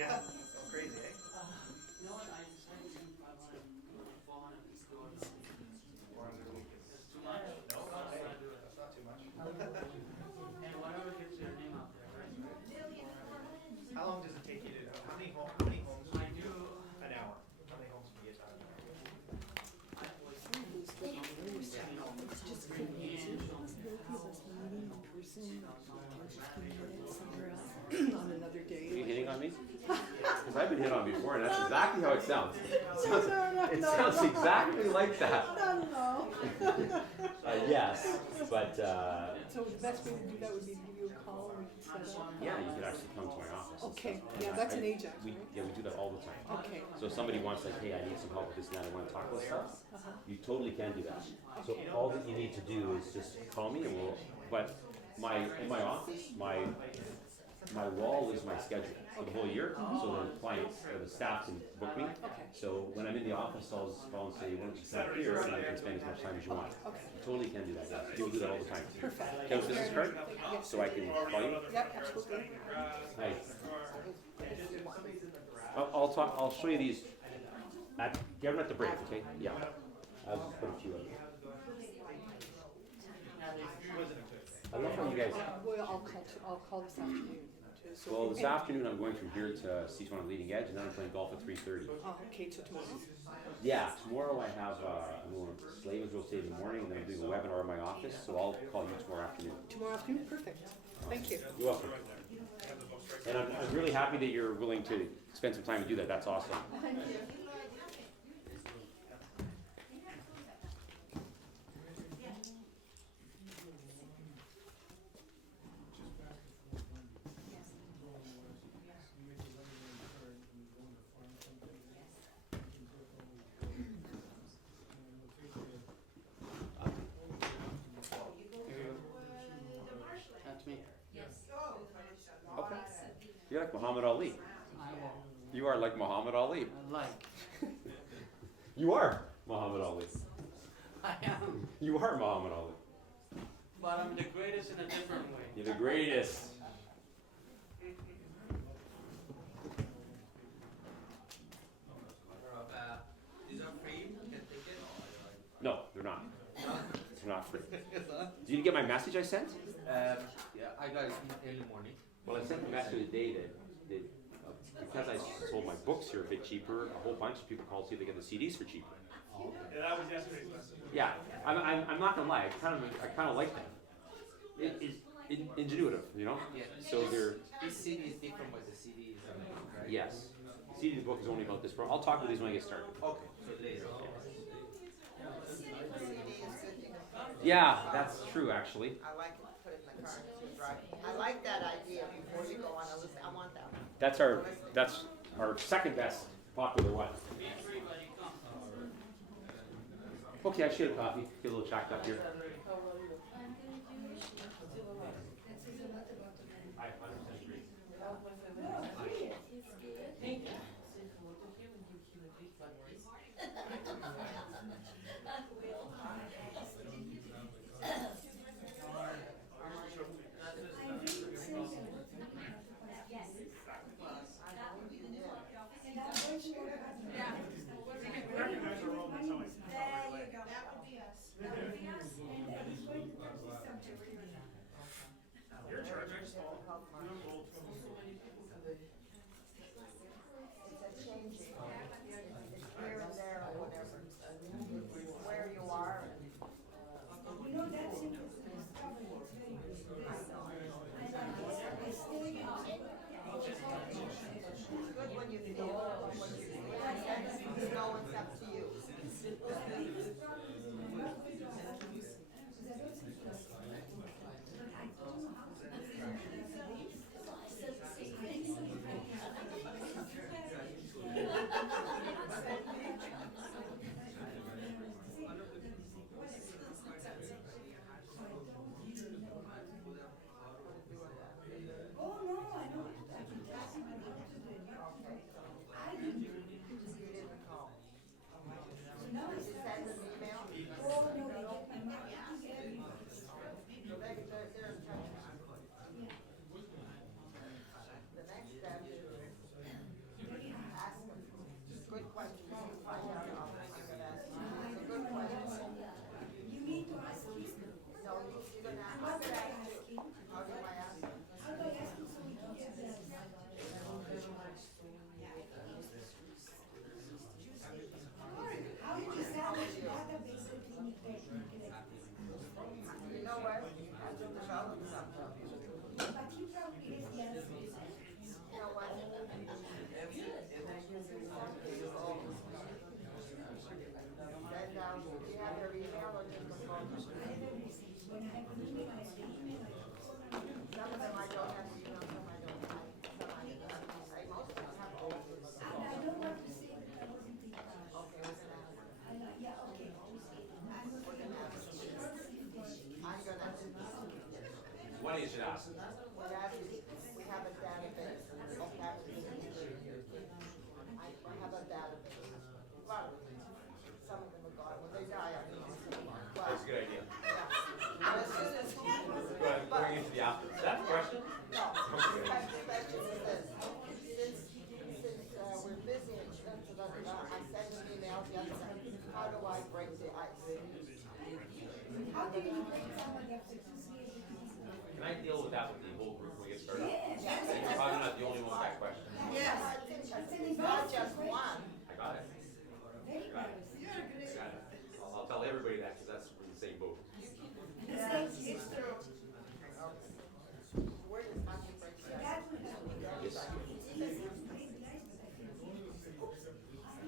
Yeah, so crazy, eh? You know what? I decided to do 500, 400 is good. 400 a week is It's too much. no, How should hey, I do it? that's not too much. And whatever gets your name out there, right? How long does it take you to? How many homes? I do. An hour. How many homes can you get done? I was on another Are you day. hitting on me? Because I've been hit on before, and that's exactly how it sounds. It No, sounds exactly like that. Not at all. Yes, but So the best way to do that would be to give you a call and we can set up. yeah, you could actually come to my office. Okay, yeah, that's an Ajax, We, right? yeah, we do that all the time. Okay. So if somebody wants like, hey, I need some help with this and that, I want to talk about stuff, Uh-huh. you totally can do that. So all that you need to do is just call me and we'll, but in my office, my wall is my schedule for the whole year, so the clients or the staff can book me. So when I'm in the office, I'll just call and say, why don't you stop here, and I can spend as much time as you want. You totally can do that, yes. People do that all the time. Perfect. Can I have a business card? So I can call you? Yep, absolutely. Hi. I'll show you these get them at the break, okay? Yeah. I'll just put a few of them. I love how you guys. Well, I'll call this afternoon. Too, so Well, we this can- afternoon I'm going from here to C1 Leading Edge, and then I'm playing golf at 3:30. Oh, okay, so tomorrow. Yeah, tomorrow I have I'm going to Slavensville State in the morning, and then I'm doing a webinar in my office, so I'll call you tomorrow afternoon. Tomorrow afternoon, perfect. Thank you. You're welcome. And I'm really happy that you're willing to spend some time to do that. That's awesome. That's me. Okay. You're like Muhammad Ali. I will. You are like Muhammad Ali. I like. You are Muhammad Ali. I am. You are Muhammad Ali. But I'm the greatest in a different way. You're the greatest. These are free, you can take it. No, they're not. They're not free. Did you get my message I sent? Yeah, I got it in early morning. Well, I sent a message today that because I sold my books here a bit cheaper, a whole bunch of people called to see if they get the CDs for cheaper. Yeah, that was yesterday's message. Yeah, I'm not gonna lie. I kind of like them. It's ingenuitive, you know. Yeah. So they're This CD is different, but the CD is right? yes. The CD book is only about this. I'll talk with these when I get started. Okay, so later. Yeah, that's true actually. I like it, put it in the car as you're driving. I like that idea before you go on a list, I want that one. That's our second best popular one. Okay, I should have coffee. Get a little chacked up here. I 100% agree. Your charge, I just It's a changing, it's here and there or whatever, where you are. You know, that's interesting stuff, and it's very good. I still use it. It's good when you feel, when you know it's up to you. do you have your email or just the phone? Some of them I don't have the email, some I don't have. Some I do. Most of them have all of them. I don't want to say that I wasn't the Okay, we're gonna have. yeah, okay. I'm gonna. One you should ask. We have a database of applicants. I have a database. Well, some of them are gone. When they die, I can use them. That's a good idea. But as soon as. Go ahead, bring it to the after. Is that the question? No, the question is this. Since we're busy and I sent an email the other day. How do I break the ice? How do you break somebody after 2 years? Can I deal with that with the whole group when we get started? Yes. And you're probably not the only one with that question. Yes. It's not just one. I got it. Very Got it. nice. Got it. I'll tell everybody that because that's we're in the same boat. It's true. Where does hockey break the ice? That would help. Yes. I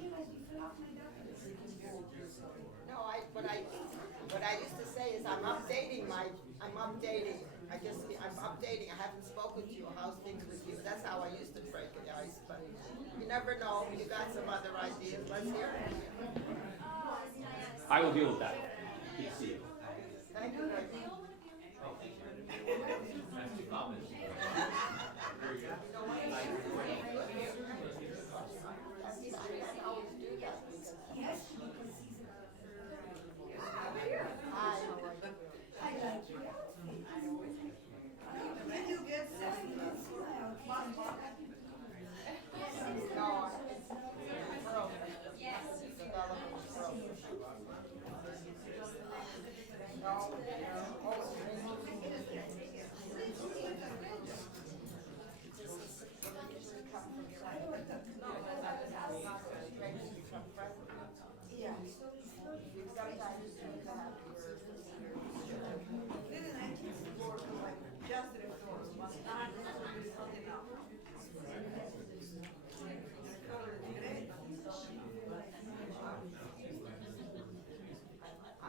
realized you fell off my document. No, what I used to say is I'm updating. I'm updating. I haven't spoken to you. How's things with you? That's how I used to break the ice, but you never know. You got some other ideas. Let's hear it. I will deal with that. Good to see you. Thank you very much. Oh, thank you. That's two comments. Very good. I always do that because Yes, because he's I I like your outfit. When you get Stephanie, you see my outfit. no, it's Pearl. Development Pearl. Yeah.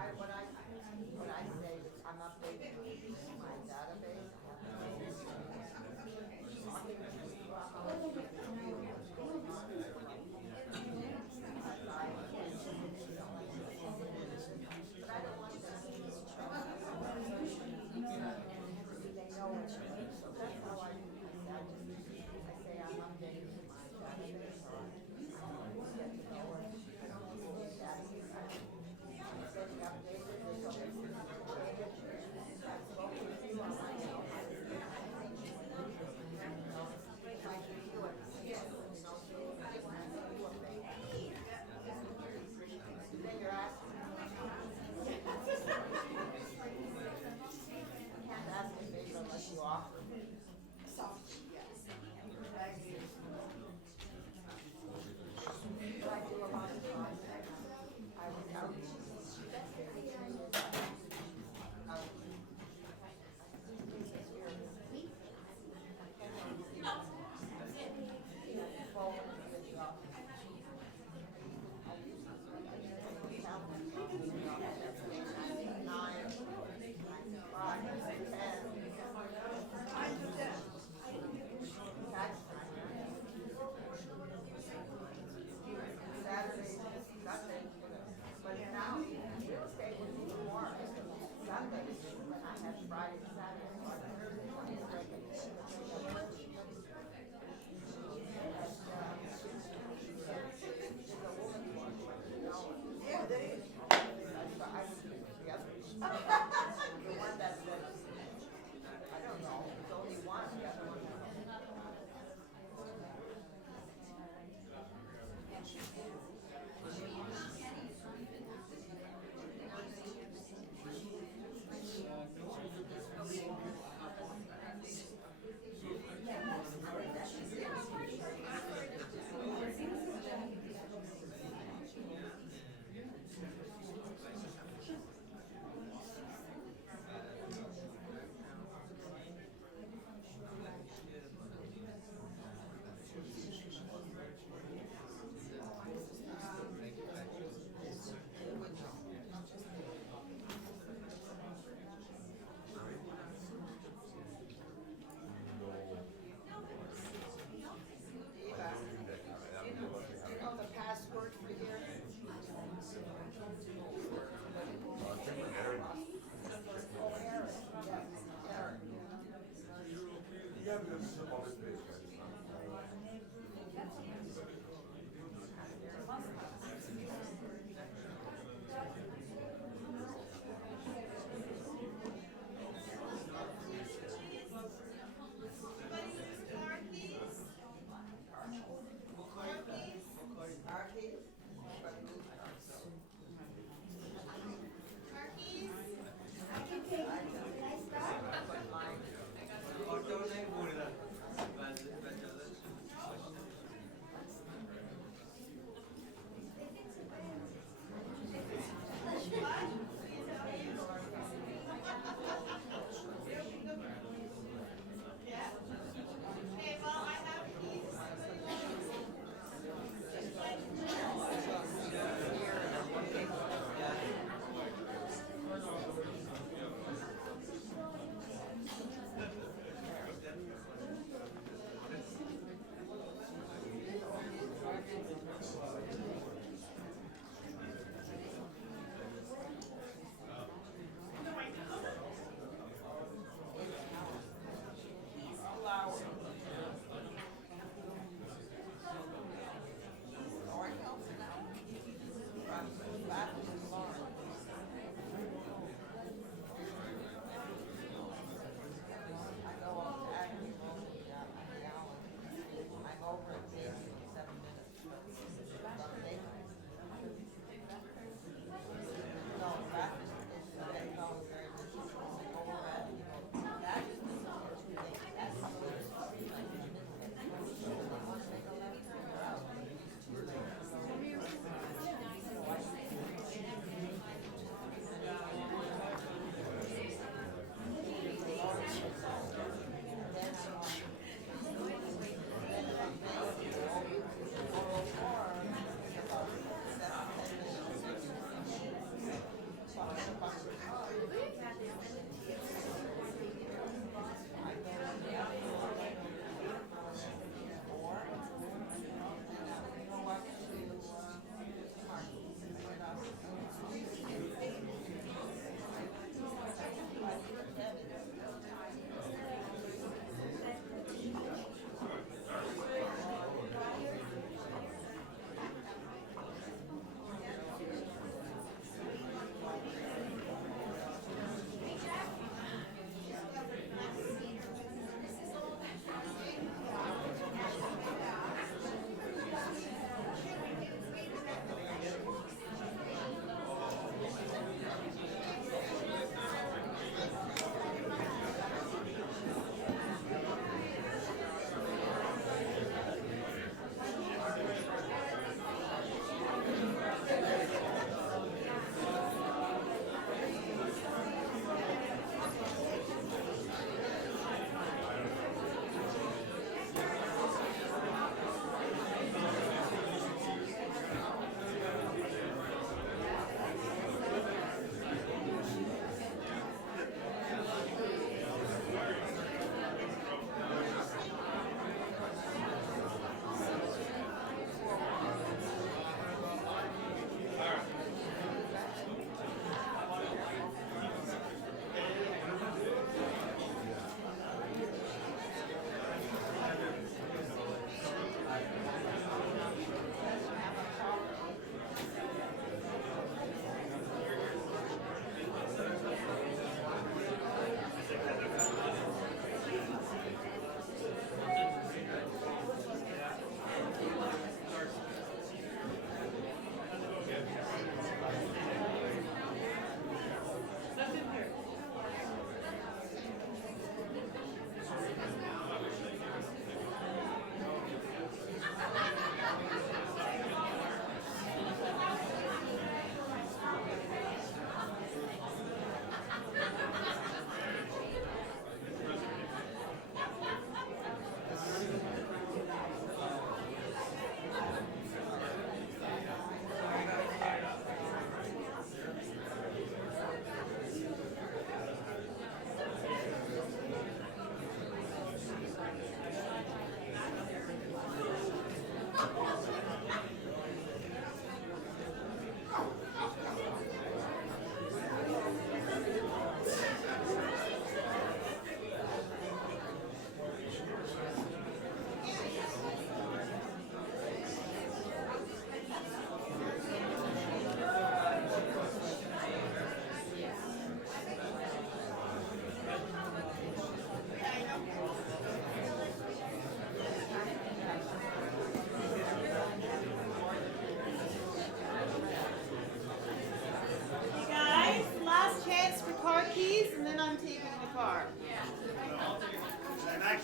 What I say is I'm updating my database. But I don't want them to they know it. So that's how I do it. I say I'm updating my database. Get to know it. Getting updated with I've spoken to you on my email. Then you're asking. You can't ask a favor unless you offer. But I do a lot of times. I was out. I can take it. Can I start? Ortadan board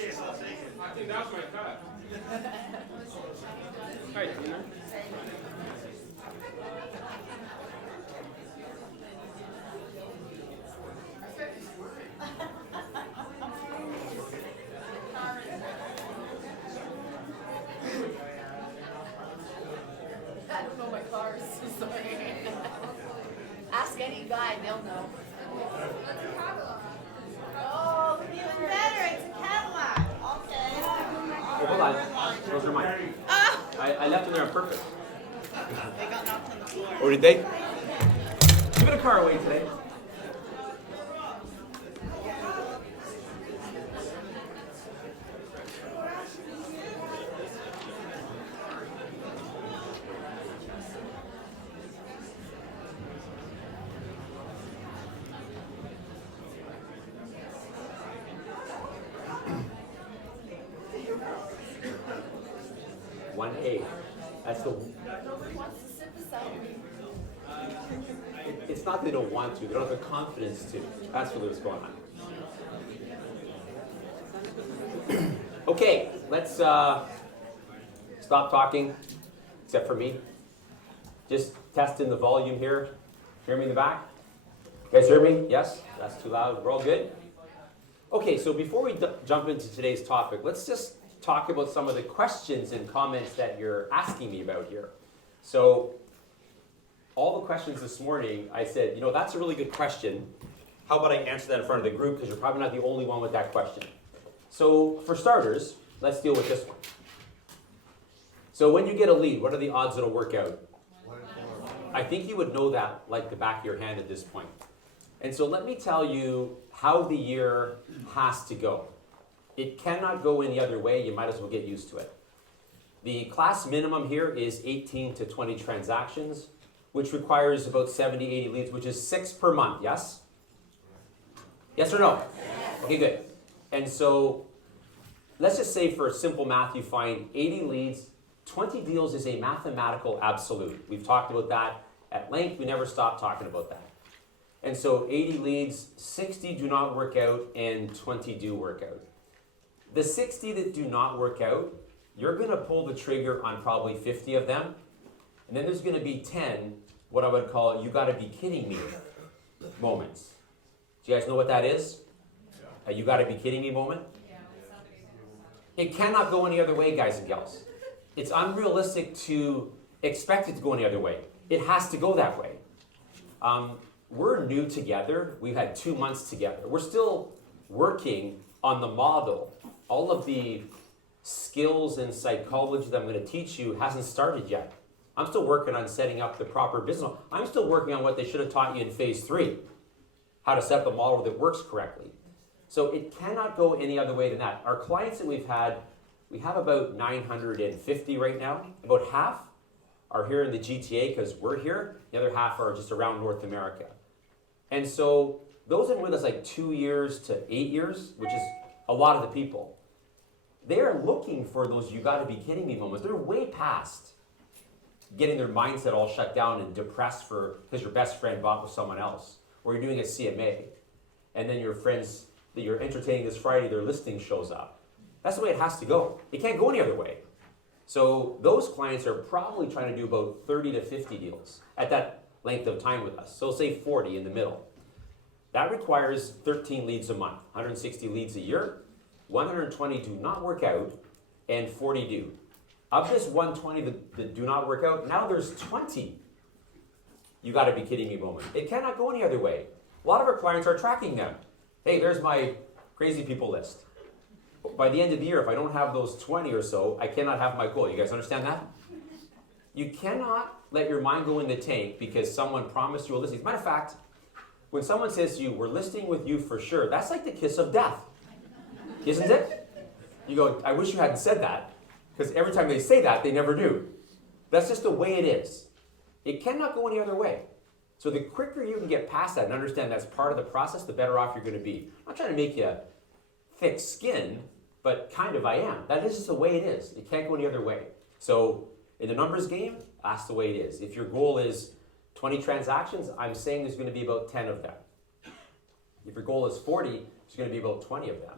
I think that's my cut. Hi, Tina. I don't know my cars, sorry. Ask any guy, they'll know. Oh, even better, it's a Cadillac. Okay. Oh, hold on. Those are mine. I left them there on purpose. They got knocked on the floor. Or did they? Give it a car away today. One A. That's the. Nobody wants to sit beside me. It's not they don't want to. They don't have the confidence to. That's really what's going on. Okay, let's stop talking, except for me. Just testing the volume here. Hear me in the back? You guys hear me? Yes? That's too loud. We're all good? Okay, so before we jump into today's topic, let's just talk about some of the questions and comments that you're asking me about here. So, all the questions this morning, I said, you know, that's a really good question. How about I answer that in front of the group, because you're probably not the only one with that question. So, for starters, let's deal with this one. So, when you get a lead, what are the odds it'll work out? I think you would know that like the back of your hand at this point. And so let me tell you how the year has to go. It cannot go any other way. You might as well get used to it. The class minimum here is 18 to 20 transactions, which requires about 70, 80 leads, which is 6 per month, yes? Yes or no? Yes. Okay, good. And so let's just say for simple math, you find 80 leads, 20 deals is a mathematical absolute. We've talked about that at length. We never stop talking about that. And so 80 leads, 60 do not work out, and 20 do work out. The 60 that do not work out, you're going to pull the trigger on probably 50 of them. And then there's going to be 10, what I would call, you got to be kidding me moments. Do you guys know what that is? A you got to be kidding me moment? It cannot go any other way, guys and gals. It's unrealistic to expect it to go any other way. It has to go that way. We're new together. We've had 2 months together. We're still working on the model. All of the skills and psychology that I'm going to teach you hasn't started yet. I'm still working on setting up the proper business. I'm still working on what they should have taught you in phase 3, how to set up the model that works correctly. So it cannot go any other way than that. Our clients that we've had, we have about 950 right now. About half are here in the GTA because we're here. The other half are just around North America. And so those that have been with us like 2 years to 8 years, which is a lot of the people, they are looking for those you got to be kidding me moments. They're way past getting their mindset all shut down and depressed because your best friend bought with someone else, or you're doing a CMA, and then your friends that you're entertaining this Friday, their listing shows up. That's the way it has to go. It can't go any other way. So those clients are probably trying to do about 30 to 50 deals at that length of time with us. So say 40 in the middle. That requires 13 leads a month, 160 leads a year. 120 do not work out, and 40 do. Of this 120 that do not work out, now there's 20. You got to be kidding me moment. It cannot go any other way. A lot of our clients are tracking them. Hey, there's my crazy people list. By the end of the year, if I don't have those 20 or so, I cannot have my goal. You guys understand that? You cannot let your mind go in the tank because someone promised you a listing. As a matter of fact, when someone says to you, we're listing with you for sure, that's like the kiss of death. Isn't it? You go, I wish you hadn't said that, because every time they say that, they never do. That's just the way it is. It cannot go any other way. So the quicker you can get past that and understand that's part of the process, the better off you're going to be. I'm not trying to make you thick skin, but kind of I am. That is just the way it is. It can't go any other way. So in the numbers game, that's the way it is. If your goal is 20 transactions, I'm saying there's going to be about 10 of them. If your goal is 40, there's going to be about 20 of them.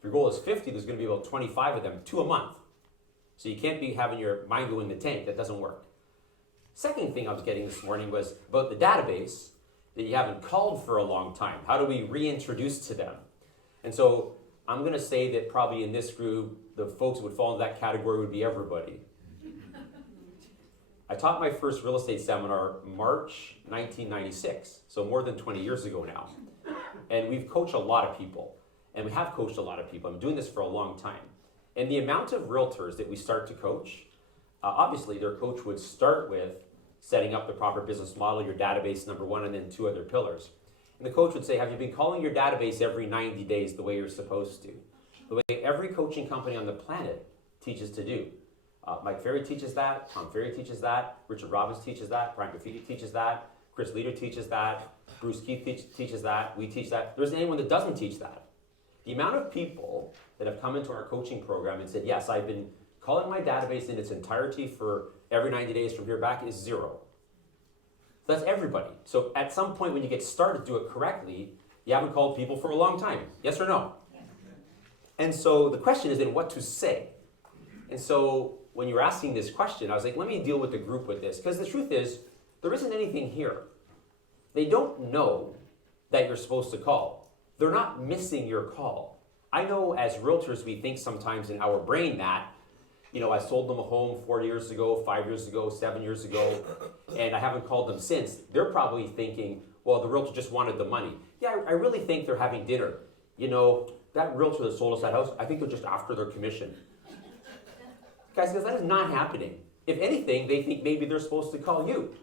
If your goal is 50, there's going to be about 25 of them, 2 a month. So you can't be having your mind go in the tank. That doesn't work. Second thing I was getting this morning was about the database that you haven't called for a long time. How do we reintroduce to them? And so I'm going to say that probably in this group, the folks who would fall into that category would be everybody. I taught my first real estate seminar March 1996, so more than 20 years ago now. And we've coached a lot of people, and we have coached a lot of people. I'm doing this for a long time. And the amount of realtors that we start to coach, obviously their coach would start with setting up the proper business model, your database number one, and then 2 other pillars. And the coach would say, have you been calling your database every 90 days the way you're supposed to? The way every coaching company on the planet teaches to do. Mike Ferry teaches that, Tom Ferry teaches that, Richard Robbins teaches that, Brian Graffiti teaches that, Chris Leader teaches that, Bruce Keith teaches that, we teach that. There isn't anyone that doesn't teach that. The amount of people that have come into our coaching program and said, yes, I've been calling my database in its entirety for every 90 days from here back is 0. So that's everybody. So at some point when you get started, do it correctly, you haven't called people for a long time. Yes or no? Yes. And so the question is then what to say. And so when you were asking this question, I was like, let me deal with the group with this. Because the truth is, there isn't anything here. They don't know that you're supposed to call. They're not missing your call. I know as realtors, we think sometimes in our brain that, I sold them a home 4 years ago, 5 years ago, 7 years ago, and I haven't called them since. They're probably thinking, well, the realtor just wanted the money. Yeah, I really think they're having dinner. That realtor that sold us that house, I think they're just after their commission. Guys, because that is not happening. If anything, they think maybe they're supposed to call you.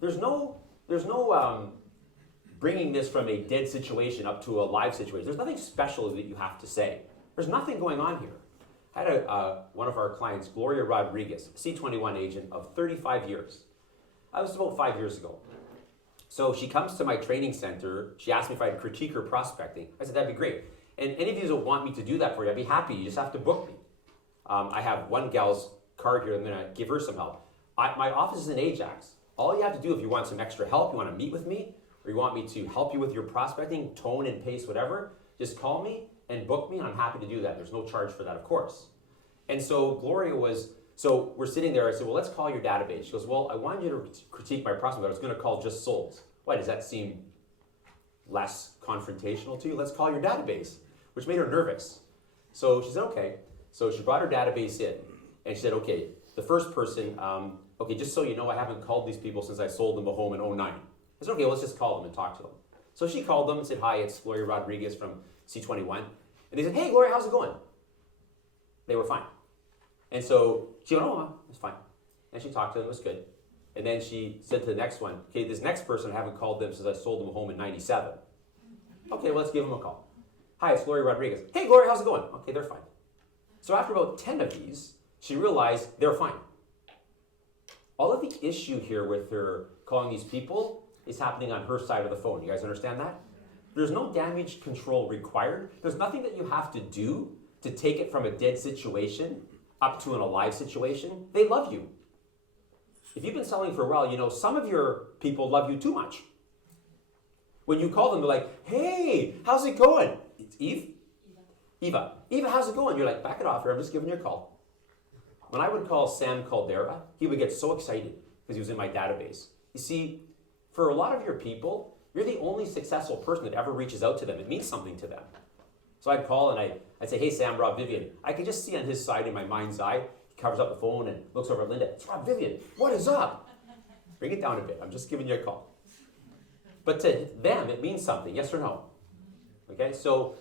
There's no bringing this from a dead situation up to a live situation. There's nothing special that you have to say. There's nothing going on here. I had one of our clients, Gloria Rodriguez, C21 agent of 35 years. That was about 5 years ago. So she comes to my training center. She asked me if I'd critique her prospecting. I said, that'd be great. And any of you that want me to do that for you, I'd be happy. You just have to book me. I have one gal's card here. I'm going to give her some help. My office is in Ajax. All you have to do if you want some extra help, you want to meet with me, or you want me to help you with your prospecting, tone and pace, whatever, just call me and book me, and I'm happy to do that. There's no charge for that, of course. And so Gloria so we're sitting there. I said, well, let's call your database. She goes, well, I wanted you to critique my prospect, but I was going to call just solds. Why, does that seem less confrontational to you? Let's call your database, which made her nervous. So she said, okay. So she brought her database in, and she said, okay, the first person, okay, just so you know, I haven't called these people since I sold them a home in 2009. I said, okay, well, let's just call them and talk to them. So she called them and said, hi, it's Gloria Rodriguez from C21. And they said, hey, Gloria, how's it going? They were fine. And so she went, oh, it's fine. And she talked to them, it was good. And then she said to the next one, okay, this next person, I haven't called them since I sold them a home in 97. Okay, well, let's give them a call. Hi, it's Gloria Rodriguez. Hey, Gloria, how's it going? Okay, they're fine. So after about 10 of these, she realized they're fine. All of the issue here with her calling these people is happening on her side of the phone. You guys understand that? There's no damage control required. There's nothing that you have to do to take it from a dead situation up to an alive situation. They love you. If you've been selling for a while, some of your people love you too much. When you call them, they're like, hey, how's it going? It's Eve? Eva, how's it going? You're like, back it off here, I'm just giving you a call. When I would call Sam Caldera, he would get so excited because he was in my database. You see, for a lot of your people, you're the only successful person that ever reaches out to them. It means something to them. So I'd call and I'd say, hey, Sam, Rob, Vivian. I could just see on his side in my mind's eye, he covers up the phone and looks over at Linda. It's Rob, Vivian, what is up? Bring it down a bit. I'm just giving you a call. But to them, it means something, yes or no? Okay, so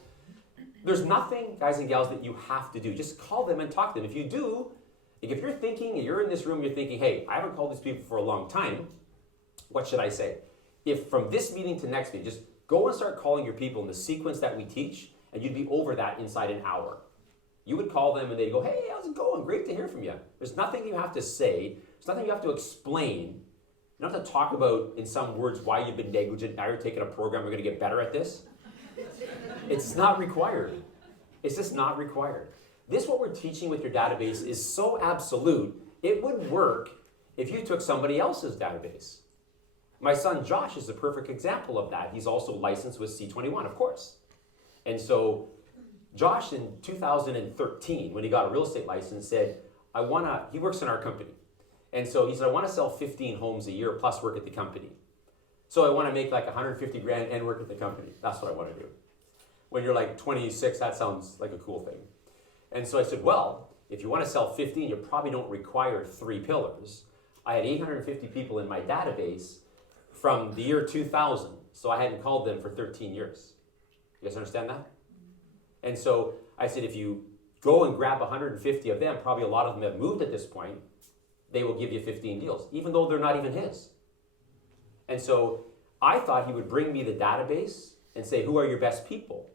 there's nothing, guys and gals, that you have to do. Just call them and talk to them. If you do, if you're thinking, you're in this room, you're thinking, hey, I haven't called these people for a long time, what should I say? If from this meeting to next meeting, just go and start calling your people in the sequence that we teach, and you'd be over that inside an hour. You would call them and they'd go, hey, how's it going? Great to hear from you. There's nothing you have to say. There's nothing you have to explain. You don't have to talk about, in some words, why you've been negligent. Now you're taking a program, we're going to get better at this. It's not required. It's just not required. This, what we're teaching with your database, is so absolute, it would work if you took somebody else's database. My son Josh is a perfect example of that. He's also licensed with C21, of course. And so Josh in 2013, when he got a real estate license, said, he works in our company. And so he said, I want to sell 15 homes a year plus work at the company. So I want to make like 150 grand and work at the company. That's what I want to do. When you're like 26, that sounds like a cool thing. And so I said, well, if you want to sell 15, you probably don't require 3 pillars. I had 850 people in my database from the year 2000, so I hadn't called them for 13 years. You guys understand that? And so I said, if you go and grab 150 of them, probably a lot of them have moved at this point, they will give you 15 deals, even though they're not even his. And so I thought he would bring me the database and say, who are your best people?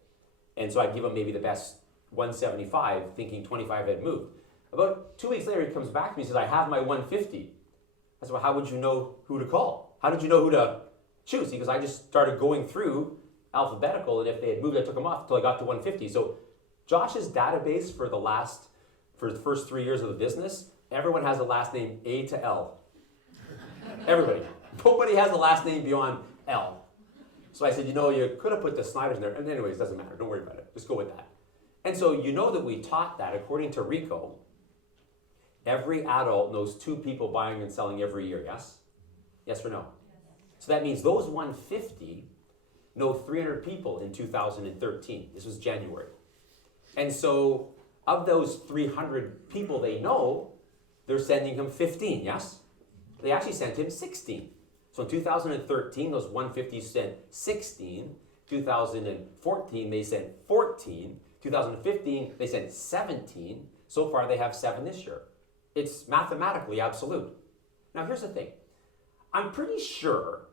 And so I'd give him maybe the best 175, thinking 25 had moved. About 2 weeks later, he comes back to me and says, I have my 150. I said, well, how would you know who to call? How did you know who to choose? Because I just started going through alphabetical, and if they had moved, I took them off until I got to 150. So Josh's database for the first 3 years of the business, everyone has a last name A to L. Everybody. Nobody has a last name beyond L. So I said, you could have put the Snyders in there. And anyways, it doesn't matter. Don't worry about it. Just go with that. And so that we taught that, according to RICO, every adult knows 2 people buying and selling every year, yes? Yes or no? So that means those 150 know 300 people in 2013. This was January. And so of those 300 people they know, they're sending him 15, yes? They actually sent him 16. So in 2013, those 150 sent 16. 2014, they sent 14. 2015, they sent 17. So far, they have 7 this year. It's mathematically absolute. Now, here's the thing. I'm pretty sure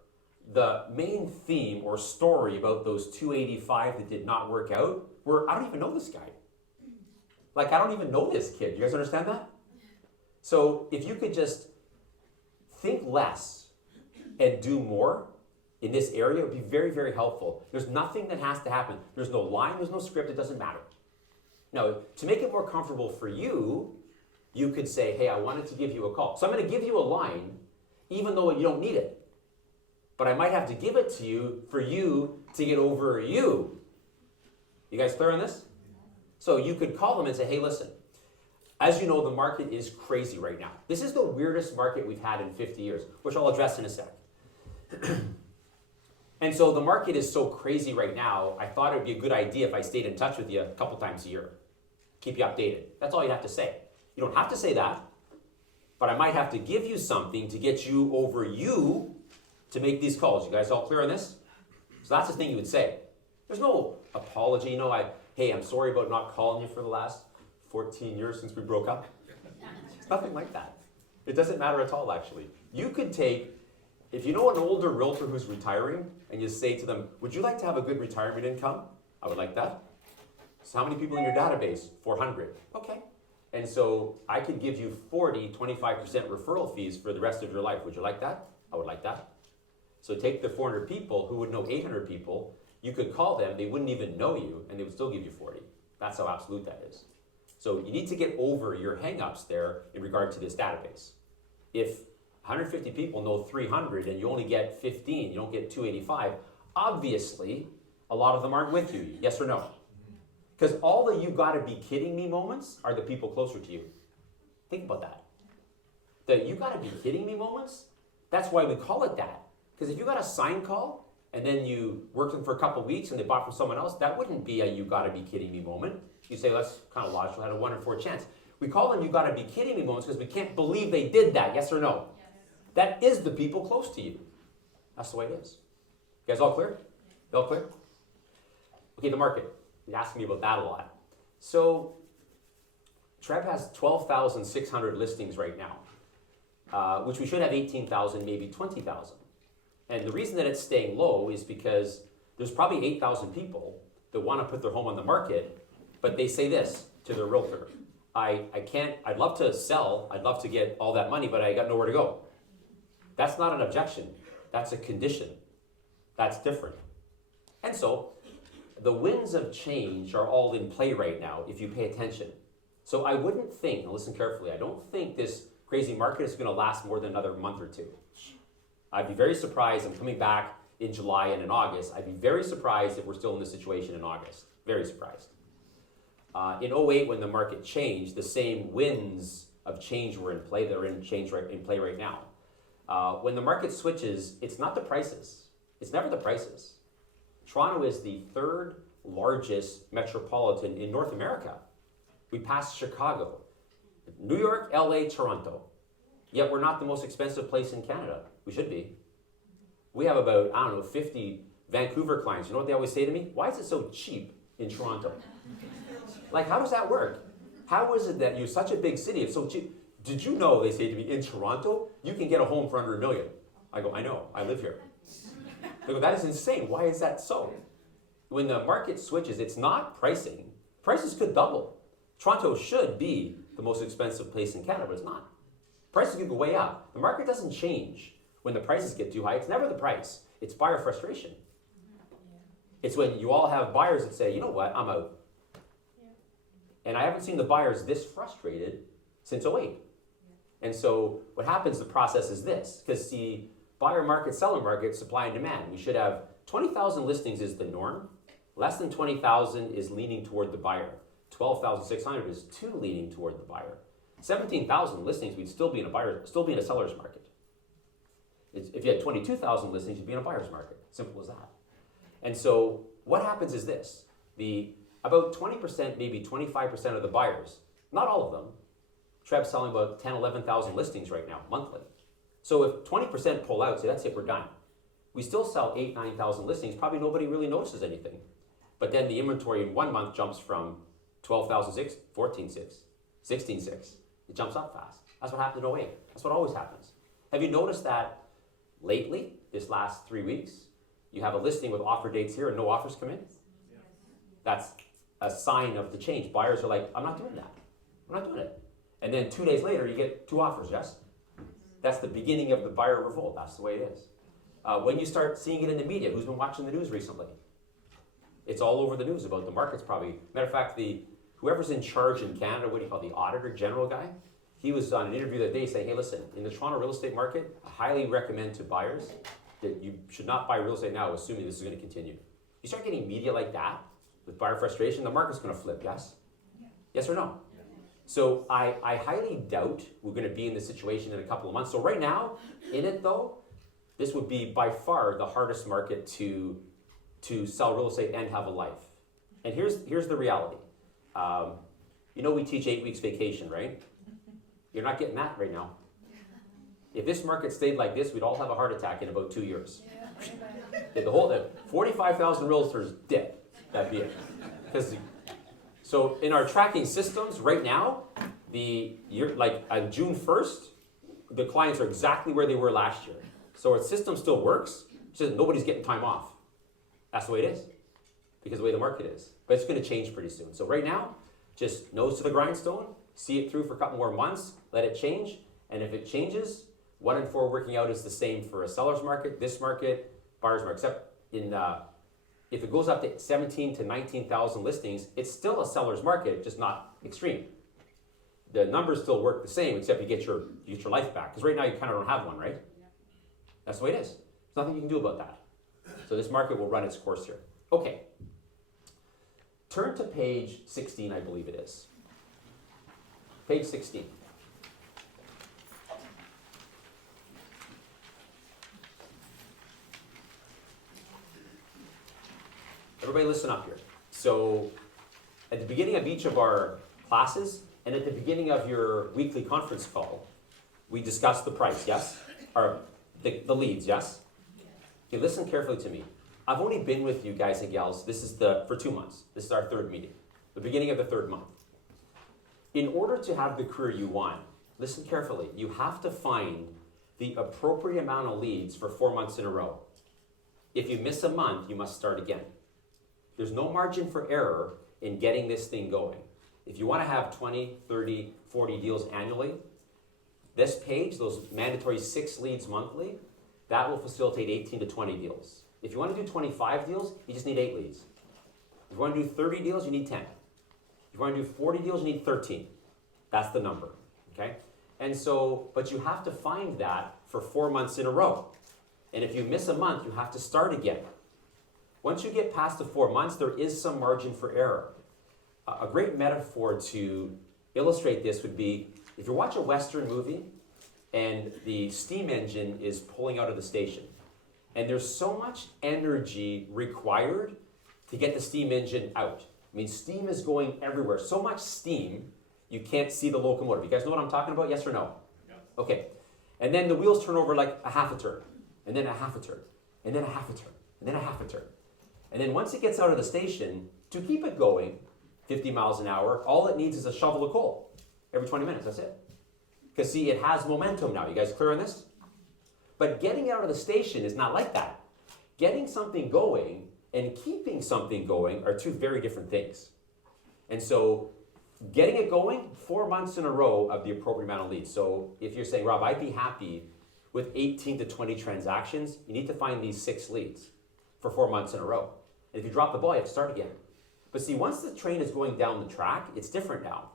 the main theme or story about those 285 that did not work out were, I don't even know this guy. Like, I don't even know this kid. You guys understand that? So if you could just think less and do more in this area, it would be very, very helpful. There's nothing that has to happen. There's no line, there's no script, it doesn't matter. Now, to make it more comfortable for you, you could say, hey, I wanted to give you a call. So I'm going to give you a line, even though you don't need it. But I might have to give it to you for you to get over you. You guys clear on this? So you could call them and say, hey, listen, as you know, the market is crazy right now. This is the weirdest market we've had in 50 years, which I'll address in a sec. And so the market is so crazy right now, I thought it would be a good idea if I stayed in touch with you a couple times a year. Keep you updated. That's all you have to say. You don't have to say that, but I might have to give you something to get you over you to make these calls. You guys all clear on this? So that's the thing you would say. There's no apology. Hey, I'm sorry about not calling you for the last 14 years since we broke up. It's nothing like that. It doesn't matter at all, actually. You could take, if you know an older realtor who's retiring, and you say to them, would you like to have a good retirement income? I would like that. So how many people in your database? 400. Okay. And so I could give you 25% referral fees for the rest of your life. Would you like that? I would like that. So take the 400 people who would know 800 people. You could call them, they wouldn't even know you, and they would still give you 40. That's how absolute that is. So you need to get over your hang-ups there in regard to this database. If 150 people know 300 and you only get 15, you don't get 285, obviously a lot of them aren't with you. Yes or no? Because all the you gotta be kidding me moments are the people closer to you. Think about that. The you gotta be kidding me moments, that's why we call it that. Because if you got a sign call and then you worked them for a couple weeks and they bought from someone else, that wouldn't be a you gotta be kidding me moment. You say, well, that's kind of logical, I had a 1 in 4 chance. We call them you gotta be kidding me moments because we can't believe they did that, yes or no? Yes. That is the people close to you. That's the way it is. You guys all clear? You all clear? Okay, the market. You're asking me about that a lot. So, Trev has 12,600 listings right now, which we should have 18,000, maybe 20,000. And the reason that it's staying low is because there's probably 8,000 people that want to put their home on the market, but they say this to their realtor. I'd love to sell, I'd love to get all that money, but I got nowhere to go. That's not an objection. That's a condition. That's different. And so, the winds of change are all in play right now if you pay attention. So I wouldn't think, and listen carefully, I don't think this crazy market is going to last more than another month or two. I'd be very surprised, I'm coming back in July and in August, I'd be very surprised if we're still in this situation in August. Very surprised. In '08, when the market changed, the same winds of change were in play that are in play right now. When the market switches, it's not the prices. It's never the prices. Toronto is the third largest metropolitan in North America. We passed Chicago, New York, LA, Toronto. Yet we're not the most expensive place in Canada. We should be. We have about, 50 Vancouver clients. You know what they always say to me? Why is it so cheap in Toronto? Like, how does that work? How is it that you're such a big city, it's so cheap? Did you know, they say to me, in Toronto, you can get a home for under $1 million. I go, I know, I live here. They go, that is insane. Why is that so? When the market switches, it's not pricing. Prices could double. Toronto should be the most expensive place in Canada, but it's not. Prices could go way up. The market doesn't change when the prices get too high. It's never the price. It's buyer frustration. It's when you all have buyers that say, you know what, I'm out. And I haven't seen the buyers this frustrated since '08. And so what happens, the process is this, because the buyer market, seller market, supply and demand. We should have 20,000 listings is the norm. Less than 20,000 is leaning toward the buyer. 12,600 is too leaning toward the buyer. 17,000 listings, we'd still be in a seller's market. If you had 22,000 listings, you'd be in a buyer's market. Simple as that. And so what happens is this. About 20%, maybe 25% of the buyers, not all of them, Treb's selling about 10, 11,000 listings right now, monthly. So if 20% pull out, say that's it, we're done. We still sell 8,000, 9,000 listings, probably nobody really notices anything. But then the inventory in 1 month jumps from 12,006, 14,6, 16,6. It jumps up fast. That's what happened in '08. That's what always happens. Have you noticed that lately, this last 3 weeks, you have a listing with offer dates here and no offers come in? That's a sign of the change. Buyers are like, I'm not doing that. I'm not doing it. And then 2 days later, you get 2 offers, yes? That's the beginning of the buyer revolt. That's the way it is. When you start seeing it in the media, who's been watching the news recently? It's all over the news about the markets probably. Matter of fact, whoever's in charge in Canada, what do you call it, the auditor general guy? He was on an interview the other day saying, hey, listen, in the Toronto real estate market, I highly recommend to buyers that you should not buy real estate now assuming this is going to continue. You start getting media like that, with buyer frustration, the market's going to flip, yes? Yes or no? So I highly doubt we're going to be in this situation in a couple of months. So right now, in it though, this would be by far the hardest market to sell real estate and have a life. And here's the reality. We teach 8 weeks vacation, right? You're not getting that right now. If this market stayed like this, we'd all have a heart attack in about 2 years. The whole 45,000 realtors dead. That'd be it. So in our tracking systems right now, on June 1st, the clients are exactly where they were last year. So our system still works. It's just nobody's getting time off. That's the way it is, because of the way the market is. But it's going to change pretty soon. So right now, just nose to the grindstone, see it through for a couple more months, let it change, and if it changes, 1 in 4 working out is the same for a seller's market, this market, buyer's market, except if it goes up to 17 to 19,000 listings, it's still a seller's market, just not extreme. The numbers still work the same, except you get your life back, because right now you kind of don't have one, right? That's the way it is. There's nothing you can do about that. So this market will run its course here. Okay. Turn to page 16, I believe it is. Page 16. Everybody listen up here. So at the beginning of each of our classes and at the beginning of your weekly conference call, we discuss the price, yes? Or the leads, yes? Okay, listen carefully to me. I've only been with you guys and gals, for 2 months. This is our 3rd meeting, the beginning of the 3rd month. In order to have the career you want, listen carefully, you have to find the appropriate amount of leads for 4 months in a row. If you miss a month, you must start again. There's no margin for error in getting this thing going. If you want to have 20, 30, 40 deals annually, this page, those mandatory 6 leads monthly, that will facilitate 18 to 20 deals. If you want to do 25 deals, you just need 8 leads. If you want to do 30 deals, you need 10. If you want to do 40 deals, you need 13. That's the number, okay? And so, but you have to find that for 4 months in a row. And if you miss a month, you have to start again. Once you get past the 4 months, there is some margin for error. a great metaphor to illustrate this would be if you watch a Western movie and the steam engine is pulling out of the station, and there's so much energy required to get the steam engine out. I mean, steam is going everywhere. So much steam, you can't see the locomotive. You guys know what I'm talking about? Yes or no? Yeah. Okay. And then the wheels turn over like a half a turn, and then a half a turn, and then a half a turn, and then a half a turn. And then once it gets out of the station, to keep it going 50 miles an hour, all it needs is a shovel of coal every 20 minutes. That's it. Because see, it has momentum now. You guys clear on this? But getting out of the station is not like that. Getting something going and keeping something going are two very different things. And so getting it going 4 months in a row of the appropriate amount of leads. So if you're saying, Rob, I'd be happy with 18 to 20 transactions, you need to find these 6 leads for 4 months in a row. And if you drop the ball, you have to start again. But see, once the train is going down the track, it's different now.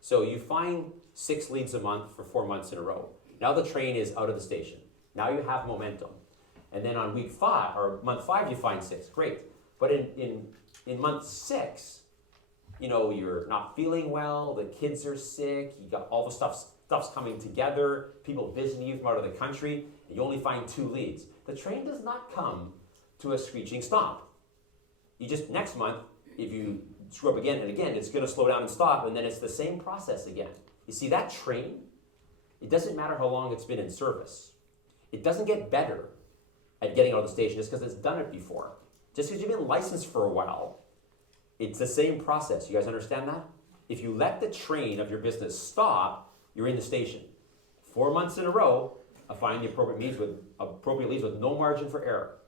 So you find 6 leads a month for 4 months in a row. Now the train is out of the station. Now you have momentum. And then on week 5, or month 5, you find 6. Great. But in month 6, you know, you're not feeling well, the kids are sick, you got all the stuff's coming together, people visiting you from out of the country, and you only find 2 leads. The train does not come to a screeching stop. You just, next month, if you screw up again and again, it's going to slow down and stop, and then it's the same process again. You see, that train, it doesn't matter how long it's been in service. It doesn't get better at getting out of the station just because it's done it before. Just because you've been licensed for a while, it's the same process. You guys understand that? If you let the train of your business stop, you're in the station. 4 months in a row of finding the appropriate leads with no margin for error.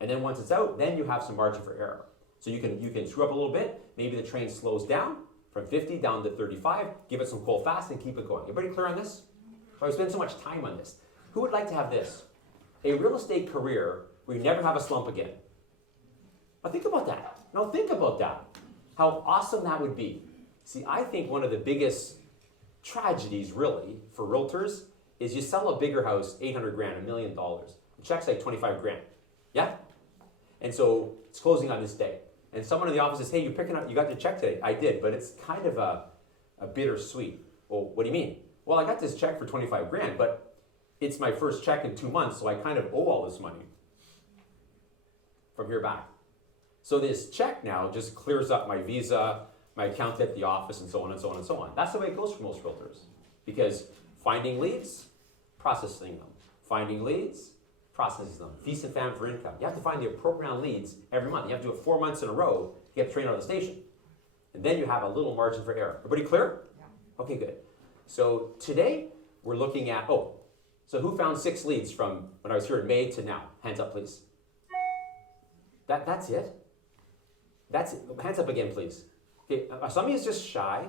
And then once it's out, then you have some margin for error. So you can screw up a little bit. Maybe the train slows down from 50 down to 35. Give it some coal fast and keep it going. Everybody clear on this? I spend so much time on this. Who would like to have this? A real estate career where you never have a slump again. Now think about that. Now think about that. How awesome that would be. See, I think one of the biggest tragedies really for realtors is you sell a bigger house, 800 grand, $1 million. The check's like 25 grand. Yeah? And so it's closing on this day. And someone in the office says, hey, you got your check today. I did, but it's kind of a bittersweet. Well, what do you mean? Well, I got this check for 25 grand, but it's my first check in 2 months, so I kind of owe all this money from here back. So this check now just clears up my visa, my account at the office, and so on and so on and so on. That's the way it goes for most realtors. Because finding leads, processing them. Finding leads, processing them. Feast and famine for income. You have to find the appropriate amount of leads every month. You have to do it 4 months in a row to get the train out of the station. And then you have a little margin for error. Everybody clear? Yeah. Okay, good. So today we're looking at, so who found 6 leads from when I was here in May to now? Hands up, please. That's it? That's it. Hands up again, please. Okay, some of you is just shy.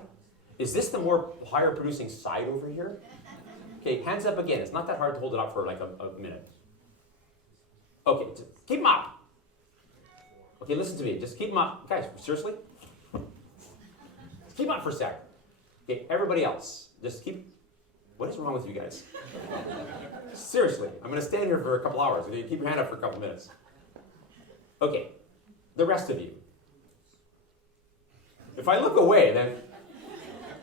Is this the more higher producing side over here? Okay, hands up again. It's not that hard to hold it up for like a minute. Okay, keep them up. Okay, listen to me. Just keep them up. Guys, seriously? Just keep them up for a sec. Okay, everybody else, just keep... What is wrong with you guys? Seriously, I'm going to stand here for a couple hours. Okay, keep your hand up for a couple minutes. Okay, the rest of you. If I look away, then...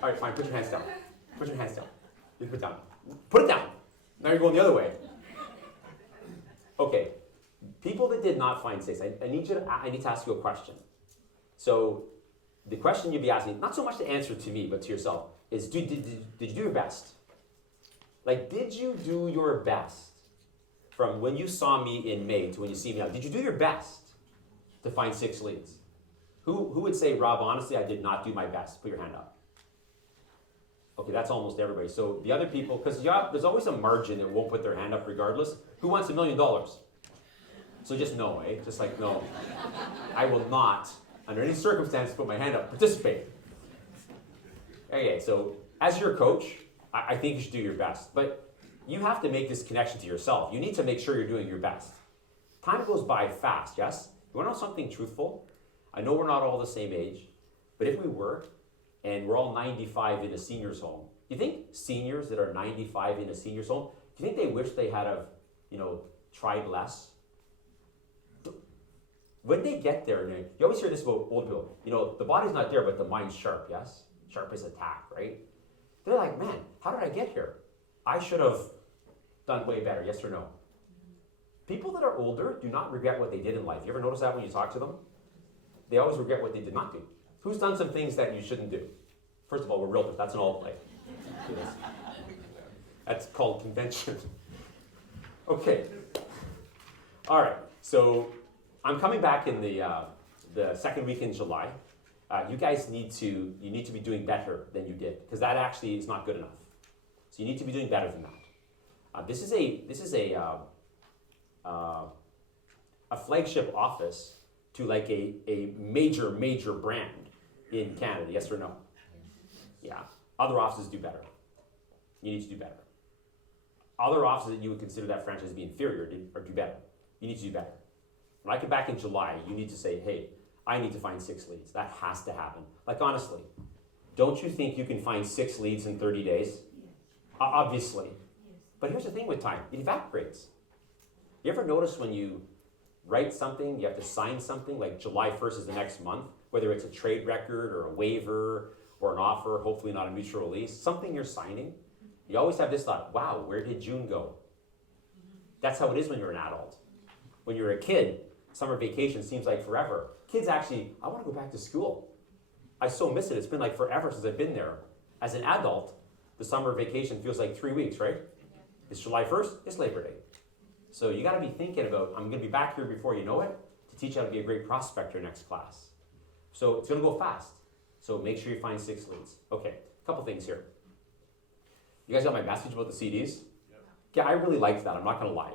All right, fine, put your hands down. Put your hands down. You put it down. Put it down. Now you're going the other way. Okay, people that did not find 6, I need to ask you a question. So the question you'd be asking, not so much to answer to me, but to yourself, is did you do your best? Like, did you do your best from when you saw me in May to when you see me now? Did you do your best to find 6 leads? Who would say, Rob, honestly, I did not do my best? Put your hand up. Okay, that's almost everybody. So the other people, because there's always a margin that won't put their hand up regardless. Who wants $1 million? So just no, eh? Just like, no. I will not, under any circumstance, put my hand up. Participate. Okay, so as your coach, I think you should do your best. But you have to make this connection to yourself. You need to make sure you're doing your best. Time goes by fast, yes? You want to know something truthful? I know we're not all the same age, but if we were, and we're all 95 in a senior's home, do you think seniors that are 95 in a senior's home, do you think they wish they had tried less? when they get there, and you always hear this about old people, you know, the body's not there, but the mind's sharp, yes? Sharp as a tack, right? They're like, man, how did I get here? I should have done way better, yes or no? People that are older do not regret what they did in life. You ever notice that when you talk to them? They always regret what they did not do. Who's done some things that you shouldn't do? First of all, we're realtors, that's an all play. That's called convention. Okay. All right, so I'm coming back in the second week in July. You guys need to be doing better than you did, because that actually is not good enough. So you need to be doing better than that. This is a flagship office to like a major brand in Canada, yes or no? Yeah. Other offices do better. You need to do better. Other offices that you would consider that franchise to be inferior or do better. You need to do better. When I come back in July, you need to say, hey, I need to find 6 leads. That has to happen. Like honestly, don't you think you can find 6 leads in 30 days? Yes. Obviously. Yes. But here's the thing with time, it evaporates. You ever notice when you write something, you have to sign something, like July 1st is the next month, whether it's a trade record or a waiver or an offer, hopefully not a mutual release, something you're signing, you always have this thought, wow, where did June go? That's how it is when you're an adult. When you're a kid, summer vacation seems like forever. Kids actually, I want to go back to school. I so miss it. It's been like forever since I've been there. As an adult, the summer vacation feels like 3 weeks, right? It's July 1st, it's Labor Day. So you got to be thinking about, I'm going to be back here before you know it to teach you how to be a great prospector next class. So it's going to go fast. So make sure you find 6 leads. Okay, a couple things here. You guys got my message about the CDs? Yep. Yeah, I really liked that. I'm not going to lie.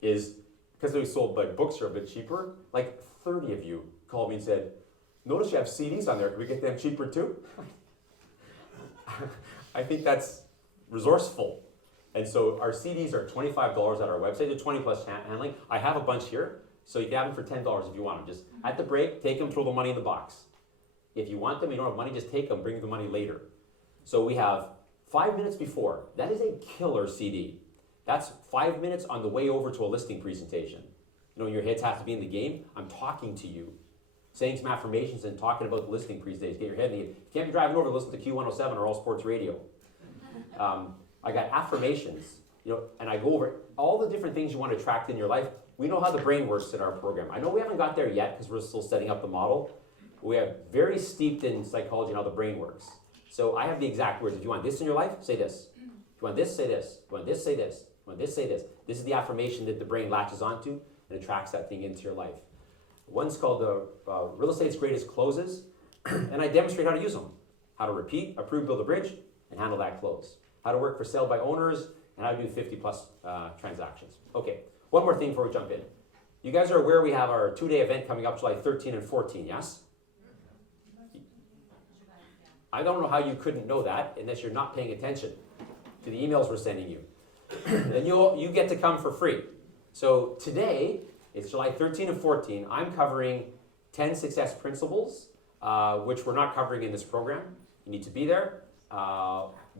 Is because they sold, but books are a bit cheaper. Like 30 of you called me and said, notice you have CDs on there. Can we get them cheaper too? I think that's resourceful. And so our CDs are $25 at our website. They're 20 plus handling. I have a bunch here, so you can have them for $10 if you want them. Just at the break, take them, throw the money in the box. If you want them, you don't have money, just take them, bring the money later. So we have 5 minutes before. That is a killer CD. That's 5 minutes on the way over to a listing presentation. You know, your heads have to be in the game. I'm talking to you, saying some affirmations and talking about the listing presentation. Get your head in the game. You can't be driving over to listen to Q107 or All Sports Radio. I got affirmations, you know, and I go over all the different things you want to attract in your life. We know how the brain works in our program. I know we haven't got there yet because we're still setting up the model. We are very steeped in psychology and how the brain works. So I have the exact words. If you want this in your life, say this. If you want this, say this. If you want this, say this. If you want this, say this. This is the affirmation that the brain latches onto and attracts that thing into your life. One's called the Real Estate's Greatest Closes, and I demonstrate how to use them. How to repeat, approve, build a bridge, and handle that close. How to work for sale by owners, and how to do 50 plus transactions. Okay, one more thing before we jump in. You guys are aware we have our 2-day event coming up July 13 and 14, yes? I don't know how you couldn't know that unless you're not paying attention to the emails we're sending you. Then you get to come for free. So today, it's July 13 and 14. I'm covering 10 success principles, which we're not covering in this program. You need to be there.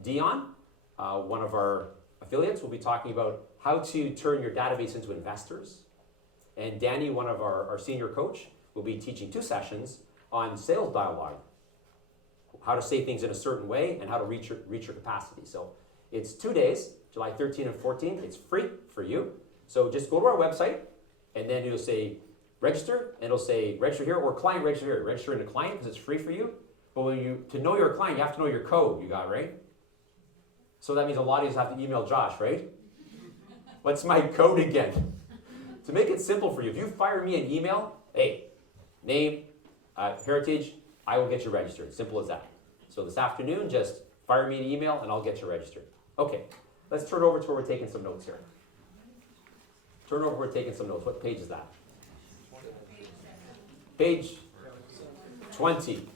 Dion, one of our affiliates, will be talking about how to turn your database into investors. And Danny, one of our senior coach, will be teaching 2 sessions on sales dialogue. How to say things in a certain way and how to reach your capacity. So it's 2 days, July 13 and 14. It's free for you. So just go to our website and then it'll say register, and it'll say register here or client register here. Register in the client because it's free for you. But to know your client, you have to know your code you got, right? So that means a lot of you have to email Josh, right? What's my code again? To make it simple for you, if you fire me an email, hey, name, heritage, I will get you registered. Simple as that. So this afternoon, just fire me an email and I'll get you registered. Okay, let's turn over to where we're taking some notes here. Turn over, we're taking some notes. What page is that? Page 20.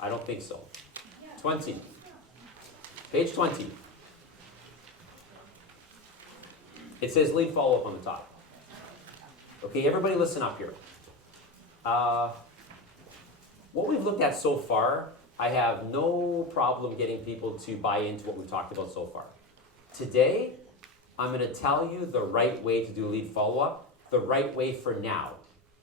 I don't think so. 20. Page 20. It says lead follow-up on the top. Okay, everybody listen up here. What we've looked at so far, I have no problem getting people to buy into what we've talked about so far. Today, I'm going to tell you the right way to do lead follow-up, the right way for now.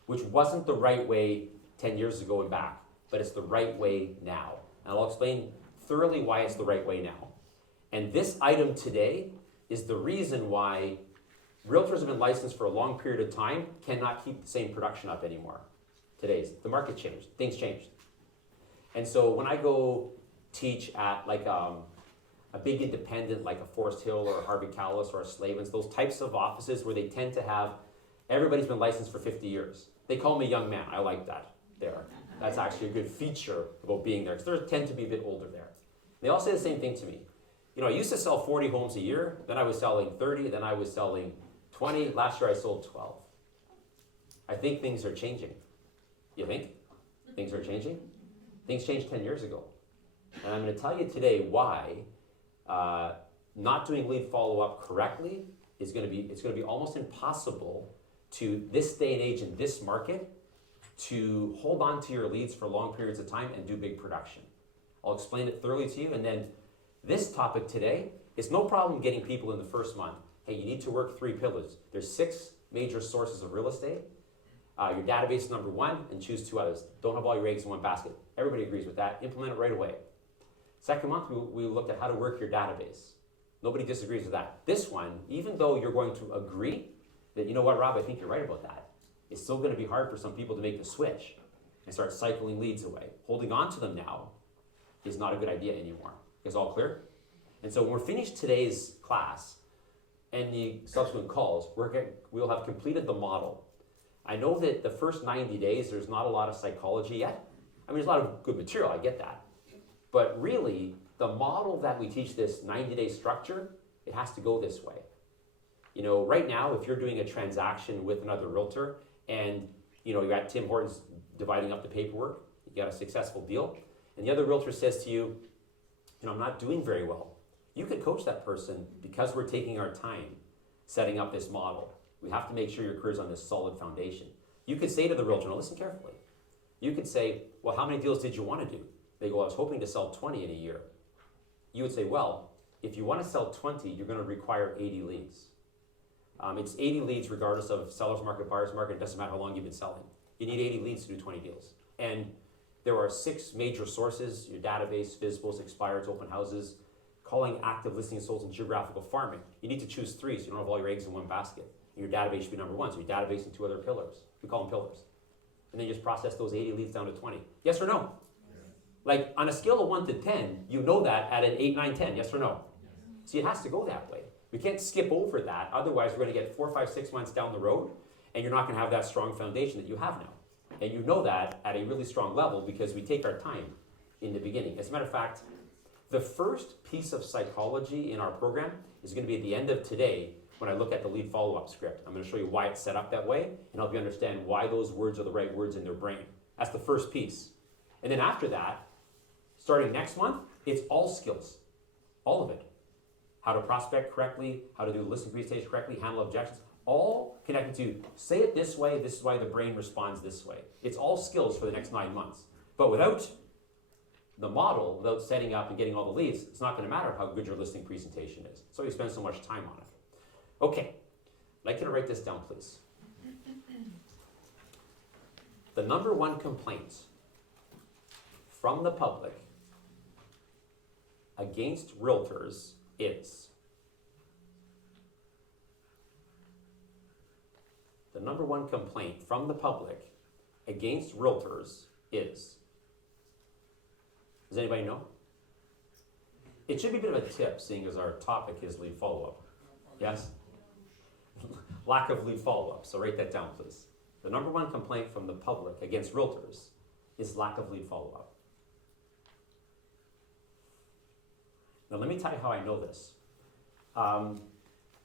which wasn't the right way 10 years ago and back, but it's the right way now. And I'll explain thoroughly why it's the right way now. And this item today is the reason why realtors have been licensed for a long period of time cannot keep the same production up anymore. The market changed, things changed. And so when I go teach at like a big independent like a Forest Hill or a Harvey Callis or a Slavens, those types of offices where they tend to have, everybody's been licensed for 50 years. They call me young man, I like that there. That's actually a good feature about being there, because they tend to be a bit older there. They all say the same thing to me. You know, I used to sell 40 homes a year, then I was selling 30, then I was selling 20, last year I sold 12. I think things are changing. You think? Things are changing? Things changed 10 years ago. And I'm going to tell you today why not doing lead follow-up correctly is going to be almost impossible to this day and age in this market to hold on to your leads for long periods of time and do big production. I'll explain it thoroughly to you. And then this topic today, it's no problem getting people in the first month. Hey, you need to work 3 pillars. There's 6 major sources of real estate. Your database is number 1, and choose 2 others. Don't have all your eggs in one basket. Everybody agrees with that. Implement it right away. Second month, we looked at how to work your database. Nobody disagrees with that. This one, even though you're going to agree that, you know what, Rob, I think you're right about that, it's still going to be hard for some people to make the switch and start cycling leads away. Holding on to them now is not a good idea anymore. Is all clear? And so when we're finished today's class and the subsequent calls, we'll have completed the model. I know that the first 90 days, there's not a lot of psychology yet. I mean, there's a lot of good material, I get that. But really, the model that we teach, this 90-day structure, it has to go this way. You know, right now, if you're doing a transaction with another realtor and, you know, you're at Tim Hortons dividing up the paperwork, you got a successful deal, and the other realtor says to you, you know, I'm not doing very well. You could coach that person because we're taking our time setting up this model. We have to make sure your career's on this solid foundation. You could say to the realtor, now listen carefully. You could say, well, how many deals did you want to do? They go, I was hoping to sell 20 in a year. You would say, well, if you want to sell 20, you're going to require 80 leads. It's 80 leads regardless of seller's market, buyer's market. It doesn't matter how long you've been selling. You need 80 leads to do 20 deals. And there are 6 major sources: your database, visibles, expireds, open houses, calling, active listings, sold, and geographical farming. You need to choose 3 so you don't have all your eggs in one basket. And your database should be number 1, so your database and 2 other pillars. We call them pillars. And then you just process those 80 leads down to 20. Yes or no? Like on a scale of 1 to 10, you know that at an 8, 9, 10, yes or no? See, it has to go that way. We can't skip over that. Otherwise, we're going to get 4, 5, 6 months down the road, and you're not going to have that strong foundation that you have now. And you know that at a really strong level because we take our time in the beginning. As a matter of fact, the first piece of psychology in our program is going to be at the end of today when I look at the lead follow-up script. I'm going to show you why it's set up that way and help you understand why those words are the right words in their brain. That's the first piece. And then after that, starting next month, it's all skills. All of it. How to prospect correctly, how to do the listing presentation correctly, handle objections, all connected to say it this way, this is why the brain responds this way. It's all skills for the next 9 months. But without the model, without setting up and getting all the leads, it's not going to matter how good your listing presentation is. So you spend so much time on it. Okay, I'd like you to write this down, please. The number 1 complaint from the public against realtors is, the number 1 complaint from the public against realtors is, does anybody know? It should be a bit of a tip, seeing as our topic is lead follow-up. Yes? Lack of lead follow-up, so write that down, please. The number 1 complaint from the public against realtors is lack of lead follow-up. Now let me tell you how I know this.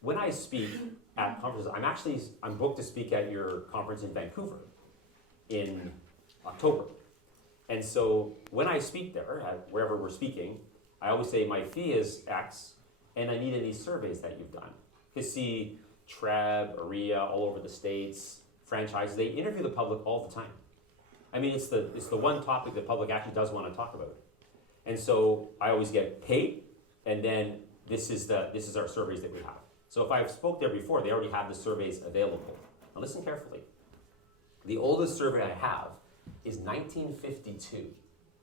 When I speak at conferences, I'm booked to speak at your conference in Vancouver in October. And so when I speak there, at wherever we're speaking, I always say my fee is X, and I need any surveys that you've done. You see Treb, AREA, all over the States, franchises, they interview the public all the time. I mean, it's the one topic the public actually does want to talk about. And so I always get paid, and then this is our surveys that we have. So if I've spoke there before, they already have the surveys available. Now listen carefully. The oldest survey I have is 1952.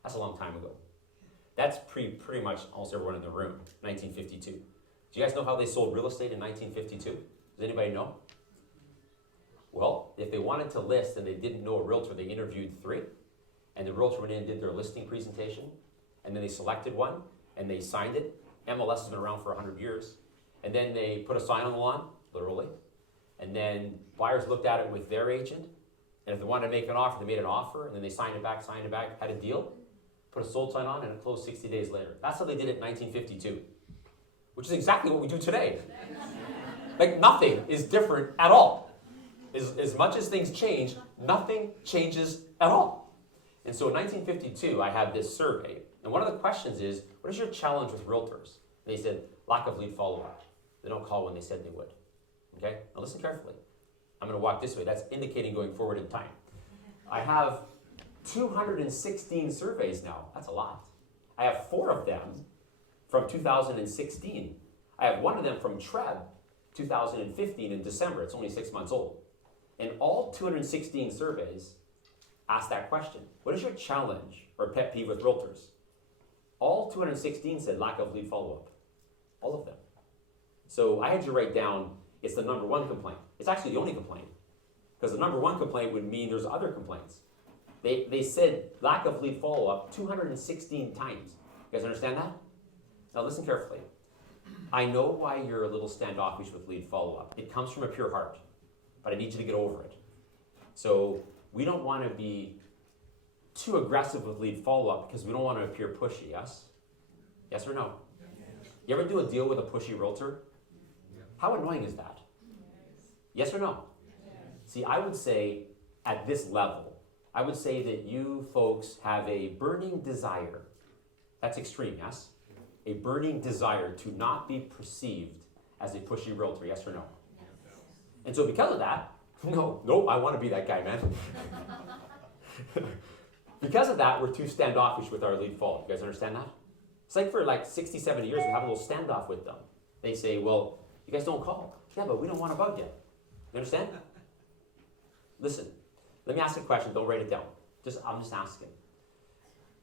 That's a long time ago. That's pretty much almost everyone in the room, 1952. Do you guys know how they sold real estate in 1952? Does anybody know? Well, if they wanted to list and they didn't know a realtor, they interviewed 3, and the realtor went in and did their listing presentation, and then they selected one, and they signed it. MLS has been around for 100 years. And then they put a sign on the lawn, literally, and then buyers looked at it with their agent, and if they wanted to make an offer, they made an offer, and then they signed it back, had a deal, put a sold sign on, and it closed 60 days later. That's how they did it in 1952, which is exactly what we do today. Like, nothing is different at all. As much as things change, nothing changes at all. And so in 1952, I had this survey, and one of the questions is, what is your challenge with realtors? And they said, lack of lead follow-up. They don't call when they said they would. Okay? Now listen carefully. I'm going to walk this way. That's indicating going forward in time. I have 216 surveys now. That's a lot. I have 4 of them from 2016. I have 1 of them from TREB 2015 in December. It's only 6 months old. And all 216 surveys ask that question. What is your challenge or pet peeve with realtors? All 216 said lack of lead follow-up. All of them. So I had you write down, it's the number 1 complaint. It's actually the only complaint. Because the number 1 complaint would mean there's other complaints. They said lack of lead follow-up 216 times. You guys understand that? Now listen carefully. I know why you're a little standoffish with lead follow-up. It comes from a pure heart. But I need you to get over it. So we don't want to be too aggressive with lead follow-up because we don't want to appear pushy, yes? Yes or no? You ever do a deal with a pushy realtor? How annoying is that? Yes or no? See, I would say at this level, I would say that you folks have a burning desire. That's extreme, yes? A burning desire to not be perceived as a pushy realtor, yes or no? And so because of that, no, I want to be that guy, man. Because of that, we're too standoffish with our lead follow. You guys understand that? It's like for like 60, 70 years, we have a little standoff with them. They say, well, you guys don't call. Yeah, but we don't want to bug you. You understand? Listen, let me ask a question. Don't write it down. I'm just asking.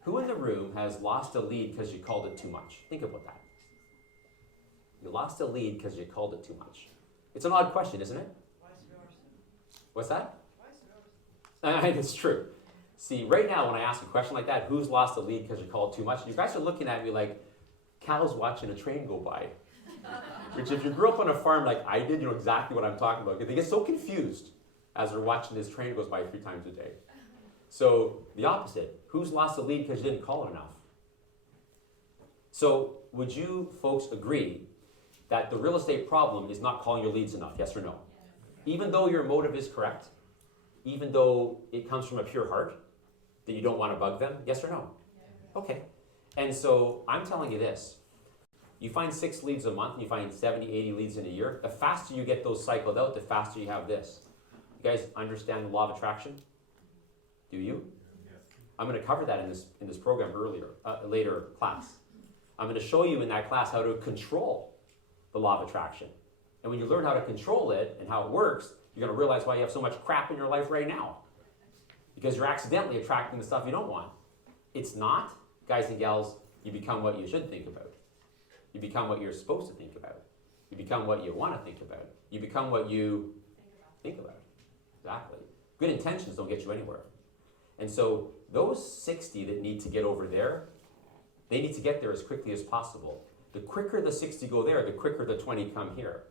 Who in the room has lost a lead because you called it too much? Think about that. You lost a lead because you called it too much. It's an odd question, isn't it? What's that? It's true. See, right now when I ask a question like that, who's lost a lead because you called too much? You guys are looking at me like cows watching a train go by. Which if you grew up on a farm like I did, you know exactly what I'm talking about. They get so confused as they're watching this train goes by 3 times a day. So the opposite. Who's lost a lead because you didn't call it enough? So would you folks agree that the real estate problem is not calling your leads enough, yes or no? Even though your motive is correct, even though it comes from a pure heart, that you don't want to bug them, yes or no? Okay. And so I'm telling you this. You find 6 leads a month, and you find 70, 80 leads in a year. The faster you get those cycled out, the faster you have this. You guys understand the law of attraction? Do you? I'm going to cover that in this program later class. I'm going to show you in that class how to control the law of attraction. And when you learn how to control it and how it works, you're going to realize why you have so much crap in your life right now. Because you're accidentally attracting the stuff you don't want. It's not, guys and gals, you become what you should think about. You become what you're supposed to think about. You become what you want to think about. You become what you think about. Exactly. Good intentions don't get you anywhere. And so those 60 that need to get over there, they need to get there as quickly as possible. The quicker the 60 go there, the quicker the 20 come here.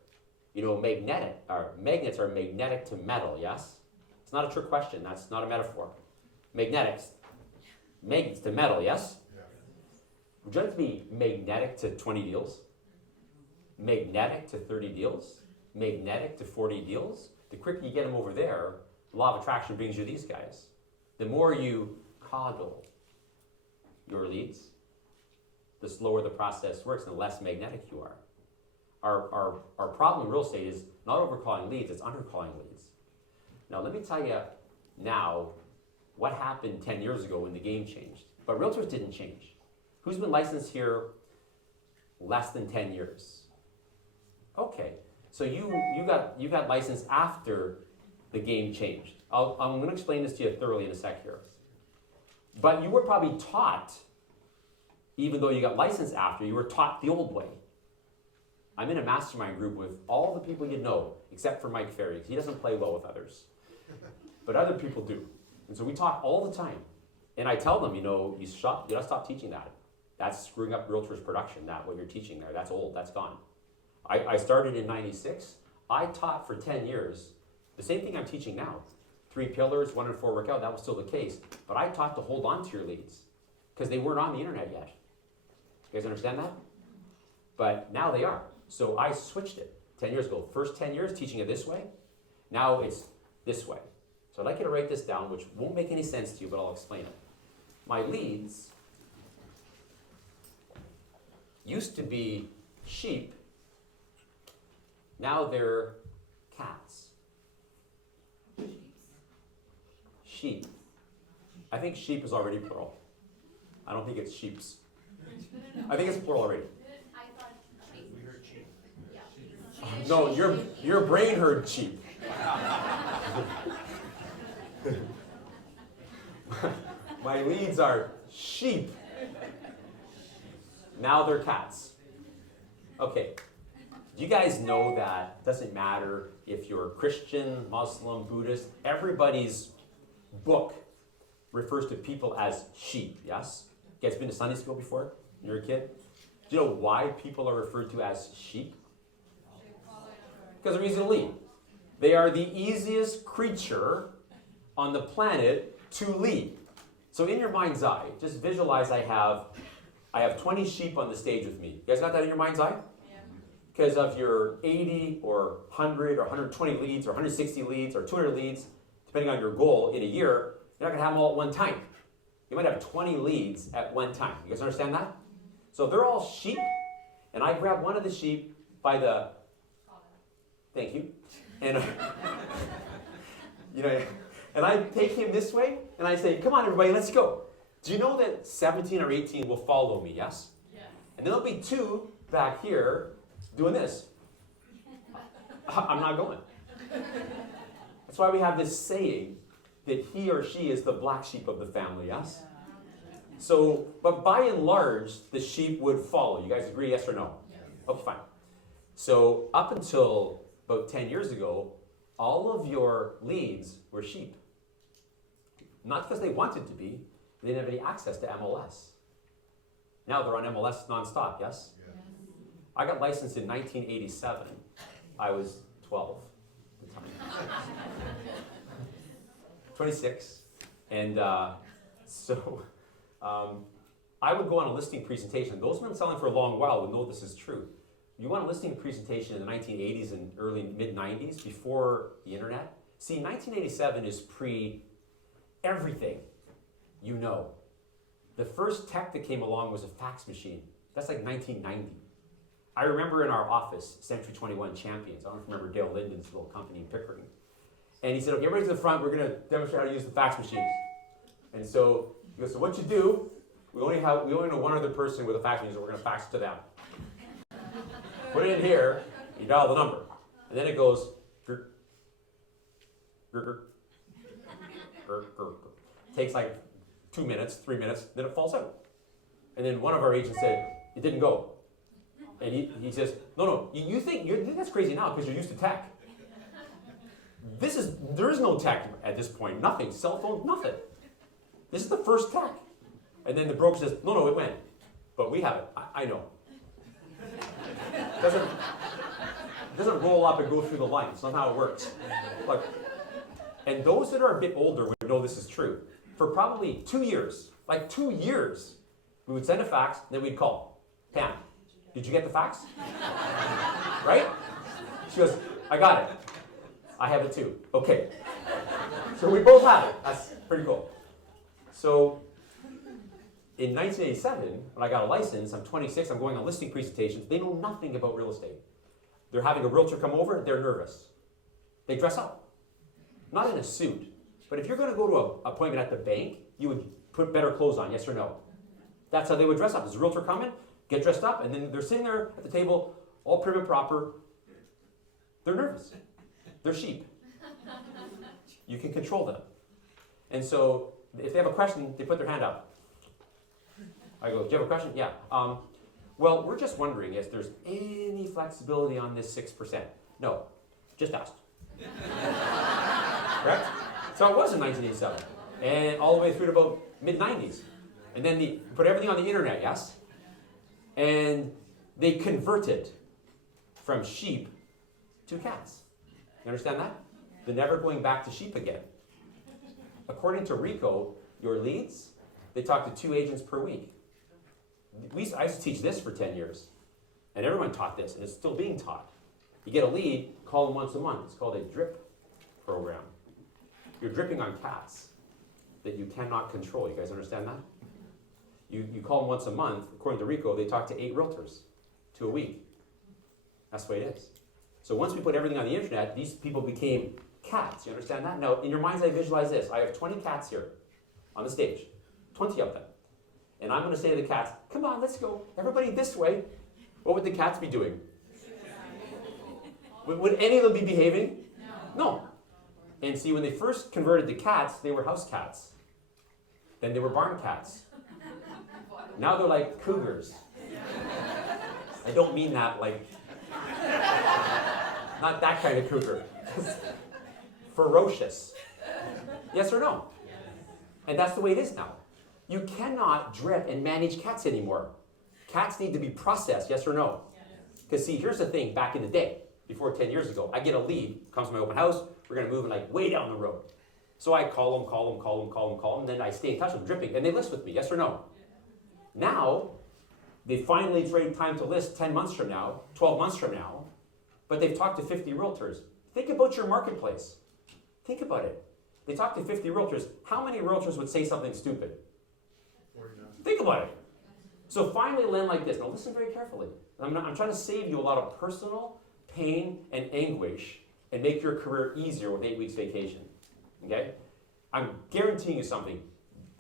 You know, magnets are magnetic to metal, yes? It's not a trick question. That's not a metaphor. Magnets to metal, yes? Would you like to be magnetic to 20 deals? Magnetic to 30 deals? Magnetic to 40 deals? The quicker you get them over there, the law of attraction brings you these guys. The more you coddle your leads, the slower the process works and the less magnetic you are. Our problem in real estate is not overcalling leads, it's undercalling leads. Now let me tell you now what happened 10 years ago when the game changed. But realtors didn't change. Who's been licensed here less than 10 years? Okay, so you got licensed after the game changed. I'm going to explain this to you thoroughly in a sec here. But you were probably taught, even though you got licensed after, you were taught the old way. I'm in a mastermind group with all the people you know, except for Mike Ferry. He doesn't play well with others. But other people do. And so we talk all the time. And I tell them, you gotta stop teaching that. That's screwing up realtors' production, what you're teaching there. That's old, that's gone. I started in 96. I taught for 10 years the same thing I'm teaching now. 3 pillars, 1 in 4 workout, that was still the case. But I taught to hold on to your leads because they weren't on the internet yet. You guys understand that? But now they are. So I switched it 10 years ago. First 10 years teaching it this way. Now it's this way. So I'd like you to write this down, which won't make any sense to you, but I'll explain it. My leads used to be sheep. Now they're cats. Sheep. I think sheep is already plural. I don't think it's sheeps. I think it's plural already. We heard cheap. No, your brain heard sheep. My leads are sheep. Now they're cats. Okay. Do you guys know that it doesn't matter if you're Christian, Muslim, Buddhist, everybody's book refers to people as sheep, yes? You guys been to Sunday school before when you were a kid? Do you know why people are referred to as sheep? Because they're easy to lead. They are the easiest creature on the planet to lead. So in your mind's eye, just visualize I have 20 sheep on the stage with me. You guys got that in your mind's eye? Because of your 80 or 100 or 120 leads or 160 leads or 200 leads, depending on your goal in a year, you're not going to have them all at one time. You might have 20 leads at one time. You guys understand that? So they're all sheep, and I grab one of the sheep by the, thank you, and and I take him this way, and I say, come on everybody, let's go. Do you know that 17 or 18 will follow me, yes? Yes. And then there'll be 2 back here doing this. I'm not going. That's why we have this saying that he or she is the black sheep of the family, yes? So, but by and large, the sheep would follow. You guys agree, yes or no? Yes. Okay, fine. So up until about 10 years ago, all of your leads were sheep. Not because they wanted to be, they didn't have any access to MLS. Now they're on MLS nonstop, yes? Yes. I got licensed in 1987. I was 12 at the time. 26. And I would go on a listing presentation. Those who have been selling for a long while would know this is true. You want a listing presentation in the 1980s and early mid-90s before the internet? See, 1987 is pre-everything you know. The first tech that came along was a fax machine. That's like 1990. I remember in our office, Century 21 Champions. I don't know if you remember Dale Linden's little company in Pickering. And he said, okay, everybody to the front, we're going to demonstrate how to use the fax machine. And so he goes, so what you do, we only know one other person with a fax machine, so we're going to fax it to them. Put it in here, you dial the number. And then it goes, grr, grr, grr, grr, grr, grr. Takes like 2 minutes, 3 minutes, then it falls out. And then one of our agents said, it didn't go. And he says, no, you think that's crazy now because you're used to tech. There is no tech at this point, nothing, cell phone, nothing. This is the first tech. And then the broker says, no, it went. But we have it, I know. It doesn't roll up and go through the line. It's not how it works. Look, and those that are a bit older would know this is true. For probably 2 years, we would send a fax, then we'd call. Pam, did you get the fax? Right? She goes, I got it. I have it too. Okay. So we both have it. That's pretty cool. So in 1987, when I got a license, I'm 26, I'm going on listing presentations. They know nothing about real estate. They're having a realtor come over, they're nervous. They dress up. Not in a suit. But if you're going to go to an appointment at the bank, you would put better clothes on, yes or no? That's how they would dress up. There's a realtor coming, get dressed up, and then they're sitting there at the table, all prim and proper. They're nervous. They're sheep. you can control them. And so if they have a question, they put their hand up. I go, do you have a question? Yeah. Well, we're just wondering if there's any flexibility on this 6%. No, just asked. Correct? So it was in 1987, and all the way through to about mid-90s. And then they put everything on the internet, yes? And they converted from sheep to cats. You understand that? They're never going back to sheep again. According to RICO, your leads, they talk to 2 agents per week. I used to teach this for 10 years, and everyone taught this, and it's still being taught. You get a lead, call them once a month. It's called a drip program. You're dripping on cats that you cannot control. You guys understand that? You call them once a month. According to RICO, they talk to 8 realtors to a week. That's the way it is. So once we put everything on the internet, these people became cats. You understand that? Now, in your mind's eye, visualize this. I have 20 cats here on the stage, 20 of them. And I'm going to say to the cats, come on, let's go. Everybody this way. What would the cats be doing? Would any of them be behaving? No. And see, when they first converted to cats, they were house cats. Then they were barn cats. Now they're like cougars. I don't mean that like, not that kind of cougar. Ferocious. Yes or no? And that's the way it is now. You cannot drip and manage cats anymore. Cats need to be processed, yes or no? Because see, here's the thing, back in the day, before 10 years ago, I get a lead, comes to my open house, we're going to move like way down the road. So I call them, and then I stay in touch with them, dripping, and they list with me, yes or no? Now, they finally trade time to list 10 months from now, 12 months from now, but they've talked to 50 realtors. Think about your marketplace. Think about it. They talked to 50 realtors. How many realtors would say something stupid? 49. Think about it. So finally land like this. Now listen very carefully. I'm trying to save you a lot of personal pain and anguish and make your career easier with 8 weeks vacation. Okay? I'm guaranteeing you something.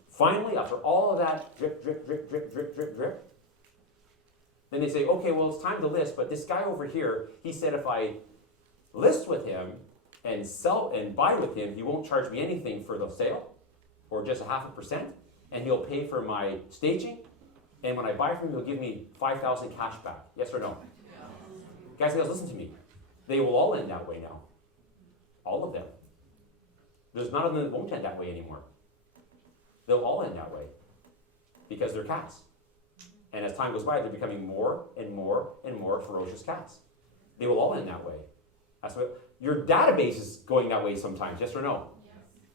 Finally, after all of that drip, then they say, okay, well, it's time to list, but this guy over here, he said if I list with him and sell and buy with him, he won't charge me anything for the sale, or just 0.5%, and he'll pay for my staging, and when I buy from him, he'll give me $5,000 cash back. Yes or no? Guys, listen to me. They will all end that way now. All of them. There's none of them that won't end that way anymore. They'll all end that way because they're cats. And as time goes by, they're becoming more and more and more ferocious cats. They will all end that way. That's what your database is going that way sometimes, yes or no?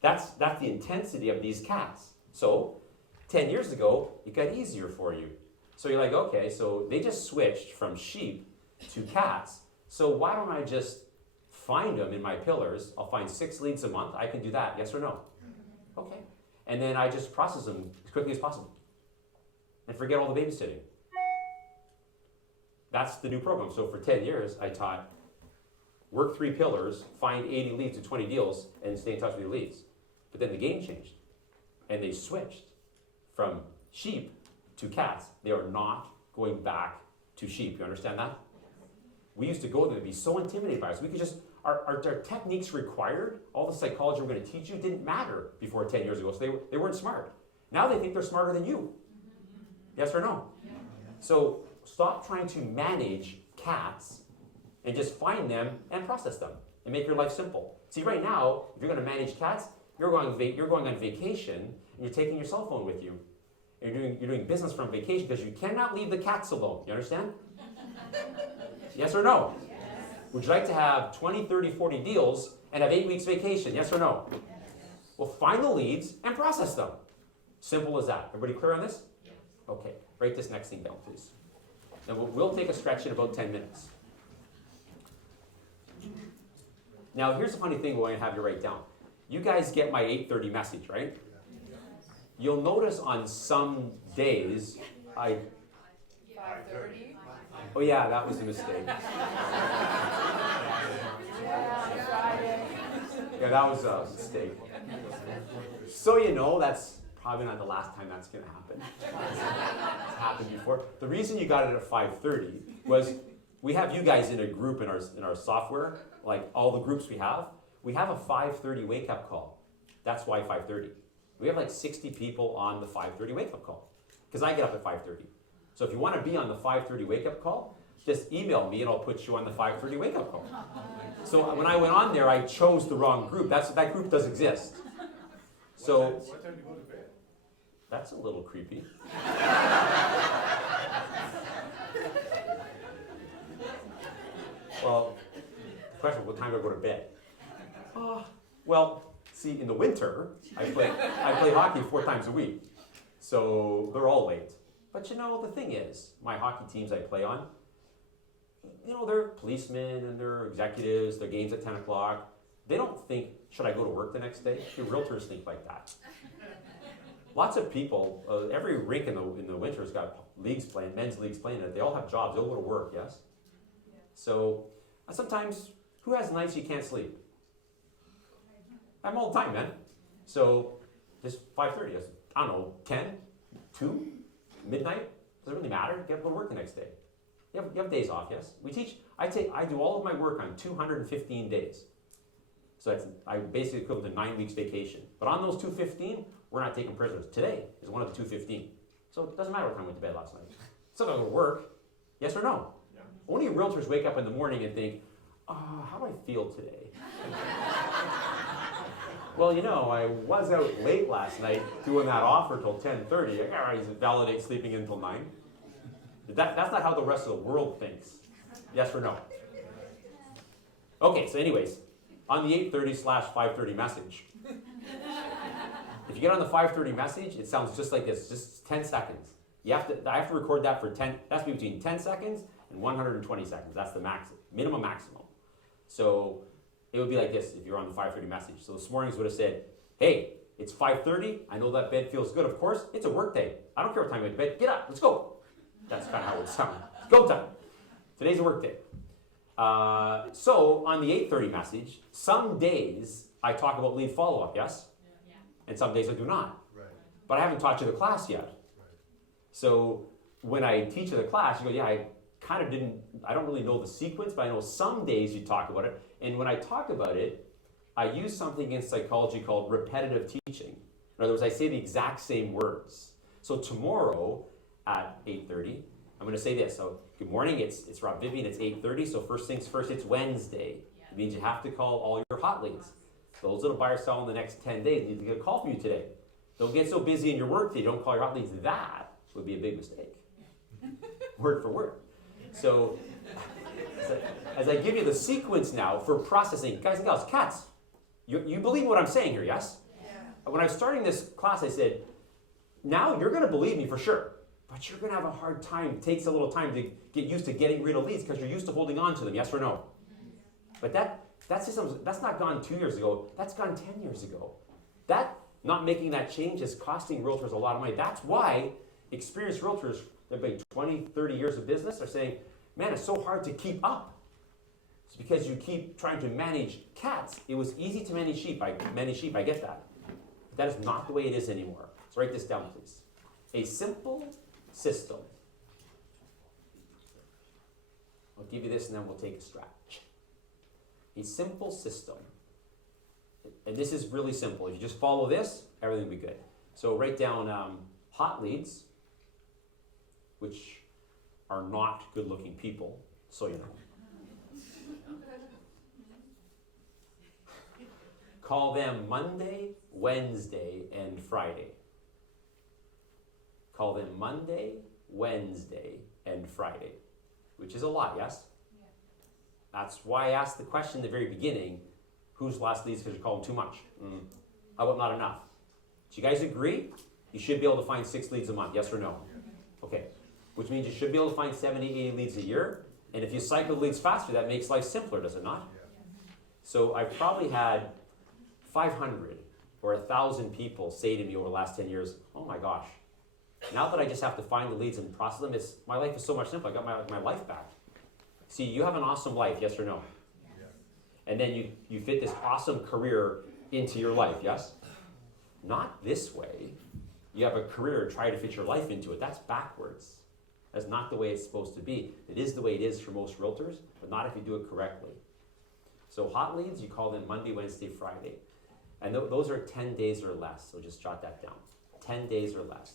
Yes. That's the intensity of these cats. So 10 years ago, it got easier for you. So you're like, okay, so they just switched from sheep to cats. So why don't I just find them in my pillars? I'll find 6 leads a month. I can do that, yes or no? Okay. And then I just process them as quickly as possible. And forget all the babysitting. That's the new program. So for 10 years, I taught work 3 pillars, find 80 leads to 20 deals, and stay in touch with your leads. But then the game changed. And they switched from sheep to cats. They are not going back to sheep. You understand that? We used to go there and be so intimidated by us. We could just, our techniques required, all the psychology we're going to teach you didn't matter before 10 years ago. So they weren't smart. Now they think they're smarter than you. Yes or no? Yeah. So stop trying to manage cats and just find them and process them and make your life simple. See, right now, if you're going to manage cats, you're going on vacation and you're taking your cell phone with you. And you're doing business from vacation because you cannot leave the cats alone. You understand? Yes or no? Yes. Would you like to have 20, 30, 40 deals and have 8 weeks vacation? Yes or no? Yes. Well, find the leads and process them. Simple as that. Everybody clear on this? Okay, write this next thing down, please. Now we'll take a stretch in about 10 minutes. Now here's the funny thing we're going to have you write down. You guys get my 8:30 message, right? You'll notice on some days, 5:30? Oh yeah, that was a mistake. Yeah, that was a mistake. So you know, that's probably not the last time that's going to happen. It's happened before. The reason you got it at 5:30 was we have you guys in a group in our software, like all the groups we have. we have a 5:30 wake-up call. That's why 5:30. We have like 60 people on the 5:30 wake-up call, because I get up at 5:30. So if you want to be on the 5:30 wake-up call, just email me and I'll put you on the 5:30 wake-up call. So when I went on there, I chose the wrong group. That group does exist. So What time do you go to bed? that's a little creepy. Well, the question is, what time do I go to bed? Well, see, in the winter, I play hockey 4 times a week. So they're all late. But you know, the thing is, my hockey teams I play on, you know, they're policemen and they're executives, their game's at 10 o'clock. They don't think, should I go to work the next day? The realtors think like that. Lots of people, every rink in the winter's got leagues playing, men's leagues playing it. They all have jobs, they'll go to work, yes? So sometimes, who has nights you can't sleep? I'm all the time, man. So just 5:30, I don't know, 10, 2, midnight, doesn't really matter. You have to go to work the next day. You have days off, yes? I do all of my work on 215 days. So I basically equivalent to 9 weeks vacation. But on those 215, we're not taking prisoners. Today is one of the 215. So it doesn't matter what time I went to bed last night. Still gotta go to work, yes or no? Yeah. Only realtors wake up in the morning and think, how do I feel today? Well, you know, I was out late last night doing that offer till 10:30. I validate sleeping in until 9. That's not how the rest of the world thinks. Yes or no? Okay, so anyways, on the 8:30/5:30 message, if you get on the 5:30 message, it sounds just like this, just 10 seconds. I have to record that for 10, that's between 10 seconds and 120 seconds. That's the minimum maximum. So it would be like this if you're on the 5:30 message. So this morning's would have said, hey, it's 5:30. I know that bed feels good. Of course, it's a work day. I don't care what time you go to bed. Get up, let's go. That's kind of how it would sound. Go time. Today's a work day. So on the 8:30 message, some days I talk about lead follow-up, yes? Yeah. And some days I do not. Right. But I haven't taught you the class yet. Right. So when I teach you the class, you go, yeah, I don't really know the sequence, but I know some days you talk about it. And when I talk about it, I use something in psychology called repetitive teaching. In other words, I say the exact same words. So tomorrow at 8:30, I'm going to say this. So good morning, it's Rob Vivian, it's 8:30. So first things first, it's Wednesday. It means you have to call all your hot leads. Those that'll buy or sell in the next 10 days need to get a call from you today. Don't get so busy in your work that you don't call your hot leads. That would be a big mistake. Word for word. So as I give you the sequence now for processing, guys and gals, cats, you believe what I'm saying here, yes? Yeah. When I was starting this class, I said, now you're going to believe me for sure, but you're going to have a hard time. It takes a little time to get used to getting rid of leads because you're used to holding on to them, yes or no? But that's not gone 2 years ago. That's gone 10 years ago. That not making that change is costing realtors a lot of money. That's why experienced realtors that have been 20, 30 years of business are saying, man, it's so hard to keep up. It's because you keep trying to manage cats. It was easy to manage sheep. I get that. But that is not the way it is anymore. So write this down, please. A simple system. I'll give you this and then we'll take a stretch. A simple system. And this is really simple. If you just follow this, everything will be good. So write down hot leads, which are not good-looking people, so you know. Call them Monday, Wednesday, and Friday. Call them Monday, Wednesday, and Friday, which is a lot, yes? Yeah. That's why I asked the question at the very beginning, whose last leads because you call them too much? How about not enough? Do you guys agree? You should be able to find 6 leads a month, yes or no? Okay, which means you should be able to find 70, 80 leads a year, and if you cycle leads faster, that makes life simpler, does it not? Yeah. So I've probably had 500 or 1,000 people say to me over the last 10 years, oh my gosh, now that I just have to find the leads and process them, my life is so much simpler. I got my life back. See, you have an awesome life, yes or no? Yeah. And then you fit this awesome career into your life, yes? Not this way. You have a career, try to fit your life into it. That's backwards. That's not the way it's supposed to be. It is the way it is for most realtors, but not if you do it correctly. So hot leads, you call them Monday, Wednesday, Friday. And those are 10 days or less, so just jot that down. 10 days or less.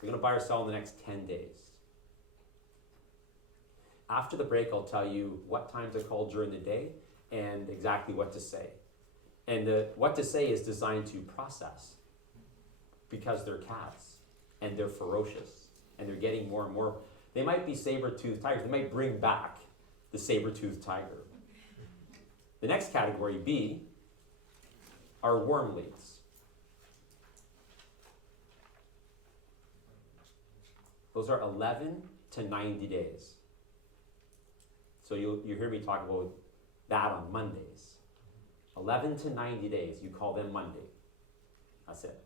You're gonna buy or sell in the next 10 days. After the break, I'll tell you what times I call during the day and exactly what to say. And what to say is designed to process, because they're cats and they're ferocious and they're getting more and more. They might be saber-toothed tigers. They might bring back the saber-toothed tiger. The next category, B, are warm leads. Those are 11 to 90 days. So you hear me talk about that on Mondays. 11 to 90 days, you call them Monday. That's it.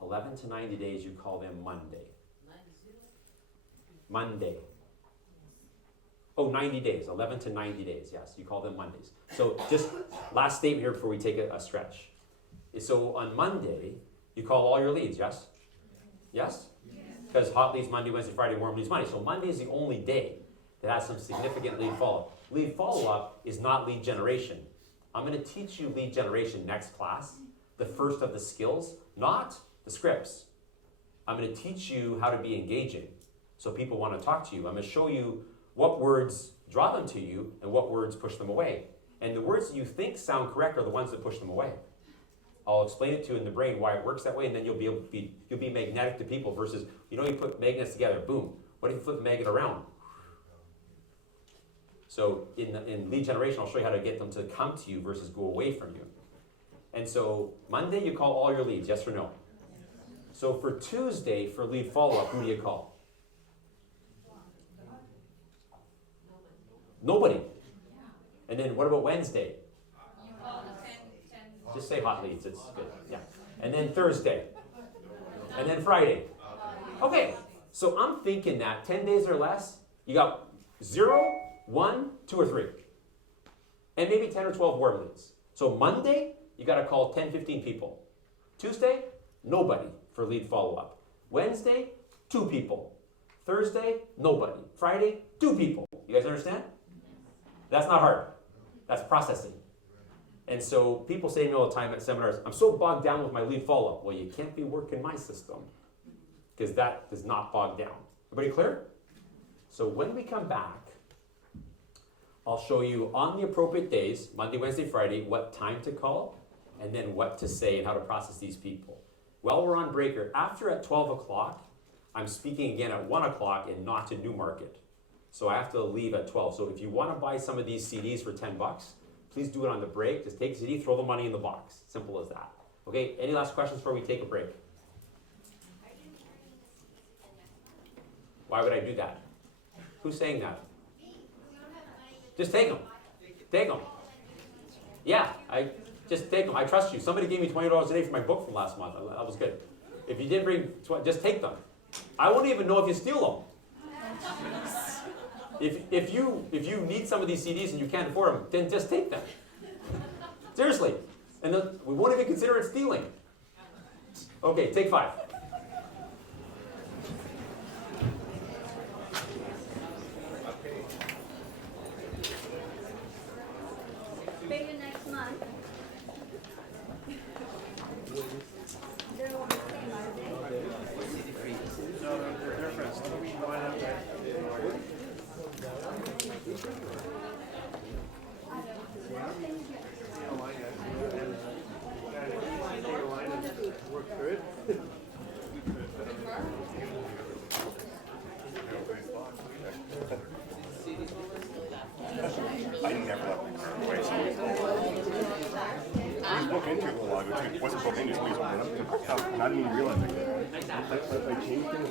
11 to 90 days, you call them Monday. Monday. Oh, 90 days, 11 to 90 days, yes, you call them Mondays. So just last statement here before we take a stretch. So on Monday, you call all your leads, yes? Yes? Because hot leads Monday, Wednesday, Friday, warm leads Monday. So Monday is the only day that has some significant lead follow-up. Lead follow-up is not lead generation. I'm going to teach you lead generation next class, the first of the skills, not the scripts. I'm going to teach you how to be engaging so people want to talk to you. I'm going to show you what words draw them to you and what words push them away. And the words that you think sound correct are the ones that push them away. I'll explain it to you in the brain why it works that way, and then you'll be magnetic to people versus, you put magnets together, boom. What if you flip the magnet around? So in lead generation, I'll show you how to get them to come to you versus go away from you. And so Monday, you call all your leads, yes or no? So for Tuesday, for lead follow-up, who do you call? Nobody. And then what about Wednesday? Just say hot leads, it's good. Yeah. And then Thursday. And then Friday. Okay, so I'm thinking that 10 days or less, you got 0, 1, 2, or 3. And maybe 10 or 12 warm leads. So Monday, you got to call 10, 15 people. Tuesday, nobody for lead follow-up. Wednesday, 2 people. Thursday, nobody. Friday, 2 people. You guys understand? That's not hard. That's processing. And so people say to me all the time at seminars, I'm so bogged down with my lead follow-up. Well, you can't be working my system because that does not bog down. Everybody clear? So when we come back, I'll show you on the appropriate days, Monday, Wednesday, Friday, what time to call and then what to say and how to process these people. While we're on breaker, after at 12 o'clock, I'm speaking again at 1 o'clock in Naughton Newmarket. So I have to leave at 12. So if you want to buy some of these CDs for $10, please do it on the break. Just take the CD, throw the money in the box. Simple as that. Okay, any last questions before we take a break? Why would I do that? Who's saying that? Just take them. Take them. Yeah, just take them. I trust you. Somebody gave me $20 a day for my book from last month. That was good. If you didn't bring, just take them. I won't even know if you steal them. If you need some of these CDs and you can't afford them, then just take them. Seriously. And then we won't even consider it stealing. Okay, take 5. Pay you next month. They're all the same, aren't they? No, they're different. Some of you line up there. Work good. I never left my car away. I was booked into it a while ago too. It wasn't booked into it, please open it up. And I didn't even realize it. I changed things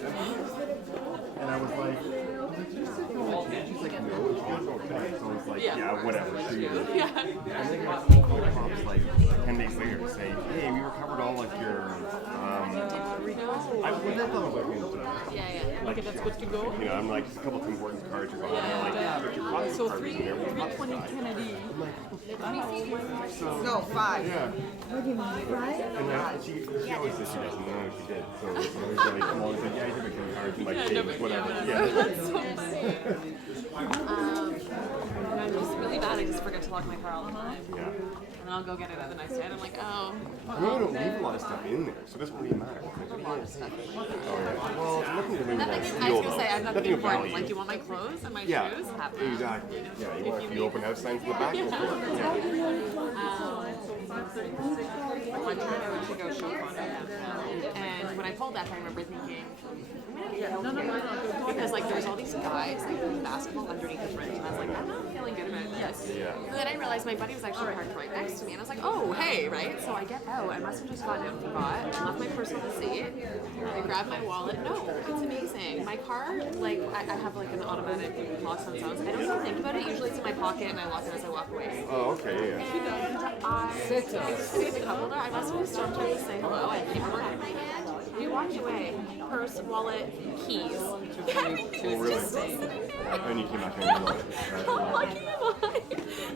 and I was like, she's like, no, it's good. Okay. So I was like, yeah, whatever. And then I got a phone call from cops like 10 days later to say, hey, we recovered all of your, I thought about it. Like, that's good to go. You know, I'm like, a couple of important cards are gone. And they're like, but your credit So card was in there. 320 Kennedy. No, 5. Yeah. What do you mean, right? And now she always says she doesn't know if she did. So every time I come on and say, yeah, you have a credit card. I'm like, hey, whatever. Yeah. And I'm just really bad. I just forget to lock my car all the time. Yeah. And then I'll go get it the next day, and I'm like, oh. I know I don't leave a lot of stuff in there, so it doesn't really matter. A lot of stuff. Oh yeah. Well, it's nothing to really Nothing. steal, I was gonna though. say, I'm not Nothing of important. value. Like, do you want my clothes and my Yeah, shoes? Have them. exactly. Yeah, you want you a few need- open house signs in the back? Go for it. Yeah. One time I went to go shop on and when I pulled up, I remember thinking, because like there was all these guys like playing basketball underneath the bridge, and I was like, I'm not feeling good about this. Yeah. And then I realized my buddy was actually parked right next to me, and I was like, oh hey, right? So I get out. I must have just gotten out and forgot. I left my purse on the seat. I grabbed my wallet. No, it's amazing. My car, like I have like an automatic locks on its own. I don't even think about it. Usually it's in my pocket, and I lock it as I walk away. Oh, okay, yeah. And I was the couple there. I must have stopped her to say hello. I had paperwork in my hand. We walked away. Purse, wallet, keys. Everything Oh, was really? just still sitting there. And you came back and you like, How lucky am I?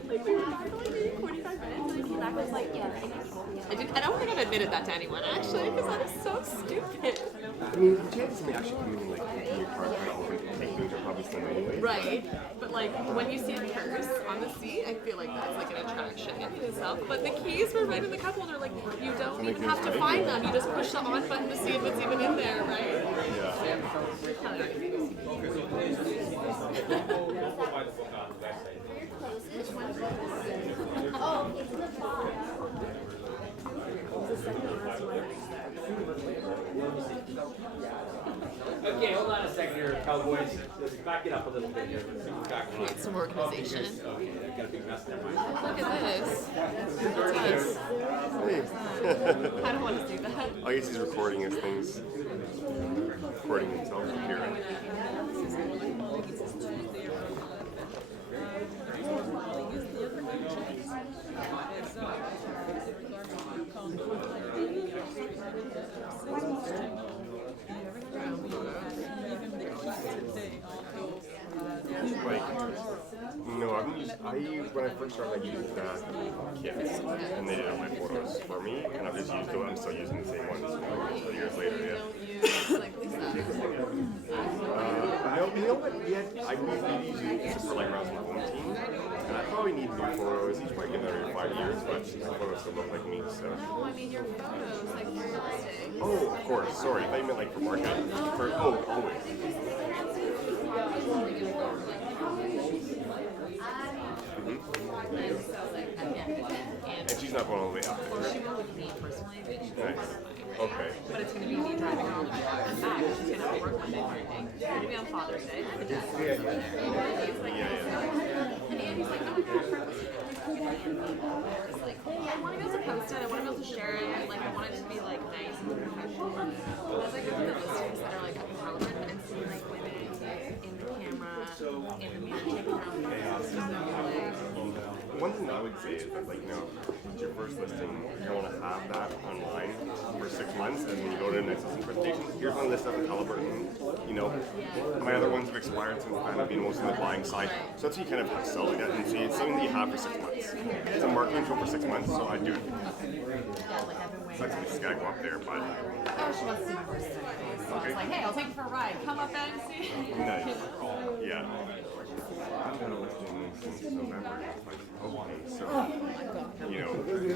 Like we were gone for like maybe 45 minutes, and I came back and was like, yeah, thank you. I don't think I've admitted that to anyone actually, because that is so stupid. I mean, the chances of me actually coming in, like, taking your car trying to open it, take things are probably slim anyway. Right, but like when you see a purse on the seat, I feel like that's like an attraction in itself. But the keys were right in the cup holder. Like you don't even have to find them. You just push the on button to see if it's even in there, right? Yeah. Okay, hold on a second here, cowboys. Let's back it up a little bit here. Let's see what's back on. Create some organization. Okay, I've got a big mess there. Look at this. It's us. Hey. I don't want to do that. I guess he's recording his things. Recording himself here. Like, no, when I first started, I used kits, and they did all my photos for me, and I've just used I'm still using the same ones, you know, years later, yeah. No, you know what, I really use it for like when I was on my home team, and I probably need new photos, each might get another 5 years, but my photos still look like me, so. No, I mean your photos, like for listing. Oh, of course, sorry, I thought you meant like for marketing. Always. And she's not going all the way up there. She will with me personally, but she's Nice. Okay. But it's going to be me driving her all the way back. She's going to have to work Monday morning. Maybe on Father's Day. The dad over there. You know, and he's like, and Andy's like, oh my God, purpose. It's like, I want to be able to post it. I want to be able to share it. Like, I want it to be like nice and professional. But as I go through the listings that are like up in Harlem and see like women in the camera, in the mirror, taking their own photos, like, One thing I would say is that, like, you know, with your first listing, you want to have that online for 6 months, and when you go to the next listing presentation, here's one list of Halliburton, you know, my other ones have expired since then, I've been mostly on the buying side, so that's what you kind of have to sell like that, and see, it's something that you have for 6 months. It's a marketing tool for 6 months, so I do it. So I just gotta go up there, but. oh, she wants to see my horses anyways. So I was like, hey, I'll take you for a ride. Come up and see. Nice. Yeah. I've been a listing since November. Okay, so, you know,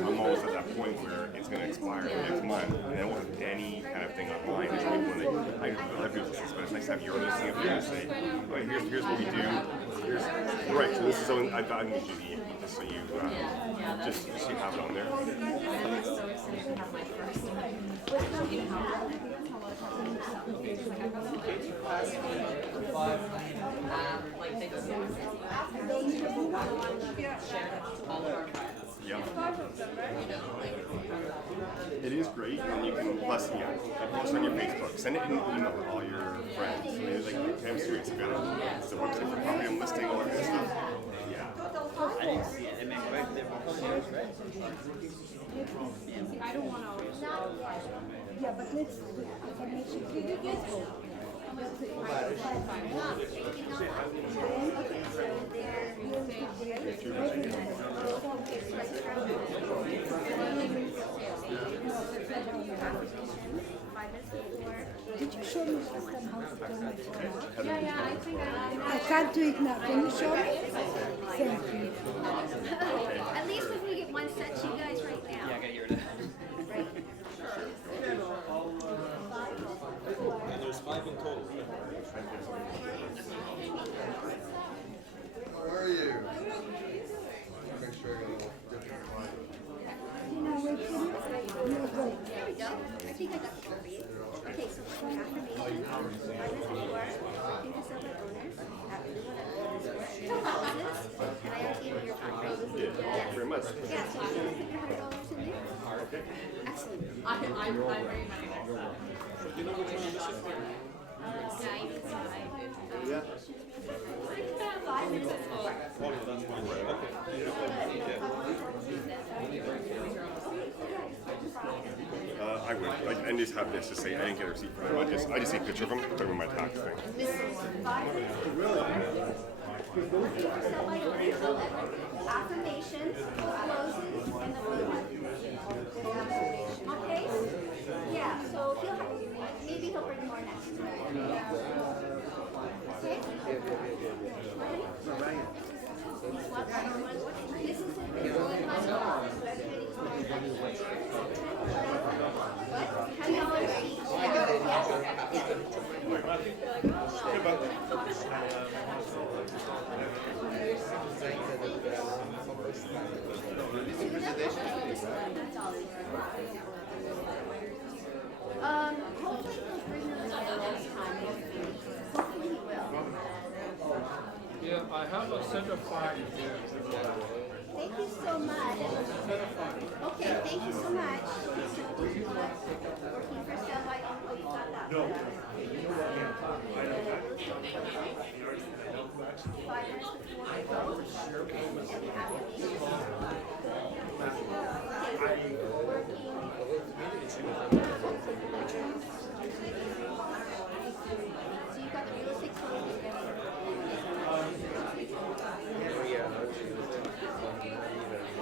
I'm almost at that point where it's going to expire next month, and I won't have any kind of thing online. It's like when I do listings, but it's nice to have your listing up there and say, right, here's what we do. Right, so this is so I'm going to do the just so you, just so you have it on there. I'm so excited to have my first like they just shared all of our files. Yeah. You know, like It is great, and you can plus, post on your Facebook, send it in an email to all your friends. I mean, like, I'm serious about it. It's a website for property and listing, all that kind of stuff. Yeah. I didn't see it. It makes right there for years, right? I don't want to. Yeah, but let's do information. Did you get home? 5 minutes before. Did you show me last time how to turn my phone off? Yeah, I think I can't do it now. Can you show me? Thank you. At least if we get one set to you guys right now. Yeah, I gotta hear it. And there's 5 in total. How are you? Make sure I got a little different one. There we go. I think I got the for you. Okay, so for affirmation, 5 minutes before, think yourself an owner. And I already gave you your phone, right? Thank you very much. Yeah, so you're going to put your $100 in there? Okay. Excellent. I'm very money next time. Do you know which one this is for? 95. Yeah. 5 minutes before. Oh, no, that's fine. Okay. I would. Like, and just have this to say I didn't get a receipt for him. I just see a picture of him, put him in my tax thing. This is 5 minutes before. Affirmations, closes, and the blue one. Okay? Yeah, so he'll have, maybe he'll bring more next time. Okay? This is a rolling my law, so everybody's going what? $10 each. Hopefully he'll bring them next time. Hopefully he will. Yeah, I have a set of 5 here. Thank you so much. Okay, thank you so much. Working for sale by oh, you got that. No. 5 minutes before I go. And the application. Okay, working. So you got the real estate closing.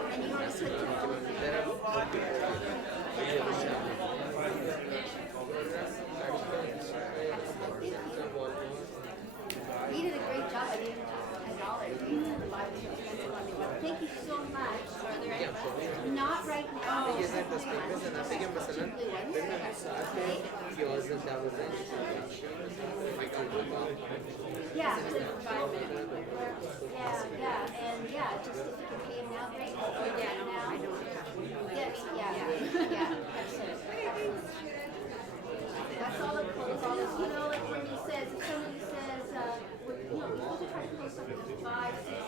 And you already took You did a great job. I didn't Thank you so much. Are there any? Not right now. Yeah, and yeah, just if you can pay him now, great. Oh, yeah, now. Yeah, excellent. That's all it calls. You know, like when he says, if somebody says, we're supposed to try to close something in 5, 6,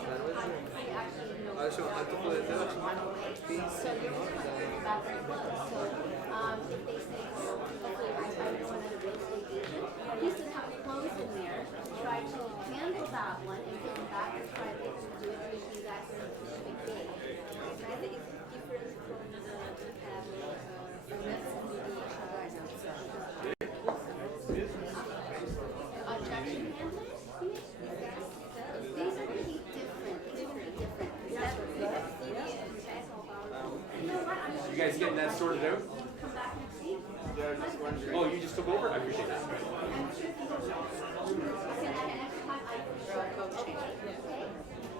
7 times, we actually, you know, so you're still like about to close. So, if they say, hopefully I know another real estate agent, he says have it closed in there, try to handle that one and get them back and try to do it with you guys in a specific day. I think it's different from objection handling? These are going to be different. These are going to be different. You know what? You guys getting that sorted out? Come back next week. Oh, you just took over? I appreciate that. I'm sure if you don't know. Next time I will show. Okay.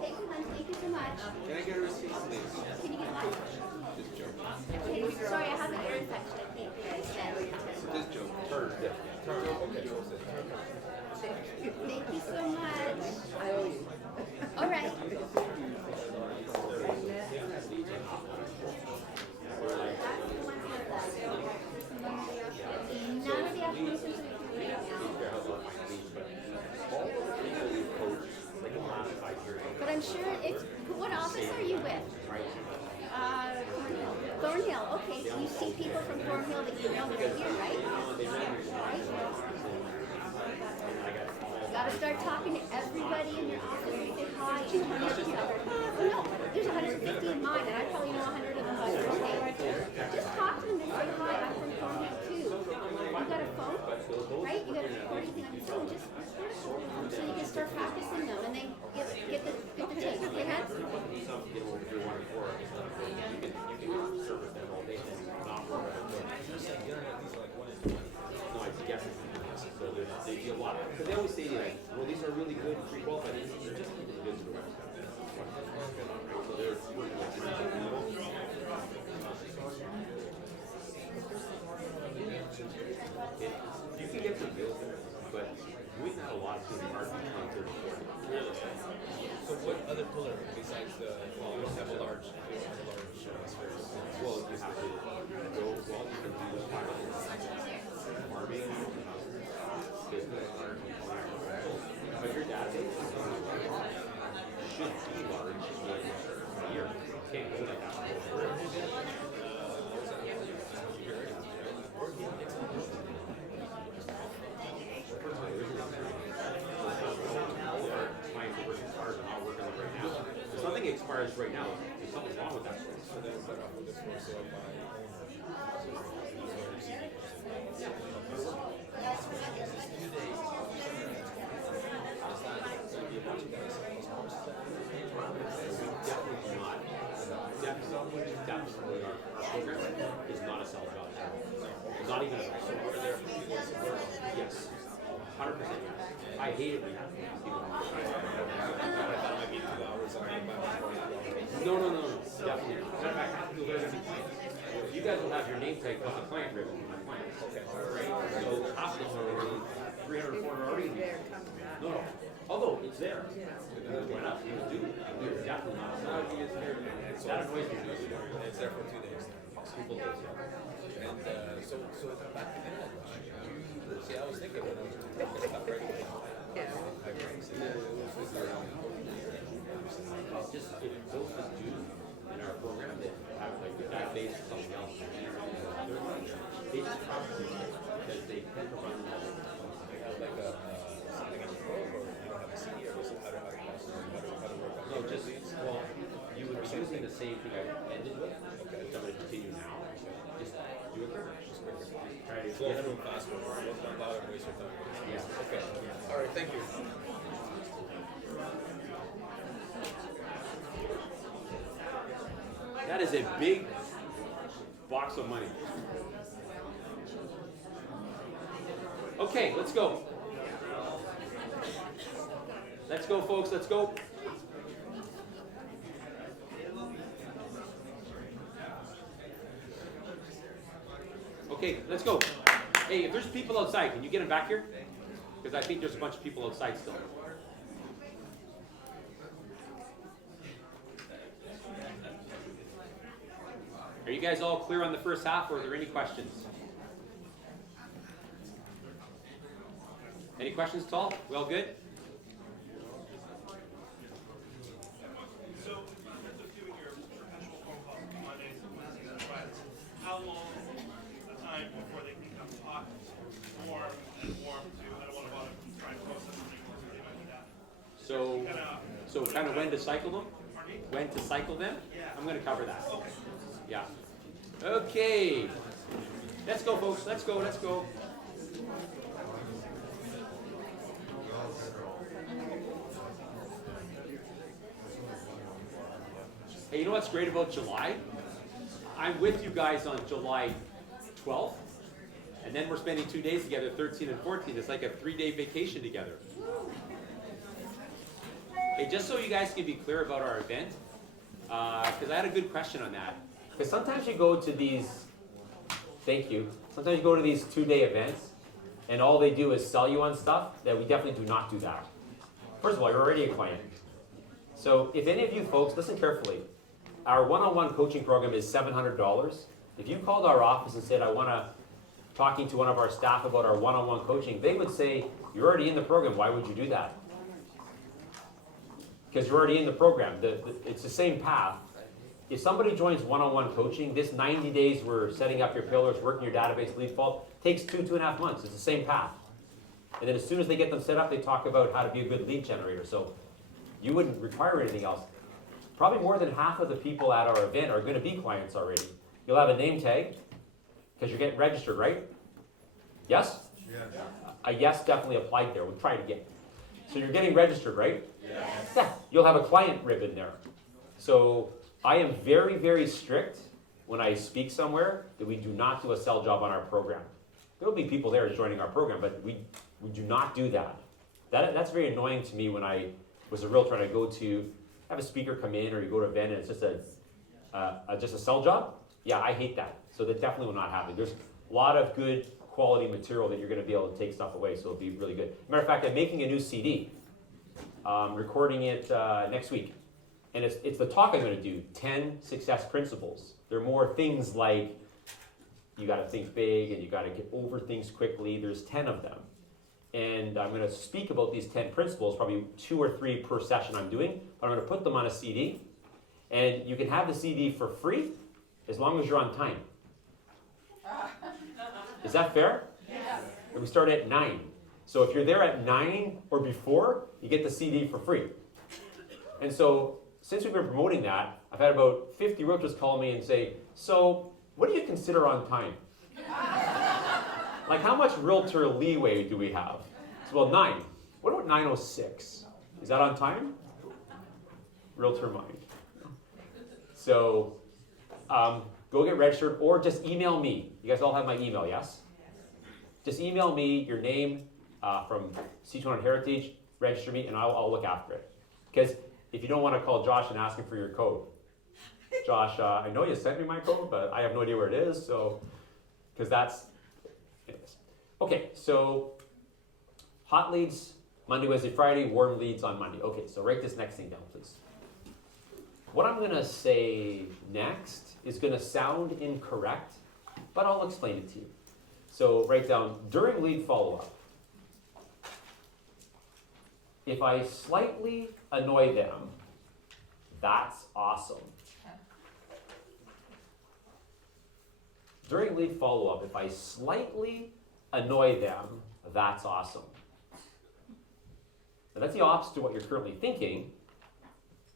Thank you, hon. Thank you so much. Can I get a receipt, please? Can you get what? Okay, sorry, I have an ear infection. I think I said. This joke. Thank you so much. I owe you. All right. None of the applications are due right now. But I'm sure it's, what office are you with? Thornhill. Okay, so you see people from Thornhill that you know that are here, right? You gotta start talking to everybody in your office and say hi and introduce yourself. Oh no, there's 150 in mine and I probably know 100 of them by first name. Just talk to them and say hi, I'm from Thornhill too. You got a phone, right? You got a record anything on your phone, just record it. So you can start practicing them and then get the tape. Okay, Hans? Because they always say to you, like, well, these are really good pre-qualified. They're just really good to the website. So they're working with you can get some deals there, but we've had a lot of students hard on 34. Really? So what other pillar besides the, well, we don't have a large space? Well, you have to go, well, you can do farming, business, but your database should be large in a year. You can't go like that. If something expires right now, there's something wrong with that. So then it's better off with this for sale by Definitely our program is not a sell job. Not even a so we're there for people to support. Yes. 100% yes. I hate it when people I thought it might be 2 hours on No. Definitely. Matter of fact, I have to go there every time. You guys will have your name tag plus a client ribbon for my clients. Okay. Right? So hospitals are already 300, 400 already. No. Although it's there. Why not? You do. It's definitely not. That annoys me. It's there for 2 days. People days, And so back to internet. See, I was thinking when I was stop right away. I agree. Just if those that do in our program that have like the database or something else, they just probably because they tend to run They have like a something in the program, or you don't have a CD, or how to work on no, just well, you would be using the same thing I ended with. Okay. So I'm going to continue now. Just do it quicker. Try to go through faster. Work on that and waste your time. Yeah. Okay. All right. Thank you. That is a big box of money. Okay, let's go. Let's go, folks. Let's go. Okay, let's go. Hey, if there's people outside, can you get them back here? Because I think there's a bunch of people outside still. Are you guys all clear on the first half, or are there any questions? Any questions at all? We all good? So, in terms of doing your perpetual phone calls on Mondays and Wednesdays and Fridays, how long a time before they become hot, warm, and warm to, I don't want to bother trying to process something or something like that? So kind of when to cycle them? Pardon me? When to cycle them? Yeah. I'm going to cover that. Okay. Yeah. Okay. Let's go, folks. Let's go. Let's go. Hey, you know what's great about July? I'm with you guys on July 12th, and then we're spending 2 days together, 13 and 14. It's like a 3-day vacation together. Hey, just so you guys can be clear about our event, because I had a good question on that. Because sometimes you go to these, thank you, sometimes you go to these 2-day events, and all they do is sell you on stuff that we definitely do not do that. First of all, you're already a client. So if any of you folks, listen carefully, our one-on-one coaching program is $700. If you called our office and said, I want to talking to one of our staff about our one-on-one coaching, they would say, you're already in the program, why would you do that? Because you're already in the program. It's the same path. If somebody joins one-on-one coaching, this 90 days we're setting up your pillars, working your database, lead vault, takes 2.5 months. It's the same path. And then as soon as they get them set up, they talk about how to be a good lead generator. So you wouldn't require anything else. Probably more than half of the people at our event are going to be clients already. You'll have a name tag, because you're getting registered, right? Yes? Yes. A yes definitely applied there. We'll try it again. So you're getting registered, right? Yes. Yeah. You'll have a client ribbon there. So I am very, very strict when I speak somewhere that we do not do a sell job on our program. There will be people there joining our program, but we We do not do that. That's very annoying to me when I was a realtor and I go to have a speaker come in, or you go to an event and it's just a sell job. Yeah, I hate that. So that definitely will not happen. There's a lot of good quality material that you're going to be able to take stuff away, so it'll be really good. Matter of fact, I'm making a new CD, recording it next week. And it's the talk I'm going to do, 10 success principles. They're more things like you got to think big and you got to get over things quickly. There's 10 of them. And I'm going to speak about these 10 principles, probably 2 or 3 per session I'm doing, but I'm going to put them on a CD. And you can have the CD for free as long as you're on time. Is that fair? Yes. And we start at 9. So if you're there at 9 or before, you get the CD for free. And so since we've been promoting that, I've had about 50 realtors call me and say, so what do you consider on time? Like, how much realtor leeway do we have? So, well, 9. What about 9:06? Is that on time? Realtor mind. So, go get registered, or just email me. You guys all have my email, yes? Just email me your name from C200 Heritage, register me, and I'll look after it. Because if you don't want to call Josh and ask him for your code, Josh, I know you sent me my code, but I have no idea where it is, so, because that's, anyways. Okay, so hot leads, Monday, Wednesday, Friday, warm leads on Monday. Okay, so write this next thing down, please. What I'm going to say next is going to sound incorrect, but I'll explain it to you. So write down, during lead follow-up, if I slightly annoy them, that's awesome. During lead follow-up, if I slightly annoy them, that's awesome. Now that's the opposite to what you're currently thinking,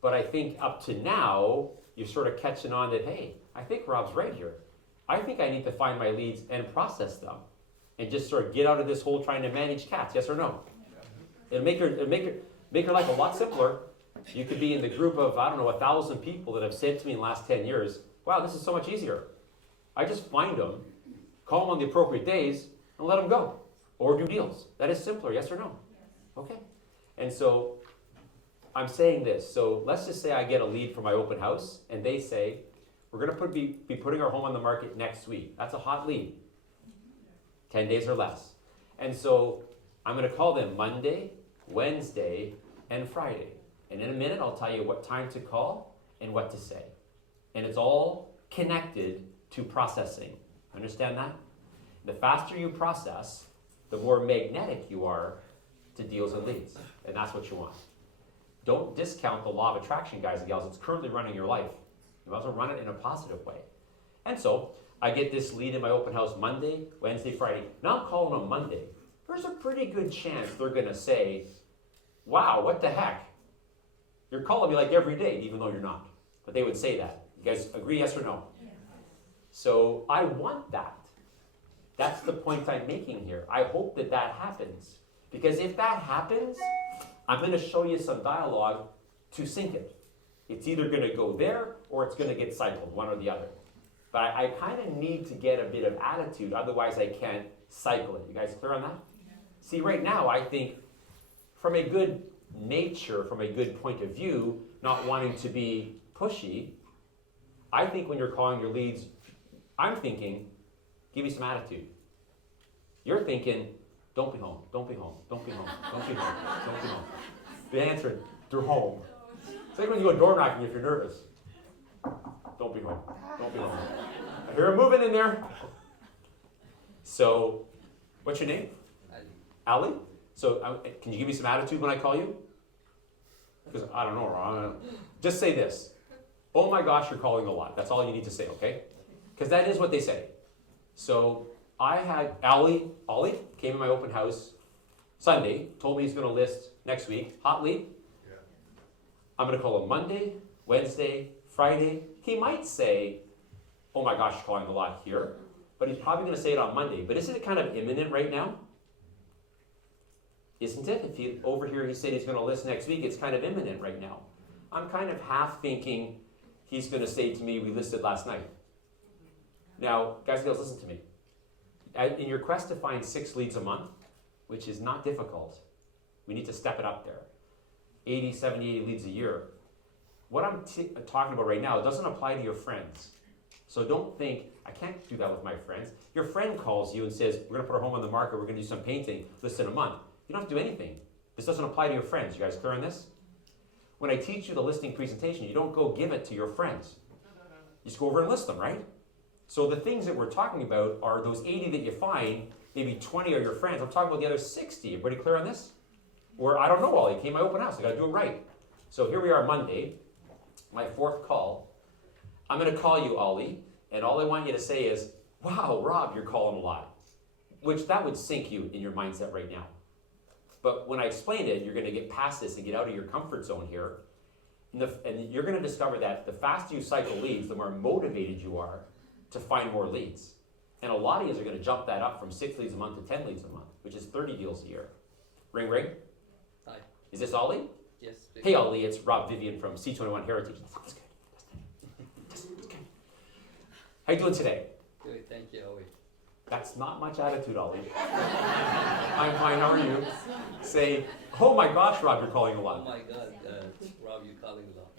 but I think up to now, you're sort of catching on that, hey, I think Rob's right here. I think I need to find my leads and process them and just sort of get out of this whole trying to manage cats, yes or no? It'll make your life a lot simpler. You could be in the group of, 1,000 people that have said to me in the last 10 years, wow, this is so much easier. I just find them, call them on the appropriate days, and let them go. Or do deals. That is simpler, yes or no? Okay. And so I'm saying this. So let's just say I get a lead for my open house, and they say, we're going to be putting our home on the market next week. That's a hot lead. 10 days or less. And so I'm going to call them Monday, Wednesday, and Friday. And in a minute, I'll tell you what time to call and what to say. And it's all connected to processing. Understand that? The faster you process, the more magnetic you are to deals and leads. And that's what you want. Don't discount the law of attraction, guys and gals. It's currently running your life. You might as well run it in a positive way. And so I get this lead in my open house Monday, Wednesday, Friday. Now I'm calling them Monday. There's a pretty good chance they're going to say, wow, what the heck? You're calling me like every day, even though you're not. But they would say that. You guys agree, yes or no? Yeah. So I want that. That's the point I'm making here. I hope that that happens. Because if that happens, I'm going to show you some dialogue to sync it. It's either going to go there or it's going to get cycled, one or the other. But I kind of need to get a bit of attitude, otherwise I can't cycle it. You guys clear on that? Yeah. See, right now I think from a good nature, from a good point of view, not wanting to be pushy, I think when you're calling your leads, I'm thinking, give me some attitude. You're thinking, don't be home, don't be home, don't be home, don't be home, don't be home. The answer, they're home. It's like when you go door knocking if you're nervous. Don't be home, don't be home. I hear them moving in there. So, what's your name? Ali. So, can you give me some attitude when I call you? Because I don't know, Ron. Just say this. Oh my gosh, you're calling a lot. That's all you need to say, okay? Because that is what they say. So I had Ollie came in my open house Sunday, told me he's going to list next week. Hot lead. Yeah. I'm going to call him Monday, Wednesday, Friday. He might say, oh my gosh, you're calling a lot here. But he's probably going to say it on Monday. But isn't it kind of imminent right now? Isn't it? If he, over here he said he's going to list next week, it's kind of imminent right now. I'm kind of half thinking he's going to say to me, we listed last night. Now, guys and girls, listen to me. In your quest to find 6 leads a month, which is not difficult. We need to step it up there. 80, 70, 80 leads a year. What I'm talking about right now doesn't apply to your friends. So don't think, I can't do that with my friends. Your friend calls you and says, we're gonna put our home on the market, we're gonna do some painting, listen, a month. You don't have to do anything. This doesn't apply to your friends. You guys clear on this? When I teach you the listing presentation, you don't go give it to your friends. You just go over and list them, right? So the things that we're talking about are those 80 that you find, maybe 20 are your friends. I'm talking about the other 60. Everybody clear on this? Or I don't know, Ollie, came my open house, I gotta do it right. So here we are Monday, my 4th call. I'm gonna call you, Ollie, and all I want you to say is, wow, Rob, you're calling a lot. Which that would sink you in your mindset right now. But when I explain it, you're gonna get past this and get out of your comfort zone here. And you're gonna discover that the faster you cycle leads, the more motivated you are to find more leads. And a lot of you are gonna jump that up from 6 leads a month to 10 leads a month, which is 30 deals a year. Ring, ring. Hi. Is this Ollie? Yes. Hey Ollie, it's Rob Vivian from C21 Heritage. That's good. That's good. How you doing today? Good, thank you, Ollie. That's not much attitude, Ollie. I'm fine, how are you? Say, oh my gosh, Rob, you're calling a Oh lot. my God, Rob, you're calling a lot.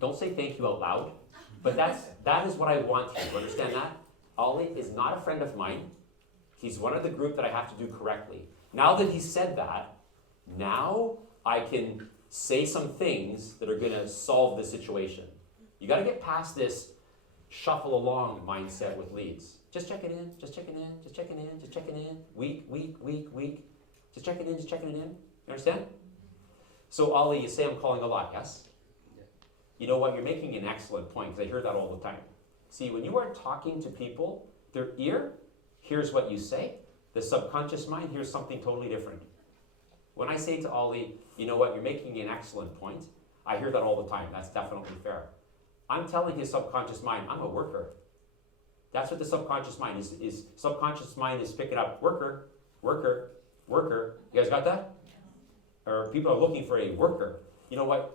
Don't say thank you out loud, but that is what I want you to understand that? Ollie is not a friend of mine. He's one of the group that I have to do correctly. Now that he said that, now I can say some things that are gonna solve the situation. You gotta get past this shuffle along mindset with leads. Just checking in, just checking in, just checking in, just checking in, week. Just checking in, just checking it in. You understand? So Ollie, you say I'm calling a lot, yes? Yeah. You know what, you're making an excellent point, because I hear that all the time. See, when you are talking to people, their ear hears what you say, the subconscious mind hears something totally different. When I say to Ollie, you know what, you're making an excellent point, I hear that all the time, that's definitely fair. I'm telling his subconscious mind, I'm a worker. That's what the subconscious mind is. Subconscious mind is picking up worker. You guys got that? Or people are looking for a worker. You know what,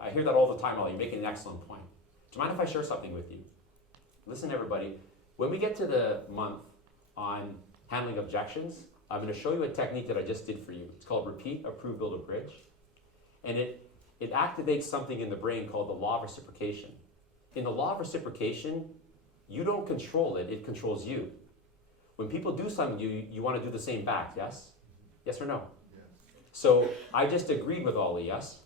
I hear that all the time, Ollie, you're making an excellent point. Do you mind if I share something with you? Listen, everybody, when we get to the month on handling objections, I'm going to show you a technique that I just did for you. It's called repeat, approve, build a bridge. And it activates something in the brain called the law of reciprocation. In the law of reciprocation, you don't control it, it controls you. When people do something, you want to do the same back, yes? Yes or no? Yes. So I just agreed with Ollie, yes?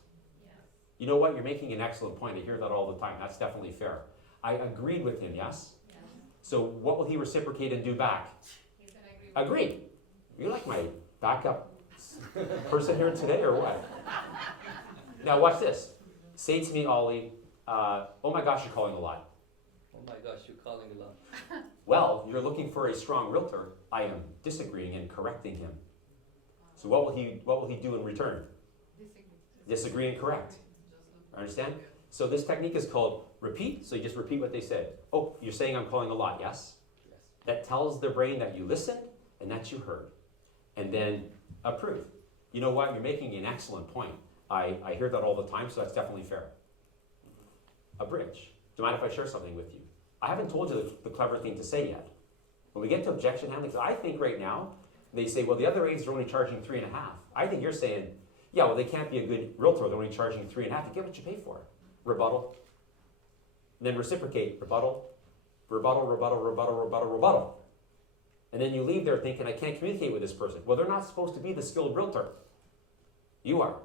Yes. You know what, you're making an excellent point. I hear that all the time. That's definitely fair. I agreed with him, yes? Yes. So what will he reciprocate and do back? He's going to agree. Agree. You're like my backup person here today or what? Now watch this. Say to me, Ollie, oh my gosh, you're calling a lot. Oh my gosh, you're calling a lot. Well, you're looking for a strong realtor. I am disagreeing and correcting him. So what will he do in return? Disagree and correct. Understand? So this technique is called repeat. So you just repeat what they said. Oh, you're saying I'm calling a lot, yes? Yes. That tells their brain that you listened and that you heard. And then approve. You know what? You're making an excellent point. I hear that all the time, so that's definitely fair. A bridge. Do you mind if I share something with you? I haven't told you the clever thing to say yet. When we get to objection handling, because I think right now, they say, well, the other agents are only charging 3.5. I think you're saying, yeah, well, they can't be a good realtor. They're only charging 3.5. You get what you pay for. Rebuttal. And then reciprocate. Rebuttal. And then you leave there thinking, I can't communicate with this person. Well, they're not supposed to be the skilled realtor. You are.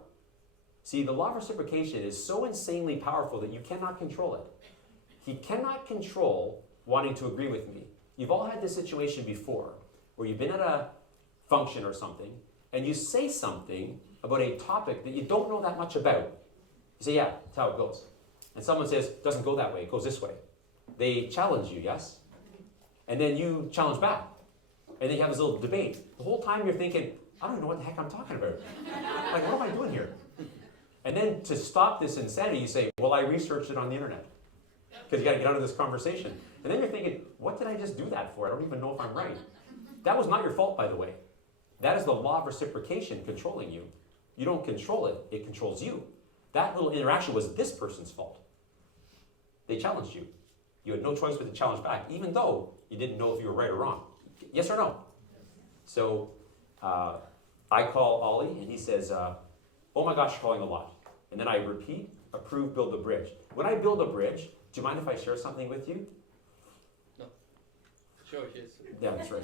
See, the law of reciprocation is so insanely powerful that you cannot control it. He cannot control wanting to agree with me. You've all had this situation before where you've been at a function or something and you say something about a topic that you don't know that much about. You say, yeah, that's how it goes. And someone says, it doesn't go that way, it goes this way. They challenge you, yes? And then you challenge back. And then you have this little debate. The whole time you're thinking, I don't know what the heck I'm talking about. Like, what am I doing here? And then to stop this insanity, you say, well, I researched it on the internet. Because you got to get out of this conversation. And then you're thinking, what did I just do that for? I don't even know if I'm right. That was not your fault, by the way. That is the law of reciprocation controlling you. You don't control it, it controls you. That little interaction was this person's fault. They challenged you. You had no choice but to challenge back, even though you didn't know if you were right or wrong. Yes or no? So I call Ollie and he says, oh my gosh, you're calling a lot. And then I repeat, approve, build a bridge. When I build a bridge, do you mind if I share something with you? No. Sure, yes. Yeah, that's right.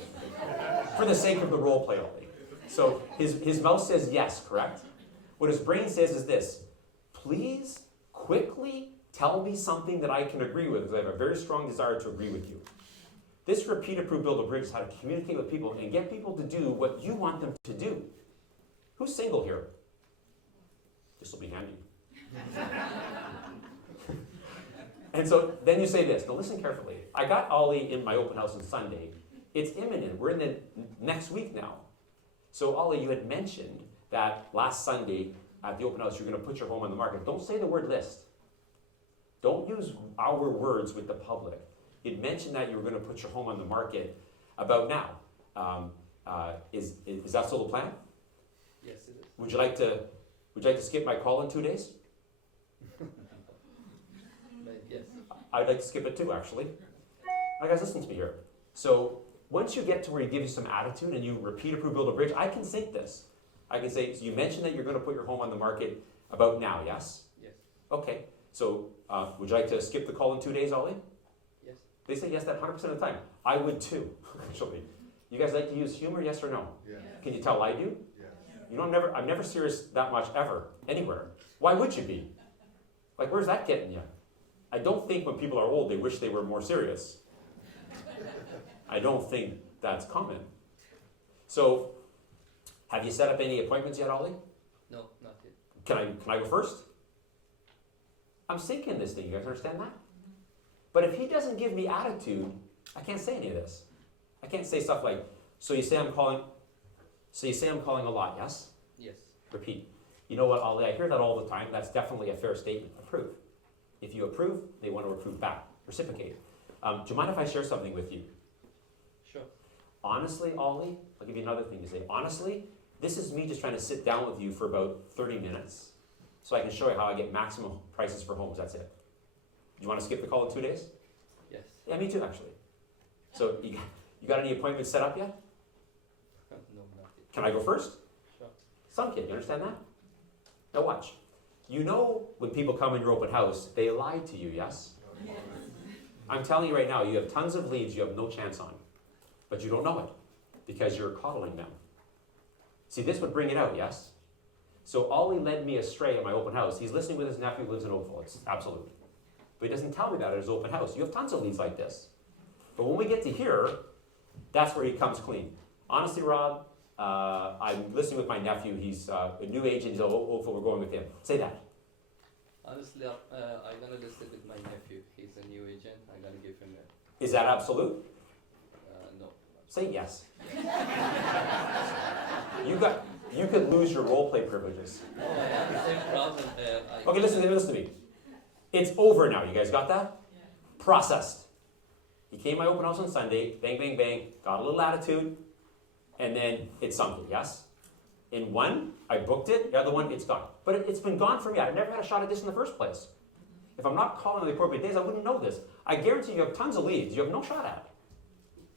For the sake of the role play only. So his mouth says yes, correct? What his brain says is this: please quickly tell me something that I can agree with, because I have a very strong desire to agree with you. This repeat, approve, build a bridge is how to communicate with people and get people to do what you want them to do. Who's single here? This will be handy. And so then you say this. Now listen carefully. I got Ollie in my open house on Sunday. It's imminent. We're in the next week now. So Ollie, you had mentioned that last Sunday at the open house you're going to put your home on the market. Don't say the word list. Don't use our words with the public. You'd mentioned that you were going to put your home on the market about now. Is that still the plan? Yes, it is. Would you like to skip my call in 2 days? Yes. I'd like to skip it too, actually. Now guys, listen to me here. So once you get to where you give you some attitude and you repeat, approve, build a bridge, I can sync this. I can say, so you mentioned that you're going to put your home on the market about now, yes? Yes. Okay. So would you like to skip the call in 2 days, Ollie? Yes. They say yes that 100% of the time. I would too, actually. You guys like to use humor, yes or no? Yeah. Can you tell I do? Yeah. You know, I'm never serious that much ever, anywhere. Why would you be? Like, where's that getting you? I don't think when people are old, they wish they were more serious. I don't think that's common. So, have you set up any appointments yet, Ollie? No, not yet. Can I go first? I'm syncing this thing, you guys understand that? But if he doesn't give me attitude, I can't say any of this. I can't say stuff like, so you say I'm calling a lot, yes? Yes. Repeat. You know what, Ollie, I hear that all the time. That's definitely a fair statement. Approve. If you approve, they want to approve back. Reciprocate. Do you mind if I share something with you? Sure. Honestly, Ollie, I'll give you another thing to say. Honestly, this is me just trying to sit down with you for about 30 minutes so I can show you how I get maximum prices for homes. That's it. Do you want to skip the call in 2 days? Yes. Yeah, me too, actually. So you got any appointments set up yet? No, not yet. Can I go first? Sure. Some kid, you understand that? Now watch. You know when people come in your open house, they lied to you, yes? I'm telling you right now, you have tons of leads you have no chance on. But you don't know it because you're coddling them. See, this would bring it out, yes? So Ollie led me astray at my open house. He's listening with his nephew who lives in Oakville. It's absolute. But he doesn't tell me that at his open house. You have tons of leads like this. But when we get to here, that's where he comes clean. Honestly, Rob, I'm listening with my nephew. He's a new agent. He's Oakville. We're going with him. Say that. Honestly, I'm gonna list it with my nephew. He's a new agent. I'm gonna give him a. Is that absolute? No. Say yes. You could lose your role play privileges. No, I have the same problem. Okay, listen to me. It's over now. You guys got that? Processed. He came to my open house on Sunday, bang, bang, bang, got a little attitude, and then it sunk it, yes? In one, I booked it, the other one, it's gone. But it's been gone for me. I never had a shot at this in the first place. If I'm not calling on the appropriate days, I wouldn't know this. I guarantee you have tons of leads you have no shot at.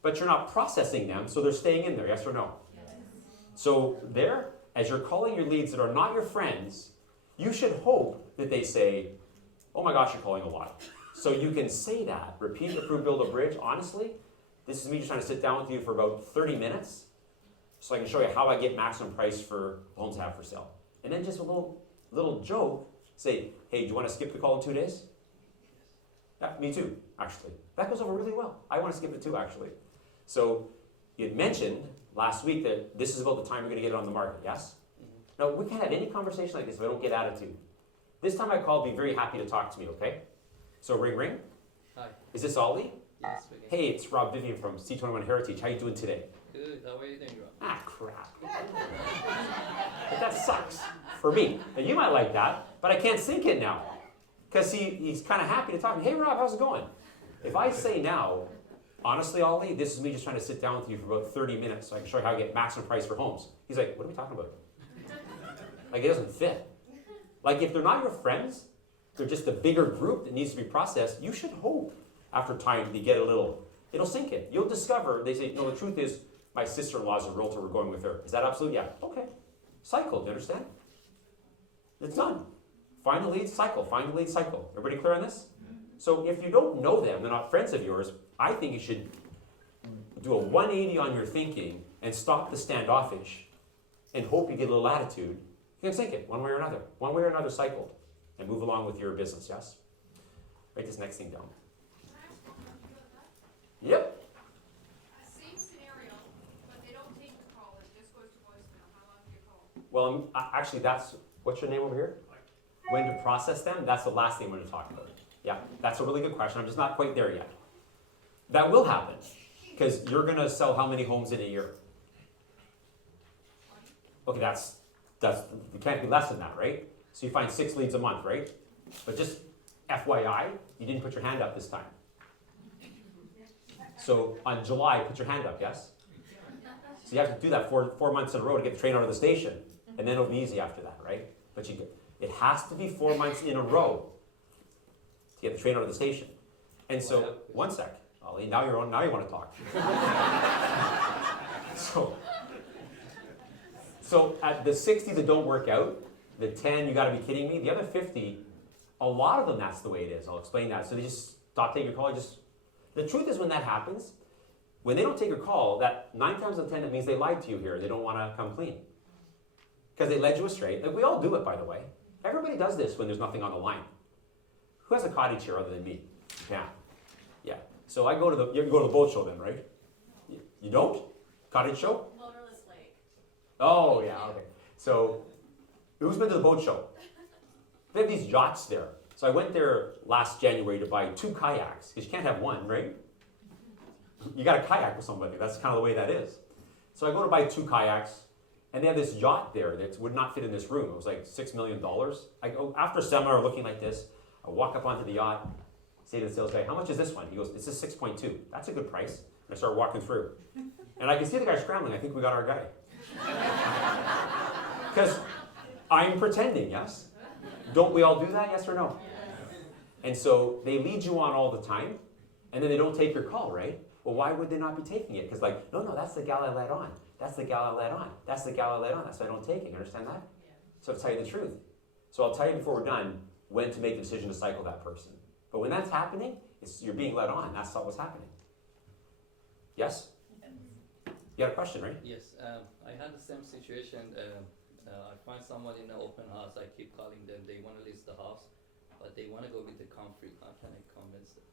But you're not processing them, so they're staying in there, yes or no? Yes. So there, as you're calling your leads that are not your friends, you should hope that they say, oh my gosh, you're calling a lot. So you can say that, repeat, approve, build a bridge. Honestly, this is me just trying to sit down with you for about 30 minutes so I can show you how I get maximum price for homes I have for sale. And then just a little joke, say, hey, do you want to skip the call in 2 days? Yeah, me too, actually. That goes over really well. I want to skip it too, actually. So you had mentioned last week that this is about the time you're going to get it on the market, yes? Mm-hmm. Now, we can't have any conversation like this if I don't get attitude. This time I call, be very happy to talk to me, okay? So ring, ring. Hi. Is this Ollie? Yes, we can. Hey, it's Rob Vivian from C21 Heritage. How you doing today? Good. How are you doing, Rob? Ah, crap. But that sucks for me. And you might like that, but I can't sync it now. Because he's kind of happy to talk to me. Hey, Rob, how's it going? If I say now, honestly, Ollie, this is me just trying to sit down with you for about 30 minutes so I can show you how to get maximum price for homes. He's like, what are we talking about? Like, it doesn't fit. Like, if they're not your friends, they're just a bigger group that needs to be processed, you should hope after time they get it'll sink in. You'll discover, they say, no, the truth is, My sister-in-law's a realtor, we're going with her. Is that absolute? Yeah. Okay. Cycle, do you understand? It's done. Find the lead, cycle. Find the lead, cycle. Everybody clear on this? So if you don't know them, they're not friends of yours, I think you should do a 180 on your thinking and stop the standoffish and hope you get a little attitude. You can sink it one way or another. One way or another cycled. And move along with your business, yes? Write this next thing down. Yep. Same scenario, but they don't take the call, it just goes to voicemail. How long do you call? Well, actually, that's, what's your name over here? When to process them, that's the last thing I'm going to talk about. Yeah, that's a really good question. I'm just not quite there yet. That will happen, because you're going to sell how many homes in a year? Okay, that's, it can't be less than that, right? So you find 6 leads a month, right? But just FYI, you didn't put your hand up this time. So on July, put your hand up, yes? So you have to do that 4 months in a row to get the train out of the station. And then it'll be easy after that, right? But it has to be 4 months in a row to get the train out of the station. And so, one sec, Ollie, now you want to talk. So at the 60 that don't work out, the 10, you gotta be kidding me. The other 50, a lot of them, that's the way it is. I'll explain that. So they just stop taking your call. The truth is, when that happens, when they don't take your call, that 9 times out of 10, it means they lied to you here. They don't want to come clean. Because they led you astray. Like, we all do it, by the way. Everybody does this when there's nothing on the line. Who has a cottage here other than me? Yeah. Yeah. So I go to you go to the boat show then, right? You don't? Cottage show? Motorless Lake. Oh, yeah, okay. So, who's been to the boat show? They have these yachts there. So I went there last January to buy 2 kayaks, because you can't have one, right? You got a kayak with somebody. That's kind of the way that is. So I go to buy 2 kayaks, and they have this yacht there that would not fit in this room. It was like $6 million. I go, after a seminar looking like this, I walk up onto the yacht, say to the sales guy, how much is this one? He goes, it's a 6.2. That's a good price. And I start walking through. And I can see the guy scrambling. I think we got our guy. Because I'm pretending, yes? Don't we all do that, yes or no? And so they lead you on all the time, and then they don't take your call, right? Well, why would they not be taking it? Because like, no, that's the gal I led on. That's the gal I led on. That's the gal I led on. That's why I don't take it. You understand that? Yeah. So to tell you the truth. So I'll tell you before we're done when to make the decision to cycle that person. But when that's happening, you're being led on. That's not what's happening. Yes? You had a question, right? Yes, I had the same situation. I find someone in the open house, I keep calling them, they want to list the house, but they want to go with the Comfrey. How can I convince them?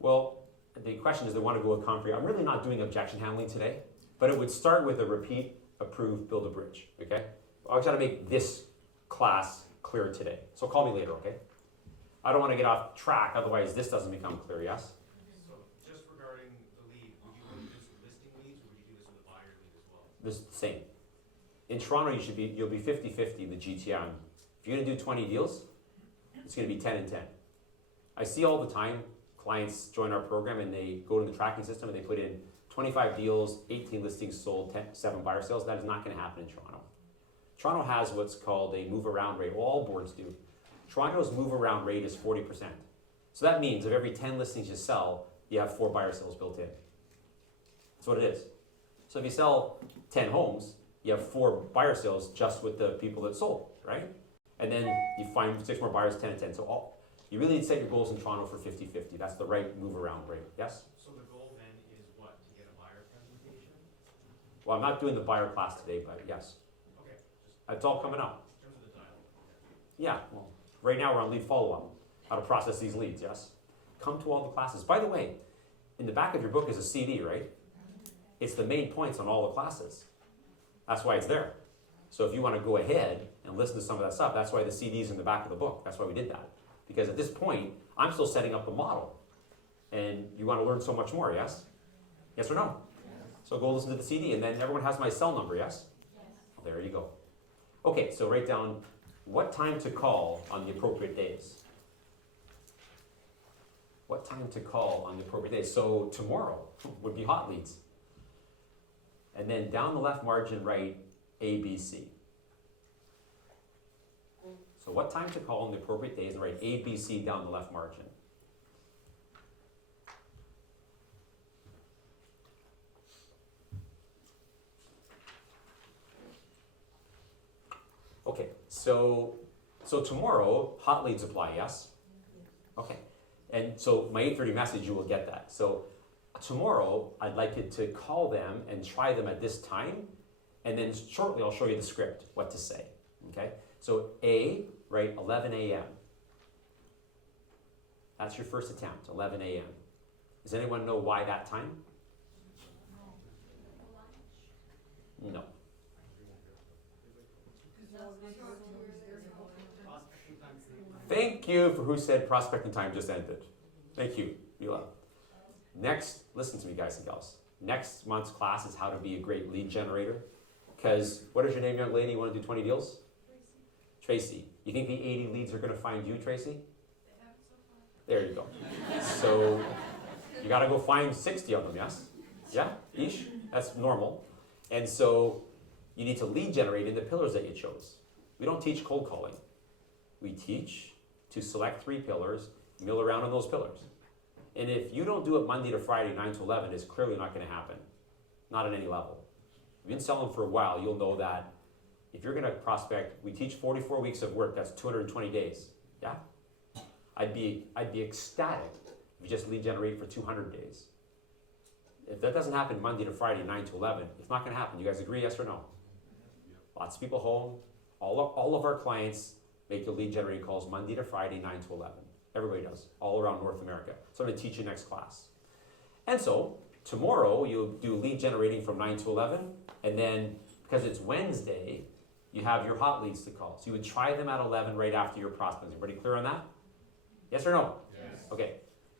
Well, the question is they want to go with Comfrey. I'm really not doing objection handling today, but it would start with a repeat, approve, build a bridge, okay? I'll try to make this class clear today. So call me later, okay? I don't want to get off track, otherwise this doesn't become clear, yes? So just regarding the lead, would you want to do some listing leads, or would you do this with a buyer lead as well? This is the same. In Toronto, you'll be 50-50 the GTM. If you're gonna do 20 deals, it's gonna be 10 and 10. I see all the time clients join our program and they go to the tracking system and they put in 25 deals, 18 listings sold, 7 buyer sales. That is not gonna happen in Toronto. Toronto has what's called a move around rate. All boards do. Toronto's move around rate is 40%. So that means if every 10 listings you sell, you have 4 buyer sales built in. That's what it is. So if you sell 10 homes, you have 4 buyer sales just with the people that sold, right? And then you find 6 more buyers, 10 and 10. So you really need to set your goals in Toronto for 50-50. That's the right move around rate, yes? So the goal then is what, to get a buyer presentation? Well, I'm not doing the buyer class today, but yes. Okay. It's all coming up. In terms of the dialogue. Yeah, well, right now we're on lead follow-up. How to process these leads, yes? Come to all the classes. By the way, in the back of your book is a CD, right? It's the main points on all the classes. That's why it's there. So if you want to go ahead and listen to some of that stuff, that's why the CD's in the back of the book. That's why we did that. Because at this point, I'm still setting up the model. And you want to learn so much more, yes? Yes or no? Yes. So go listen to the CD, and then everyone has my cell number, yes? Yes. Well, there you go. Okay, so write down what time to call on the appropriate days. What time to call on the appropriate days? So tomorrow would be hot leads. And then down the left margin, write A, B, C. So what time to call on the appropriate days, and write A, B, C down the left margin. Okay, so tomorrow, hot leads apply, yes? Okay, and so my 8:30 message, you will get that. So tomorrow, I'd like you to call them and try them at this time, and then shortly I'll show you the script, what to say, okay? So A, right, 11 a.m. That's your first attempt, 11 a.m. Does anyone know why that time? No. Thank you for who said prospecting time just ended. Thank you, Mila. Next, listen to me guys and gals. Next month's class is how to be a great lead generator. Because what is your name, young lady? You want to do 20 deals? Tracy. You think the 80 leads are going to find you, Tracy? There you go. So you got to go find 60 of them, yes? Yeah? Ish? That's normal. And so you need to lead generate in the pillars that you chose. We don't teach cold calling. We teach to select 3 pillars, mill around on those pillars. And if you don't do it Monday to Friday, 9 to 11, it's clearly not going to happen. Not at any level. If you've been selling for a while, you'll know that if you're going to prospect, we teach 44 weeks of work, that's 220 days. Yeah? I'd be ecstatic if you just lead generate for 200 days. If that doesn't happen Monday to Friday, 9 to 11, it's not going to happen. You guys agree, yes or no? Lots of people home. All of our clients make the lead generating calls Monday to Friday, 9 to 11. Everybody does, all around North America. So I'm going to teach you next class. And so tomorrow you'll do lead generating from 9 to 11, and then because it's Wednesday, you have your hot leads to call. So you would try them at 11 right after your prospects. Everybody clear on that? Yes or no? Yes. Okay.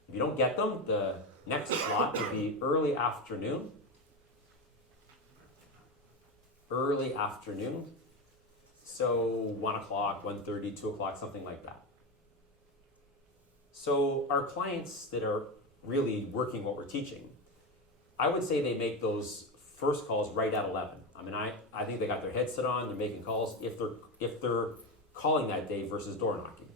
If you don't get them, the next slot would be early afternoon. Early afternoon. So 1 o'clock, 1:30, 2 o'clock, something like that. So our clients that are really working what we're teaching, I would say they make those first calls right at 11. I mean, I think they got their headset on, they're making calls if they're calling that day versus door knocking.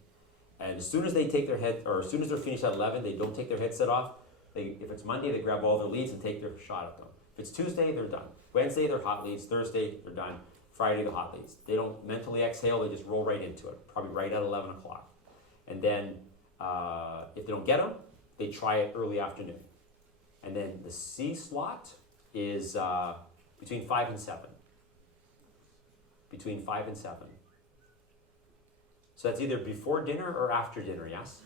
And as soon as they take their as soon as they're finished at 11, they don't take their headset off. If it's Monday, they grab all their leads and take their shot at them. If it's Tuesday, they're done. Wednesday, they're hot leads. Thursday, they're done. Friday, the hot leads. They don't mentally exhale, they just roll right into it, probably right at 11 o'clock. And then if they don't get them, they try it early afternoon. And then the C slot is between 5 and 7. Between 5 and 7. So that's either before dinner or after dinner, yes?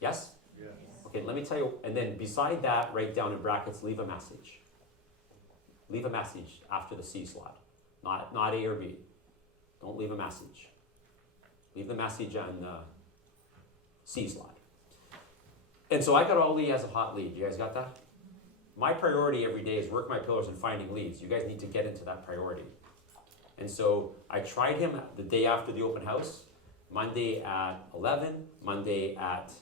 Yes? Yes. Okay, let me tell you, and then beside that, write down in brackets, leave a message. Leave a message after the C slot. Not A or B. Don't leave a message. Leave the message on the C slot. And so I got Ollie as a hot lead. You guys got that? My priority every day is work my pillars and finding leads. You guys need to get into that priority. And so I tried him the day after the open house, Monday at 11, Monday at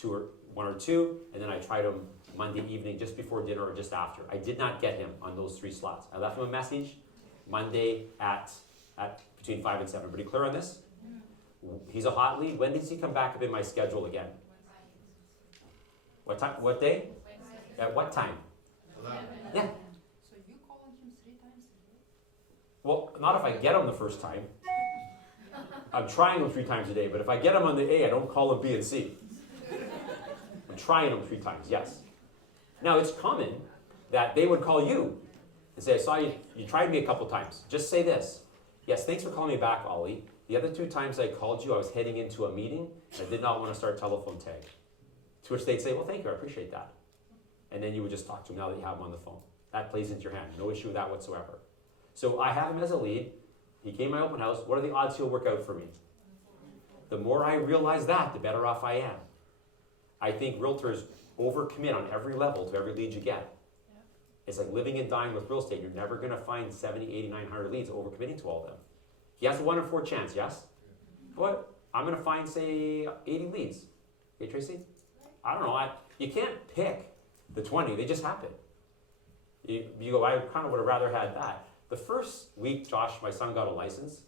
1 or 2, and then I tried him Monday evening just before dinner or just after. I did not get him on those 3 slots. I left him a message Monday at between 5 and 7. Everybody clear on this? He's a hot lead. When does he come back up in my schedule again? What time? What day? Wednesday. At what time? 11. Yeah. So you calling him 3 times a day? Well, not if I get him the first time. I'm trying him 3 times a day, but if I get him on the A, I don't call him B and C. I'm trying him 3 times, yes. Now, it's common that they would call you and say, I saw you tried me a couple times. Just say this. Yes, thanks for calling me back, Ollie. The other 2 times I called you, I was heading into a meeting. I did not want to start telephone tag. To which they'd say, well, thank you, I appreciate that. And then you would just talk to him now that you have him on the phone. That plays into your hand. No issue with that whatsoever. So I have him as a lead. He came to my open house. What are the odds he'll work out for me? The more I realize that, the better off I am. I think realtors overcommit on every level to every lead you get. It's like living and dying with real estate. You're never going to find 70, 80, 900 leads overcommitting to all of them. He has a 1 in 4 chance, yes? But I'm going to find, say, 80 leads. Okay, Tracy? I don't know. You can't pick the 20. They just happen. You go, I kind of would have rather had that. The first week, Josh, my son got a license.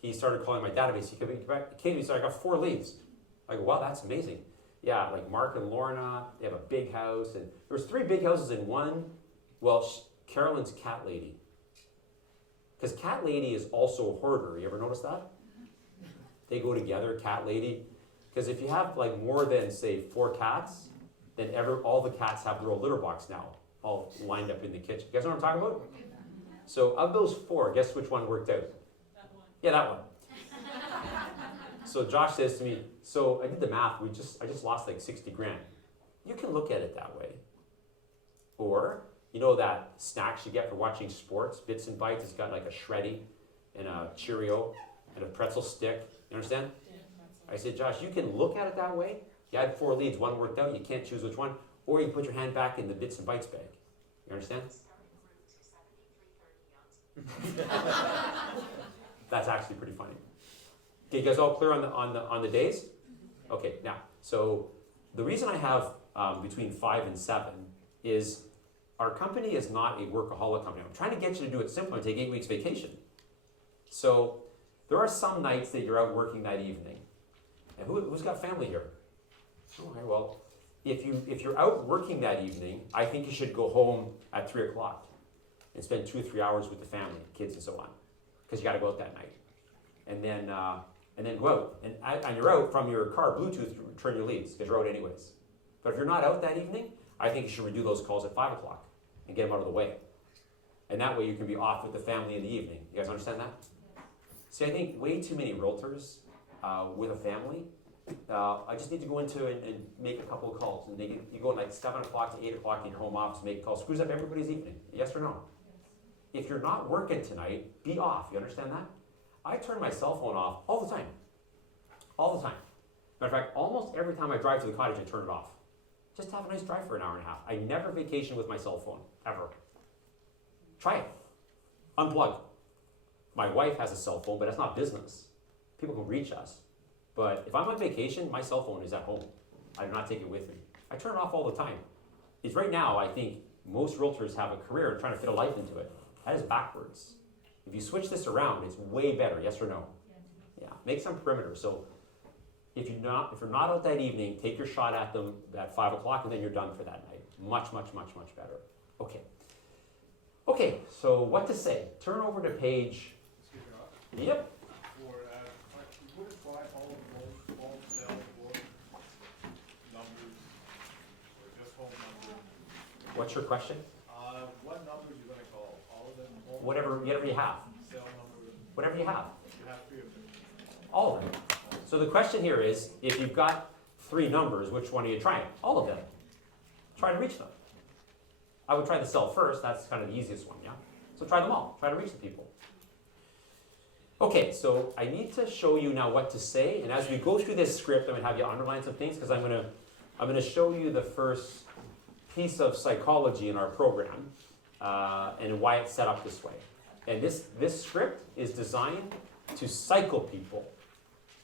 He started calling my database. He came to me, so I got 4 leads. I go, wow, that's amazing. Yeah, like Mark and Lorna, they have a big house. And there was 3 big houses in one. Well, Carolyn's cat lady. Because cat lady is also a hoarder. You ever notice that? They go together, cat lady. Because if you have like more than say 4 cats, then all the cats have their own litter box now, all lined up in the kitchen. You guys know what I'm talking about? So of those 4, guess which one worked out? That one. Yeah, that one. So Josh says to me, so I did the math, I just lost like 60 grand. You can look at it that way. Or, you know that snacks you get for watching sports, Bits and Bites, it's got like a Shreddy and a Cheerio and a pretzel stick. You understand? I said, Josh, you can look at it that way. You had 4 leads, 1 worked out, you can't choose which one. Or you can put your hand back in the Bits and Bites bag. You understand? That's actually pretty funny. Okay, you guys all clear on the days? Okay, now, so the reason I have between 5 and 7 is our company is not a workaholic company. I'm trying to get you to do it simple and take 8 weeks vacation. So there are some nights that you're out working that evening. And who's got family here? Okay, well, if you're out working that evening, I think you should go home at 3 o'clock and spend 2 or 3 hours with the family, kids and so on, because you got to go out that night. And then go out. And you're out from your car, Bluetooth, return your leads, because you're out anyways. But if you're not out that evening, I think you should redo those calls at 5 o'clock and get them out of the way. And that way you can be off with the family in the evening. You guys understand that? See, I think way too many realtors with a family, I just need to go into and make a couple of calls. And you go like 7 o'clock to 8 o'clock in your home office, make calls, screws up everybody's evening. Yes or no? If you're not working tonight, be off. You understand that? I turn my cell phone off all the time. All the time. Matter of fact, almost every time I drive to the cottage, I turn it off. Just have a nice drive for an hour and a half. I never vacation with my cell phone, ever. Try it. Unplug. My wife has a cell phone, but that's not business. People can reach us. But if I'm on vacation, my cell phone is at home. I do not take it with me. I turn it off all the time. It's right now, I think most realtors have a career trying to fit a life into it. That is backwards. If you switch this around, it's way better, yes or no? Yeah, make some perimeter. So if you're not out that evening, take your shot at them at 5 o'clock and then you're done for that night. Much, much, much, much better. Okay. Okay, so what to say? Turn over to page. Yep. For you would apply all of all cell or numbers or just home numbers. What's your question? What numbers you gonna call? All of them? Whatever you have. Cell numbers. Whatever you have. You have 3 of them. All of them. So the question here is, if you've got 3 numbers, which one are you trying? All of them. Try to reach them. I would try the cell first. That's kind of the easiest one, yeah? So try them all. Try to reach the people. Okay, so I need to show you now what to say, and as we go through this script, I'm going to have you underline some things because I'm going to show you the first piece of psychology in our program and why it's set up this way. And this script is designed to cycle people.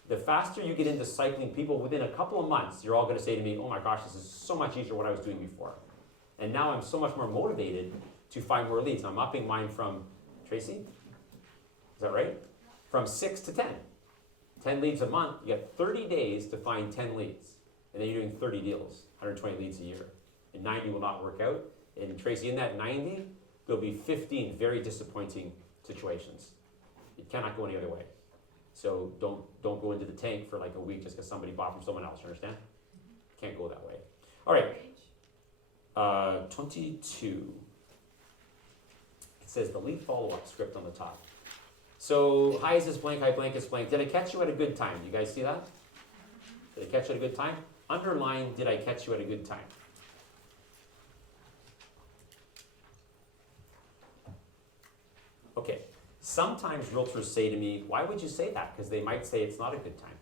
The faster you get into cycling people, within a couple of months, you're all going to say to me, oh my gosh, this is so much easier than what I was doing before. And now I'm so much more motivated to find more leads. I'm upping mine from, Tracy? Is that right? From 6 to 10. 10 leads a month, you get 30 days to find 10 leads. And then you're doing 30 deals, 120 leads a year. And 90 will not work out. And Tracy, in that 90, there'll be 15 very disappointing situations. It cannot go any other way. So don't go into the tank for like a week just because somebody bought from someone else, you understand? Can't go that way. All right. 22. It says the lead follow-up script on the top. So, hi, is this blank, hi, blank is blank. Did I catch you at a good time? You guys see that? Did I catch you at a good time? Underline, did I catch you at a good time? Okay. Sometimes realtors say to me, why would you say that? Because they might say it's not a good time.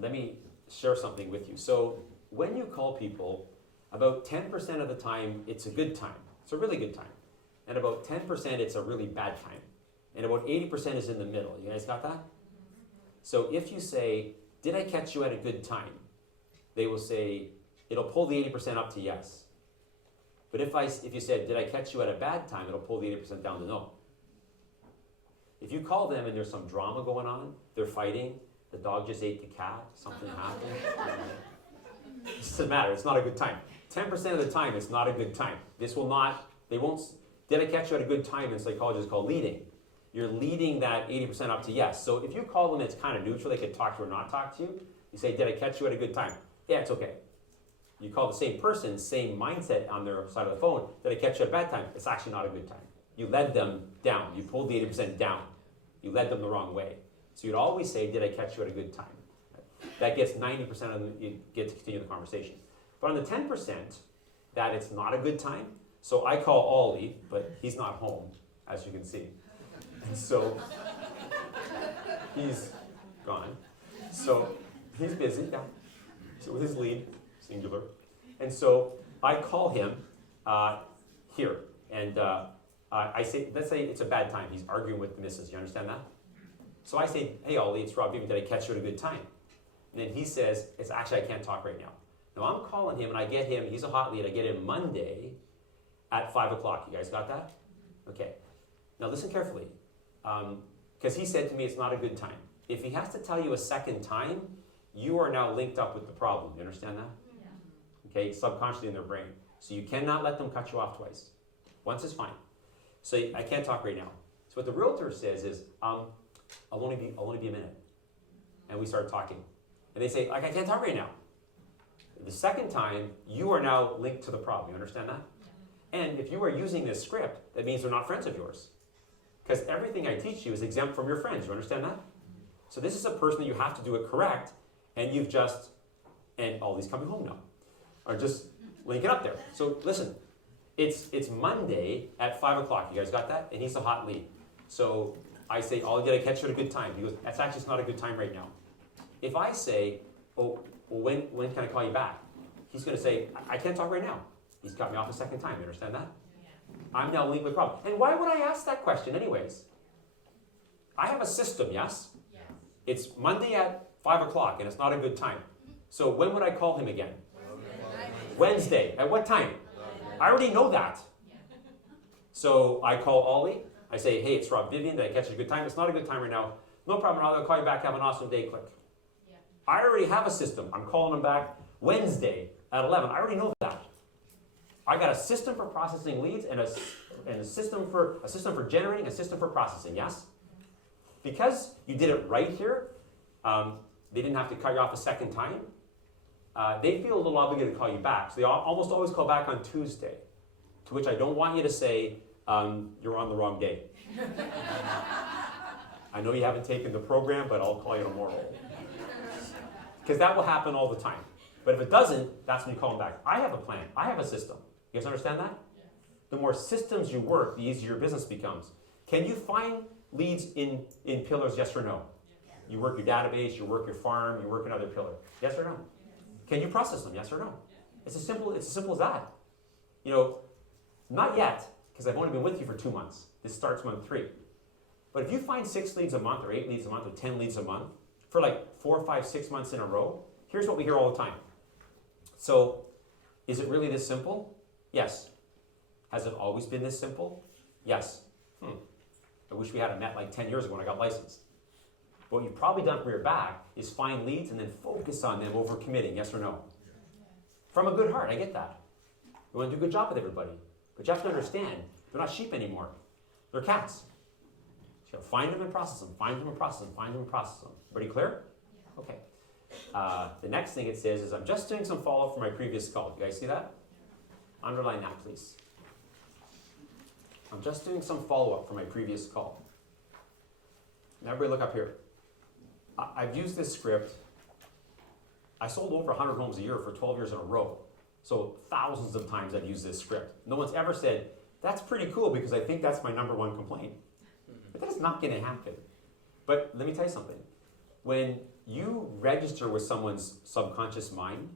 Let me share something with you. So, when you call people, about 10% of the time, it's a good time. It's a really good time. And about 10% it's a really bad time. And about 80% is in the middle. You guys got that? So if you say, did I catch you at a good time? They will say, it'll pull the 80% up to yes. But if you said, did I catch you at a bad time? It'll pull the 80% down to no. If you call them and there's some drama going on, they're fighting, the dog just ate the cat, something happened. It doesn't matter, it's not a good time. 10% of the time, it's not a good time. They won't Did I catch you at a good time in psychology is called leading. You're leading that 80% up to yes. So if you call them, it's kind of neutral. They could talk to you or not talk to you. You say, did I catch you at a good time? Yeah, it's okay. You call the same person, same mindset on their side of the phone. Did I catch you at a bad time? It's actually not a good time. You led them down. You pulled the 80% down. You led them the wrong way. So you'd always say, did I catch you at a good time? That gets 90% of them, you get to continue the conversation. But on the 10%, that it's not a good time, so I call Ollie, but he's not home, as you can see. And so he's gone. So he's busy, yeah. So with his lead, singular. And so I call him here, and I say, let's say it's a bad time. He's arguing with the missus. You understand that? So I say, hey, Ollie, it's Rob Vivian. Did I catch you at a good time? And then he says, it's actually, I can't talk right now. Now I'm calling him, and I get him, he's a hot lead. I get him Monday at 5 o'clock. You guys got that? Okay. Now listen carefully, because he said to me, it's not a good time. If he has to tell you a second time, you are now linked up with the problem. You understand that? Yeah. Okay, subconsciously in their brain. So you cannot let them cut you off twice. Once is fine. So I can't talk right now. So what the realtor says is, I'll only be a minute. And we start talking. And they say, like, I can't talk right now. The second time, you are now linked to the problem. You understand that? Yeah. And if you are using this script, that means they're not friends of yours. Because everything I teach you is exempt from your friends. You understand that? So this is a person that you have to do it correct, and you've just, and all these coming home now, are just linking up there. So listen, it's Monday at 5 o'clock. You guys got that? And he's a hot lead. So I say, oh, did I catch you at a good time? He goes, that's actually not a good time right now. If I say, oh, well, when can I call you back? He's going to say, I can't talk right now. He's cut me off a second time. You understand that? Yeah. I'm now linked with the problem. And why would I ask that question anyways? I have a system, yes? Yes. It's Monday at 5 o'clock, and it's not a good time. So when would I call him again? Wednesday. At what time? I already know that. So I call Ollie. I say, hey, it's Rob Vivian. Did I catch you at a good time? It's not a good time right now. No problem, I'll call you back. Have an awesome day. Click. Yeah. I already have a system. I'm calling him back Wednesday at 11. I already know that. I got a system for processing leads and a system for generating, a system for processing. Yes? Because you did it right here, they didn't have to cut you off a second time. They feel a little obligated to call you back. So they almost always call back on Tuesday, to which I don't want you to say, you're on the wrong day. I know you haven't taken the program, but I'll call you tomorrow. Because that will happen all the time. But if it doesn't, that's when you call them back. I have a plan. I have a system. You guys understand that? Yes. The more systems you work, the easier your business becomes. Can you find leads in pillars, yes or no? Yes. You work your database, you work your farm, you work another pillar. Yes or no? Yes. Can you process them, yes or no? Yes. It's as simple as that. You know, not yet, because I've only been with you for 2 months. This starts month 3. But if you find 6 leads a month, or 8 leads a month, or 10 leads a month, for like 4, 5, 6 months in a row, here's what we hear all the time. So, is it really this simple? Yes. Has it always been this simple? Yes. I wish we had met like 10 years ago when I got licensed. What you've probably done from your back is find leads and then focus on them over committing, yes or no? From a good heart, I get that. You want to do a good job with everybody. But you have to understand, they're not sheep anymore. They're cats. So find them and process them, find them and process them, find them and process them. Everybody clear? Okay. The next thing it says is, I'm just doing some follow-up from my previous call. You guys see that? Underline that, please. I'm just doing some follow-up from my previous call. Now everybody look up here. I've used this script. I sold over 100 homes a year for 12 years in a row. So thousands of times I've used this script. No one's ever said, that's pretty cool because I think that's my #1 complaint. But that's not going to happen. But let me tell you something. When you register with someone's subconscious mind,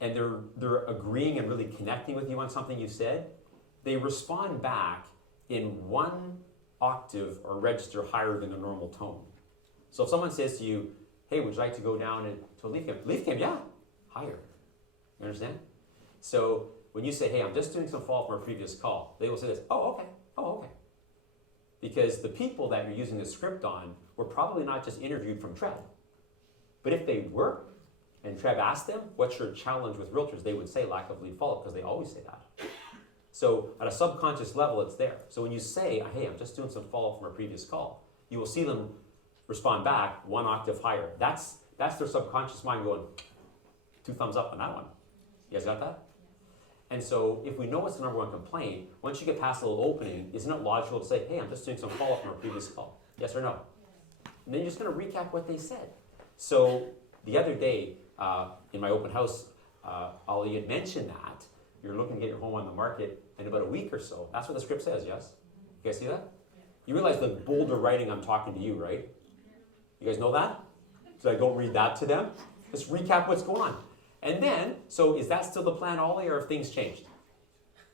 and they're agreeing and really connecting with you on something you said, they respond back in 1 octave or register higher than the normal tone. So if someone says to you, hey, would you like to go down to a leaf camp? Leaf camp, yeah, higher. You understand? So when you say, hey, I'm just doing some follow-up from a previous call, they will say this, oh, okay. Because the people that you're using the script on were probably not just interviewed from Trev. But if they were, and Trev asked them, what's your challenge with realtors? They would say lack of lead follow-up, because they always say that. So at a subconscious level, it's there. So when you say, hey, I'm just doing some follow-up from a previous call, you will see them respond back 1 octave higher. That's their subconscious mind going, 2 thumbs up on that one. You guys got that? And so if we know what's the number one complaint, once you get past a little opening, isn't it logical to say, hey, I'm just doing some follow-up from a previous call? Yes or no? And then you're just going to recap what they said. So the other day in my open house, Ollie had mentioned that you're looking to get your home on the market in about a week or so. That's what the script says, yes? You guys see that? You realize the bolder writing I'm talking to you, right? You guys know that? So I don't read that to them. Just recap what's going on. And then, so is that still the plan, Ollie, or have things changed?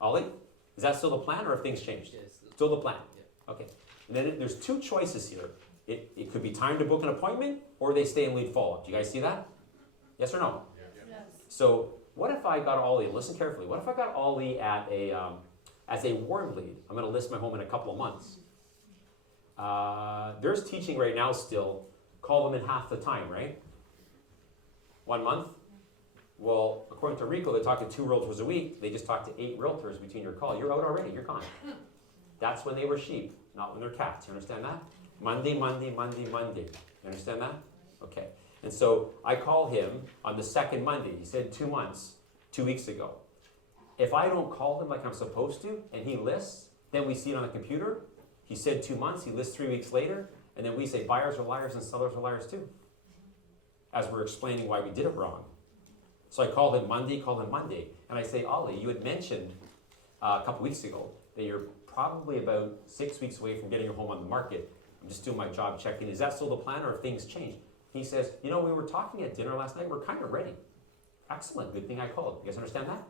Ollie, is that still the plan, or have things changed? Yes. Still the plan? Yeah. Okay. And then there's 2 choices here. It could be time to book an appointment, or they stay in lead follow-up. Do you guys see that? Yes or no? Yes. So what if I got Ollie, listen carefully, what if I got Ollie at as a warm lead? I'm going to list my home in a couple of months. There's teaching right now still, call them in half the time, right? 1 month? Well, according to Rico, they're talking 2 realtors a week. They just talked to 8 realtors between your call. You're out already, you're gone. That's when they were sheep, not when they're cats. You understand that? Monday, Monday, Monday, Monday. You understand that? Okay. And so I call him on the 2nd Monday. He said 2 months, 2 weeks ago. If I don't call him like I'm supposed to, and he lists, then we see it on the computer. He said 2 months, he lists 3 weeks later, and then we say buyers are liars and sellers are liars too, as we're explaining why we did it wrong. So I call him Monday, and I say, Ollie, you had mentioned a couple weeks ago that you're probably about 6 weeks away from getting your home on the market. I'm just doing my job checking. Is that still the plan, or have things changed? He says, we were talking at dinner last night. We're kind of ready. Excellent. Good thing I called. You guys understand that?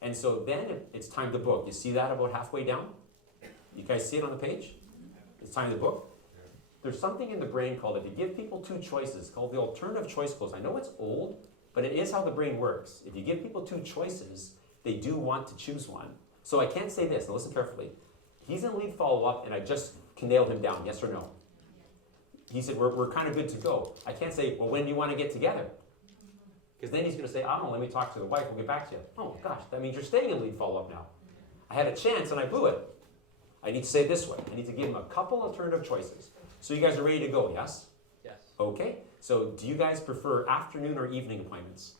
And so then it's time to book. You see that about halfway down? You guys see it on the page? It's time to book. There's something in the brain called, if you give people 2 choices, called the alternative choice clause. I know it's old, but it is how the brain works. If you give people 2 choices, they do want to choose one. So I can't say this. Now listen carefully. He's in lead follow-up, and I just nailed him down, yes or no? He said, we're kind of good to go. I can't say, well, when do you want to get together? Because then he's going to say, I don't know, let me talk to the wife, we'll get back to you. Oh gosh, that means you're staying in lead follow-up now. I had a chance and I blew it. I need to say it this way. I need to give him a couple alternative choices. So you guys are ready to go, yes? Yes. Okay. So do you guys prefer afternoon or evening appointments?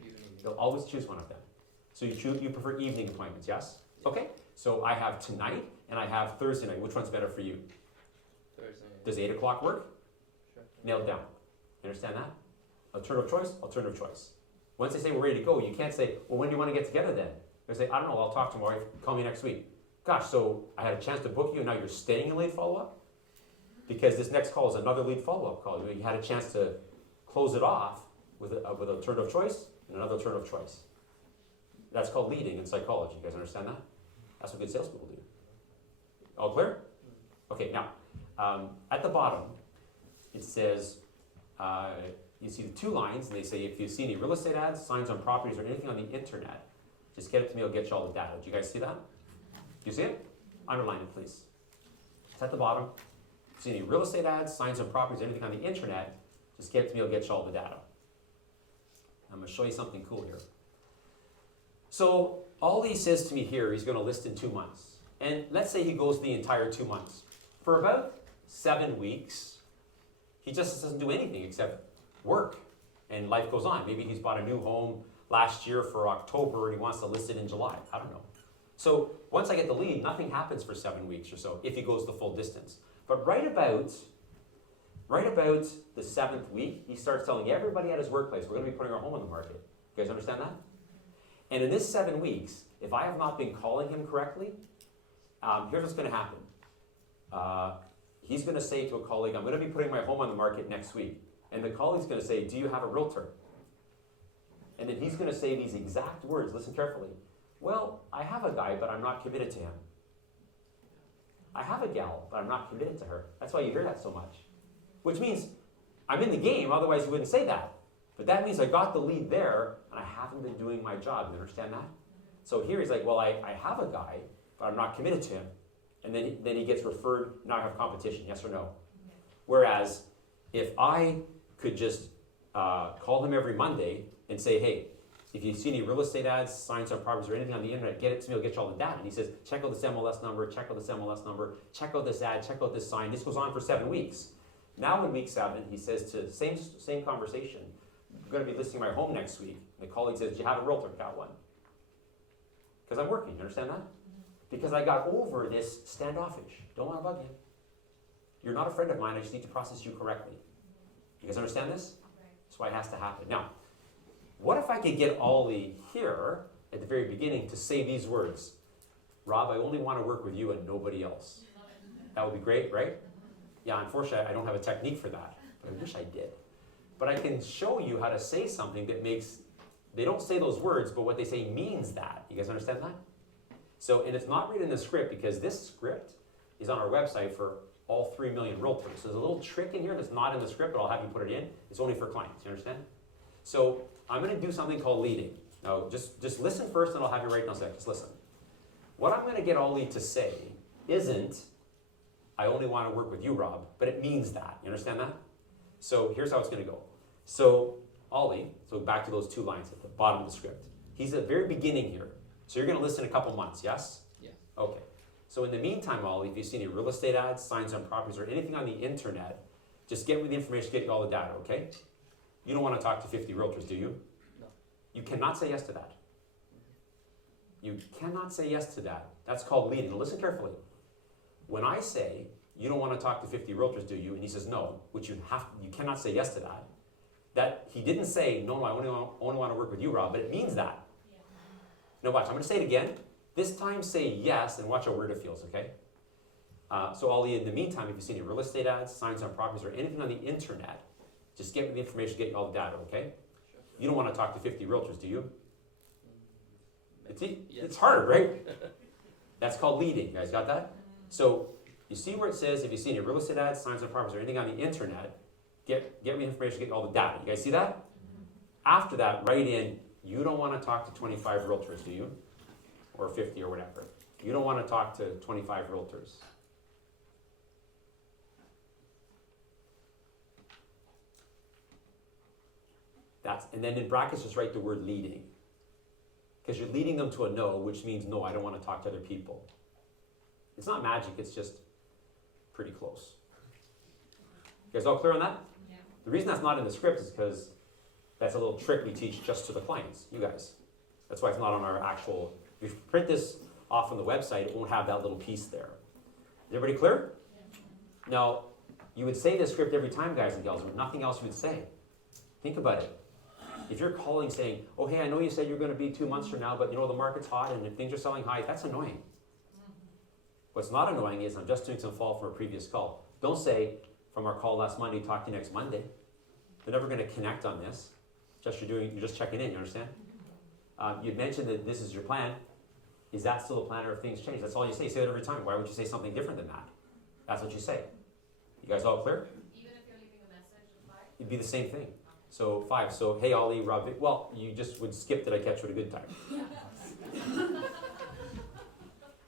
Evening. You'll always choose one of them. So you prefer evening appointments, yes? Okay. So I have tonight and I have Thursday night. Which one's better for you? Thursday. Does 8 o'clock work? Sure. Nail it down. You understand that? Alternative choice, alternative choice. Once they say we're ready to go, you can't say, well, when do you want to get together then? They say, I don't know, I'll talk to my wife, call me next week. Gosh, so I had a chance to book you and now you're staying in lead follow-up? Because this next call is another lead follow-up call. You had a chance to close it off with an alternative choice and another alternative choice. That's called leading in psychology. You guys understand that? That's what good salespeople do. All clear? Okay, now, at the bottom, it says, you see the 2 lines, and they say, if you see any real estate ads, signs on properties, or anything on the internet, just get it to me, I'll get you all the data. Do you guys see that? Do you see it? Underline it, please. It's at the bottom. If you see any real estate ads, signs on properties, anything on the internet, just get it to me, I'll get you all the data. I'm going to show you something cool here. So all he says to me here, he's going to list in 2 months. And let's say he goes the entire 2 months. For about 7 weeks, he just doesn't do anything except work. And life goes on. Maybe he's bought a new home last year for October and he wants to list it in July. I don't know. So once I get the lead, nothing happens for 7 weeks or so if he goes the full distance. But right about the 7th week, he starts telling everybody at his workplace, we're going to be putting our home on the market. You guys understand that? And in this 7 weeks, if I have not been calling him correctly, here's what's going to happen. He's going to say to a colleague, I'm going to be putting my home on the market next week. And the colleague's going to say, do you have a realtor? And then he's going to say these exact words, listen carefully. Well, I have a guy, but I'm not committed to him. I have a gal, but I'm not committed to her. That's why you hear that so much. Which means I'm in the game, otherwise you wouldn't say that. But that means I got the lead there, and I haven't been doing my job. You understand that? So here he's like, well, I have a guy, but I'm not committed to him. And then he gets referred, now I have competition, yes or no? Whereas if I could just call him every Monday and say, hey, if you see any real estate ads, signs on properties, or anything on the internet, get it to me, I'll get you all the data. And he says, check out this MLS number, check out this MLS number, check out this ad, check out this sign. This goes on for 7 weeks. Now in week 7, he says to same conversation, I'm going to be listing my home next week. And the colleague says, do you have a realtor? Got one. Because I'm working, you understand that? Because I got over this standoffish. Don't want to bug you. You're not a friend of mine, I just need to process you correctly. You guys understand this? That's why it has to happen. Now, what if I could get Ollie here at the very beginning to say these words? Rob, I only want to work with you and nobody else. That would be great, right? Yeah, unfortunately, I don't have a technique for that, but I wish I did. But I can show you how to say something that makes, they don't say those words, but what they say means that. You guys understand that? So, and it's not written in the script because this script is on our website for all 3 million realtors. So there's a little trick in here that's not in the script, but I'll have you put it in. It's only for clients, you understand? So I'm going to do something called leading. Now, just listen first and I'll have you write in a second. Just listen. What I'm going to get Ollie to say isn't, I only want to work with you, Rob, but it means that. You understand that? So here's how it's going to go. So Ollie, so back to those 2 lines at the bottom of the script. He's at the very beginning here. So you're going to listen a couple months, yes? Yeah. Okay. So in the meantime, Ollie, if you see any real estate ads, signs on properties, or anything on the internet, just get me the information, get you all the data, okay? You don't want to talk to 50 realtors, do you? No. You cannot say yes to that. You cannot say yes to that. That's called leading. Now listen carefully. When I say, you don't want to talk to 50 realtors, do you? And he says no, which you cannot say yes to that. That he didn't say, no, I only want to work with you, Rob, but it means that. Yeah. Now watch, I'm going to say it again. This time say yes and watch how weird it feels, okay? So Ollie, in the meantime, if you see any real estate ads, signs on properties, or anything on the internet, just get me the information, get you all the data, okay? Sure. You don't want to talk to 50 realtors, do you? It's hard, right? That's called leading. You guys got that? So you see where it says, if you see any real estate ads, signs on properties, or anything on the internet, get me the information, get you all the data. You guys see that? After that, write in, you don't want to talk to 25 realtors, do you? Or 50 or whatever. You don't want to talk to 25 realtors. And then in brackets, just write the word leading. Because you're leading them to a no, which means no, I don't want to talk to other people. It's not magic, it's just pretty close. You guys all clear on that? Yeah. The reason that's not in the script is because that's a little trick we teach just to the clients, you guys. That's why it's not on our actual, if you print this off on the website, it won't have that little piece there. Is everybody clear? Yeah. Now, you would say this script every time, guys and gals, but nothing else you would say. Think about it. If you're calling saying, oh, hey, I know you said you're going to be 2 months from now, but you know, the market's hot and if things are selling high, that's annoying. What's not annoying is I'm just doing some follow-up from a previous call. Don't say, from our call last Monday, talk to you next Monday. They're never going to connect on this. You're just checking in, you understand? You mentioned that this is your plan. Is that still the plan or have things changed? That's all you say. Say that every time. Why would you say something different than that? That's what you say. You guys all clear? Even if you're leaving a message at 5? It'd be the same thing. So 5. So, hey, Ollie, Rob, well, you just would skip that I catch you at a good time.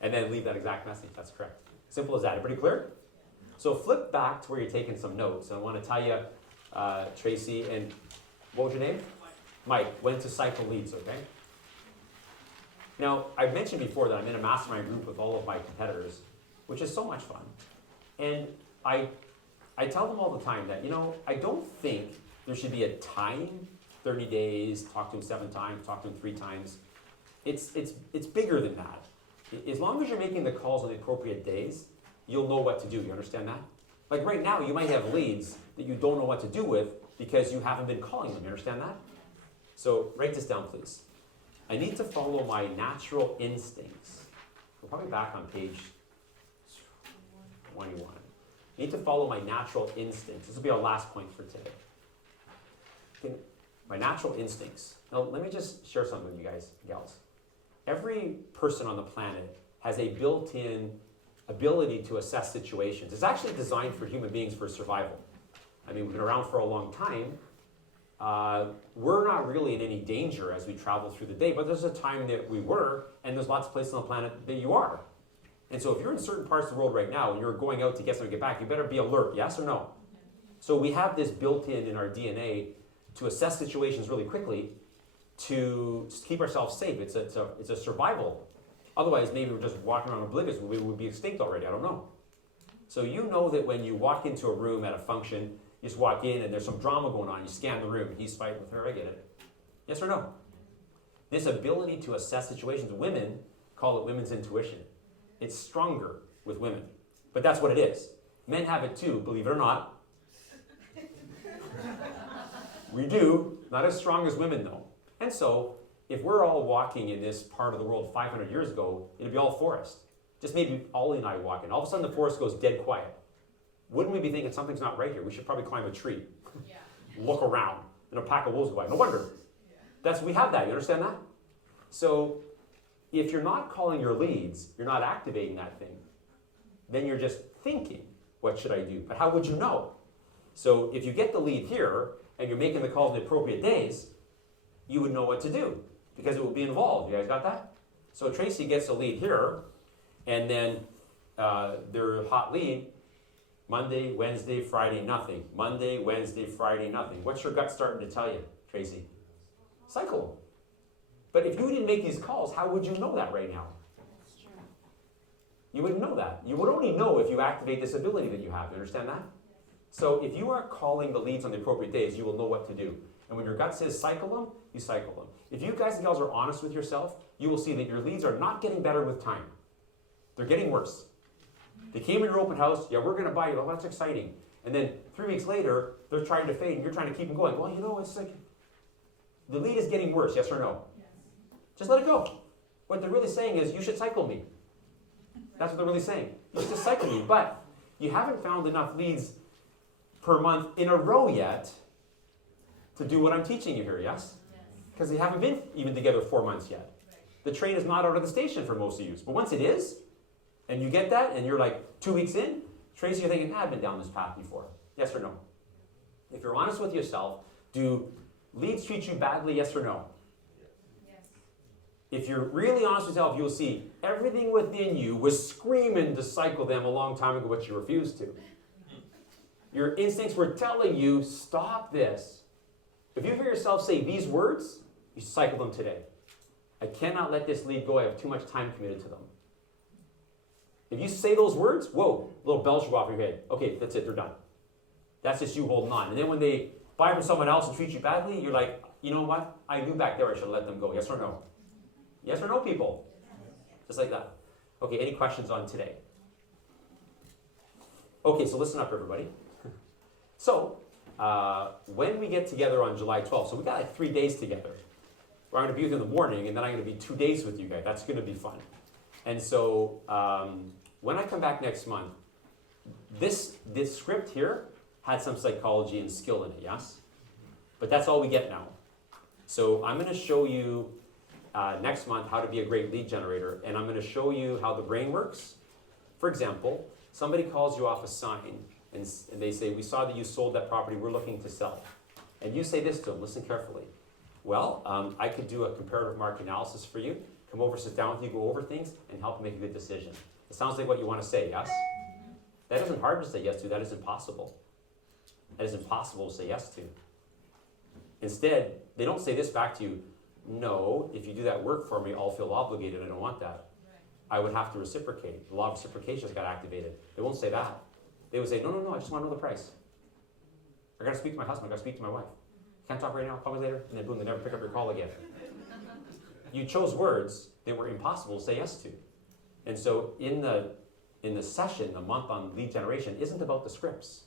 And then leave that exact message. That's correct. Simple as that. Everybody clear? So flip back to where you're taking some notes. And I want to tell you, Tracy, and what was your name? Mike, went to cycle leads, okay? Now, I've mentioned before that I'm in a mastermind group with all of my competitors, which is so much fun. And I tell them all the time that, you know, I don't think there should be a time, 30 days, talk to them 7 times, talk to them 3 times. It's bigger than that. As long as you're making the calls on the appropriate days, you'll know what to do. You understand that? Like right now, you might have leads that you don't know what to do with because you haven't been calling them. You understand that? So write this down, please. I need to follow my natural instincts. We're probably back on page 21. I need to follow my natural instincts. This will be our last point for today. My natural instincts. Now, let me just share something with you guys, gals. Every person on the planet has a built-in ability to assess situations. It's actually designed for human beings for survival. I mean, we've been around for a long time. We're not really in any danger as we travel through the day, but there's a time that we were, and there's lots of places on the planet that you are. And so if you're in certain parts of the world right now and you're going out to get something to get back, you better be alert, yes or no? So we have this built in our DNA to assess situations really quickly to keep ourselves safe. It's a survival. Otherwise, maybe we're just walking around oblivious. We would be extinct already. I don't know. So you know that when you walk into a room at a function, you just walk in and there's some drama going on. You scan the room. He's fighting with her. I get it. Yes or no? This ability to assess situations, women call it women's intuition. It's stronger with women. But that's what it is. Men have it too, believe it or not. We do. Not as strong as women though. And so, if we're all walking in this part of the world 500 years ago, it'd be all forest. Just maybe Ollie and I walking. All of a sudden the forest goes dead quiet. Wouldn't we be thinking something's not right here? We should probably climb a tree. Yeah. Look around. And a pack of wolves go by. No wonder. Yeah. We have that. You understand that? So, if you're not calling your leads, you're not activating that thing, then you're just thinking, what should I do? But how would you know? So if you get the lead here, and you're making the calls on the appropriate days, you would know what to do, because it will be involved. You guys got that? So Tracy gets a lead here, and then their hot lead, Monday, Wednesday, Friday, nothing. Monday, Wednesday, Friday, nothing. What's your gut starting to tell you, Tracy? Cycle them. But if you didn't make these calls, how would you know that right now? You wouldn't know that. You would only know if you activate this ability that you have. You understand that? So if you are calling the leads on the appropriate days, you will know what to do. And when your gut says cycle them, you cycle them. If you guys and gals are honest with yourself, you will see that your leads are not getting better with time. They're getting worse. They came in your open house, yeah, we're going to buy you. Oh, that's exciting. And then 3 weeks later, they're trying to fade, and you're trying to keep them going. Well, you know, it's like, the lead is getting worse, yes or no? Yes. Just let it go. What they're really saying is, you should cycle me. That's what they're really saying. You should just cycle me. But you haven't found enough leads per month in a row yet to do what I'm teaching you here, yes? Because they haven't been even together 4 months yet. The train is not out of the station for most of you. But once it is, and you get that, and you're like 2 weeks in, Tracy, you're thinking, I've been down this path before. Yes or no? If you're honest with yourself, do leads treat you badly, yes or no? Yes. If you're really honest with yourself, you'll see everything within you was screaming to cycle them a long time ago, but you refused to. Your instincts were telling you, stop this. If you hear yourself say these words, you cycle them today. I cannot let this lead go. I have too much time committed to them. If you say those words, whoa, a little bell should go off your head. Okay, that's it, they're done. That's just you holding on. And then when they buy from someone else and treat you badly, you're like, you know what? I knew back there I should let them go. Yes or no? Yes or no, people? Just like that. Okay, any questions on today? Okay, so listen up, everybody. So, when we get together on July 12th, so we got like 3 days together. I'm going to be with you in the morning, and then I'm going to be 2 days with you guys. That's going to be fun. And so, when I come back next month, this script here had some psychology and skill in it, yes? But that's all we get now. So I'm going to show you next month how to be a great lead generator, and I'm going to show you how the brain works. For example, somebody calls you off a sign, and they say, we saw that you sold that property, we're looking to sell. And you say this to them, listen carefully. Well, I could do a comparative market analysis for you, come over, sit down with you, go over things, and help you make a good decision. It sounds like what you want to say, yes? That isn't hard to say yes to, that is impossible. That is impossible to say yes to. Instead, they don't say this back to you, no, if you do that work for me, I'll feel obligated, I don't want that. I would have to reciprocate. The law of reciprocation has got activated. They won't say that. They would say, no, I just want to know the price. I got to speak to my husband, I got to speak to my wife. Can't talk right now, call me later, and then boom, they never pick up your call again. You chose words that were impossible to say yes to. And so in the session, the month on lead generation isn't about the scripts.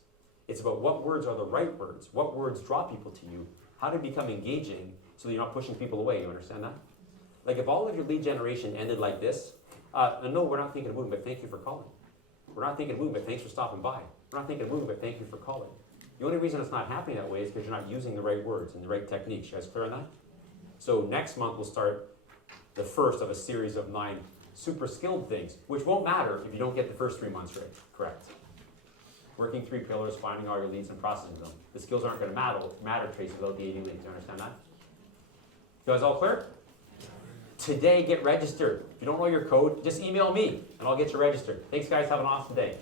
It's about what words are the right words, what words draw people to you, how to become engaging so that you're not pushing people away. You understand that? Like if all of your lead generation ended like this, no, we're not thinking of moving, but thank you for calling. We're not thinking of moving, but thanks for stopping by. We're not thinking of moving, but thank you for calling. The only reason it's not happening that way is because you're not using the right words and the right techniques. You guys clear on that? So next month we'll start the first of a series of 9 super skilled things, which won't matter if you don't get the first 3 months right. Correct. Working 3 pillars, finding all your leads and processing them. The skills aren't going to matter, Trace, without the 80 leads. You understand that? You guys all clear? Today, get registered. If you don't know your code, just email me and I'll get you registered. Thanks, guys. Have an awesome day.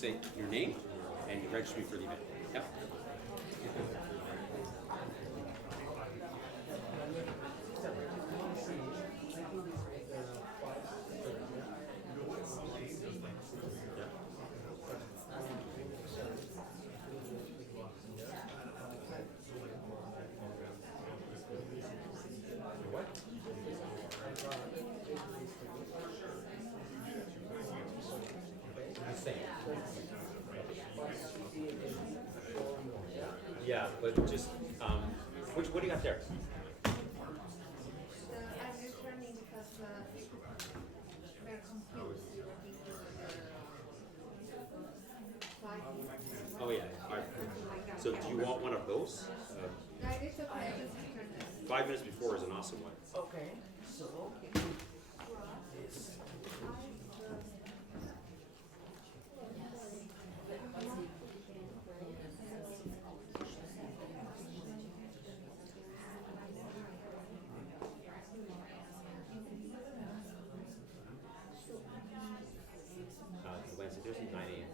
say your name and you register me for the event. Yep. Yeah, but just, what do you got there? I'm returning because they're confused. Oh yeah, alright. So do you want one of those? It's okay, I just returned this. 5 minutes before is an awesome one. Okay, so. Wednesday, Thursday, 9 a.m.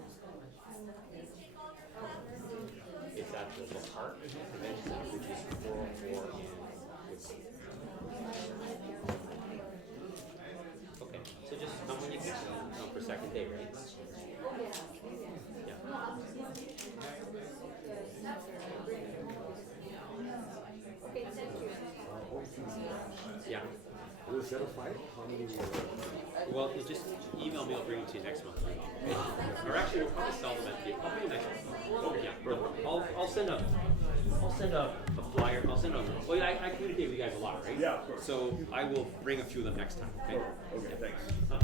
It's at the park convention center, which is 404 in Woodson. Okay, so just come when you can, come for second day, right? Yeah. Yeah. Will it set a fight? How many? Well, you just email me, I'll bring it to you next month. Or actually, we'll probably sell them at the, I'll bring it next month. Yeah, I'll send a flyer, well, I communicate with you guys a lot, right? Yeah, of course. So I will bring a few of them next time, okay? Okay, thanks. Huh?